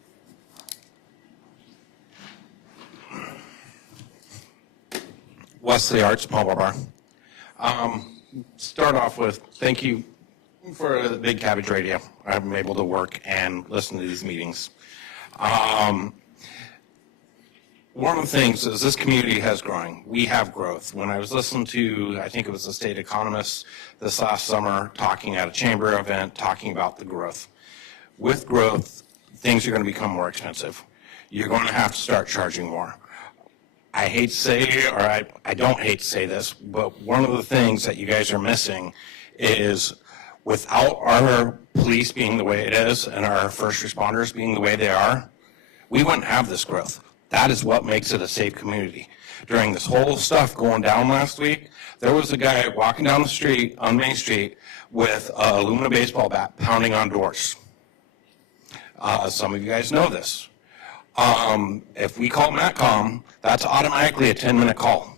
Wesley Arts, Palmer Bar. Start off with thank you for the Big Cabbage Radio. I'm able to work and listen to these meetings. One of the things is this community has growing. We have growth. When I was listening to, I think it was the state economist this last summer, talking at a chamber event, talking about the growth. With growth, things are going to become more expensive. You're going to have to start charging more. I hate to say, or I don't hate to say this, but one of the things that you guys are missing is without our police being the way it is and our first responders being the way they are, we wouldn't have this growth. That is what makes it a safe community. During this whole stuff going down last week, there was a guy walking down the street on Main Street with an aluminum baseball bat pounding on doors. Some of you guys know this. If we call MATCOM, that's automatically a 10-minute call.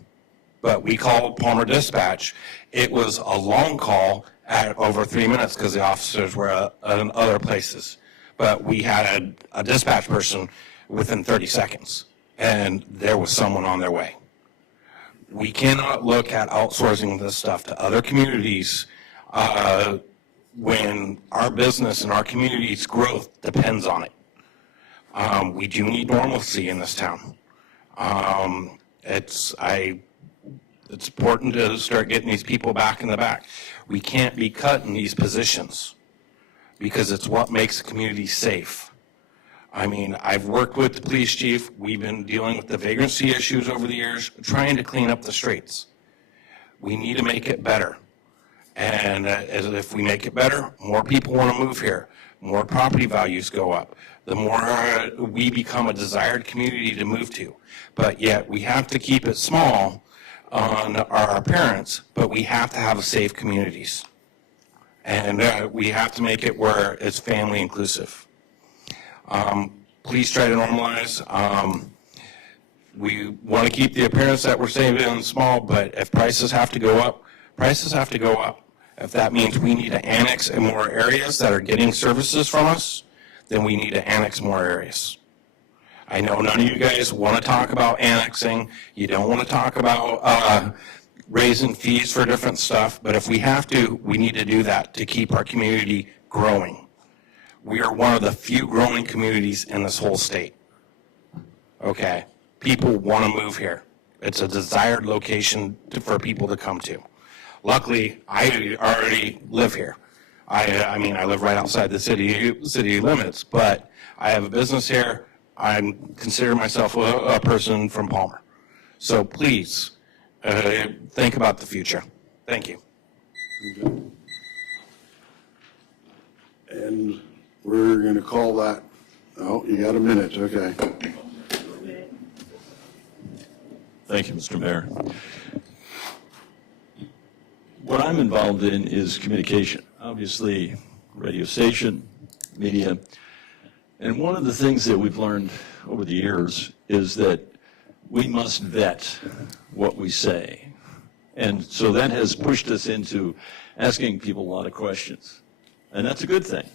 But we called Palmer Dispatch. It was a long call at over 3 minutes because the officers were in other places. But we had a dispatch person within 30 seconds, and there was someone on their way. We cannot look at outsourcing this stuff to other communities when our business and our community's growth depends on it. We do need normalcy in this town. It's important to start getting these people back in the back. We can't be cut in these positions because it's what makes the community safe. I mean, I've worked with the police chief. We've been dealing with the vagrancy issues over the years, trying to clean up the streets. We need to make it better. And as if we make it better, more people want to move here. More property values go up. The more we become a desired community to move to. But yet we have to keep it small on our appearance, but we have to have safe communities. And we have to make it where it's family inclusive. Please try to normalize. We want to keep the appearance that we're saving small, but if prices have to go up, prices have to go up. If that means we need to annex in more areas that are getting services from us, then we need to annex more areas. I know none of you guys want to talk about annexing. You don't want to talk about raising fees for different stuff, but if we have to, we need to do that to keep our community growing. We are one of the few growing communities in this whole state. Okay, people want to move here. It's a desired location for people to come to. Luckily, I already live here. I mean, I live right outside the city limits, but I have a business here. I consider myself a person from Palmer. So please, think about the future. Thank you. And we're going to call that, oh, you got a minute, okay. Thank you, Mr. Mayor. What I'm involved in is communication, obviously radio station, media. And one of the things that we've learned over the years is that we must vet what we say. And so that has pushed us into asking people a lot of questions. And that's a good thing.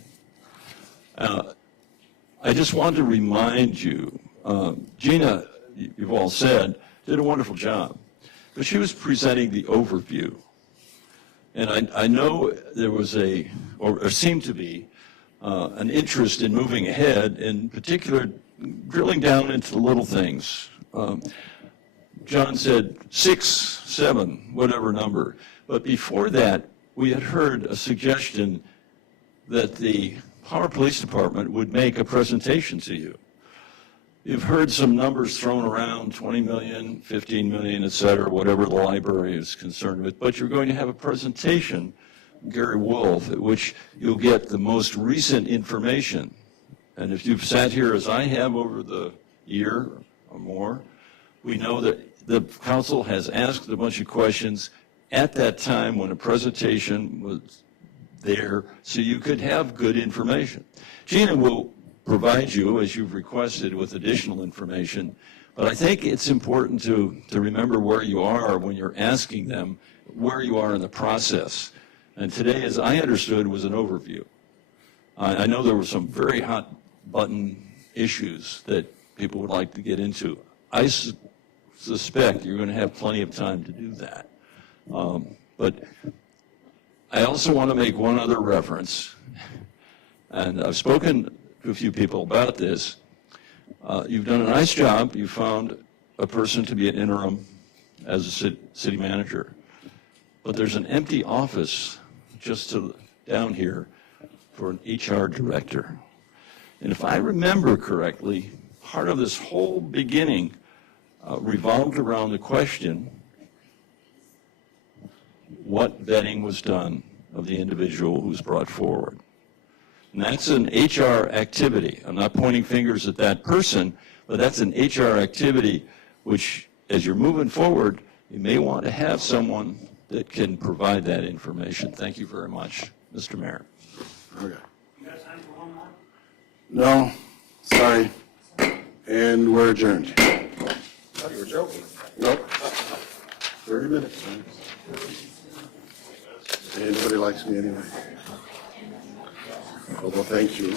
I just want to remind you, Gina, you've all said, did a wonderful job. But she was presenting the overview. And I know there was or seemed to be, an interest in moving ahead, in particular, drilling down into the little things. John said 6, 7, whatever number. But before that, we had heard a suggestion that the Power Police Department would make a presentation to you. You've heard some numbers thrown around, 20 million, 15 million, et cetera, whatever the library is concerned with, but you're going to have a presentation, Gary Wolf, at which you'll get the most recent information. And if you've sat here as I have over the year or more, we know that the council has asked a bunch of questions at that time when a presentation was there, so you could have good information. Gina will provide you, as you've requested, with additional information, but I think it's important to remember where you are when you're asking them where you are in the process. And today, as I understood, was an overview. I know there were some very hot button issues that people would like to get into. I suspect you're going to have plenty of time to do that. But I also want to make one other reference, and I've spoken to a few people about this. You've done a nice job. You found a person to be an interim as a city manager. But there's an empty office just down here for an HR director. And if I remember correctly, part of this whole beginning revolved around the question, what vetting was done of the individual who was brought forward. And that's an HR activity. I'm not pointing fingers at that person, but that's an HR activity which, as you're moving forward, you may want to have someone that can provide that information. Thank you very much, Mr. Mayor. Okay. No, sorry. And we're adjourned. You were joking. Nope. 30 minutes. Man. Anybody likes me anyway. Well, thank you.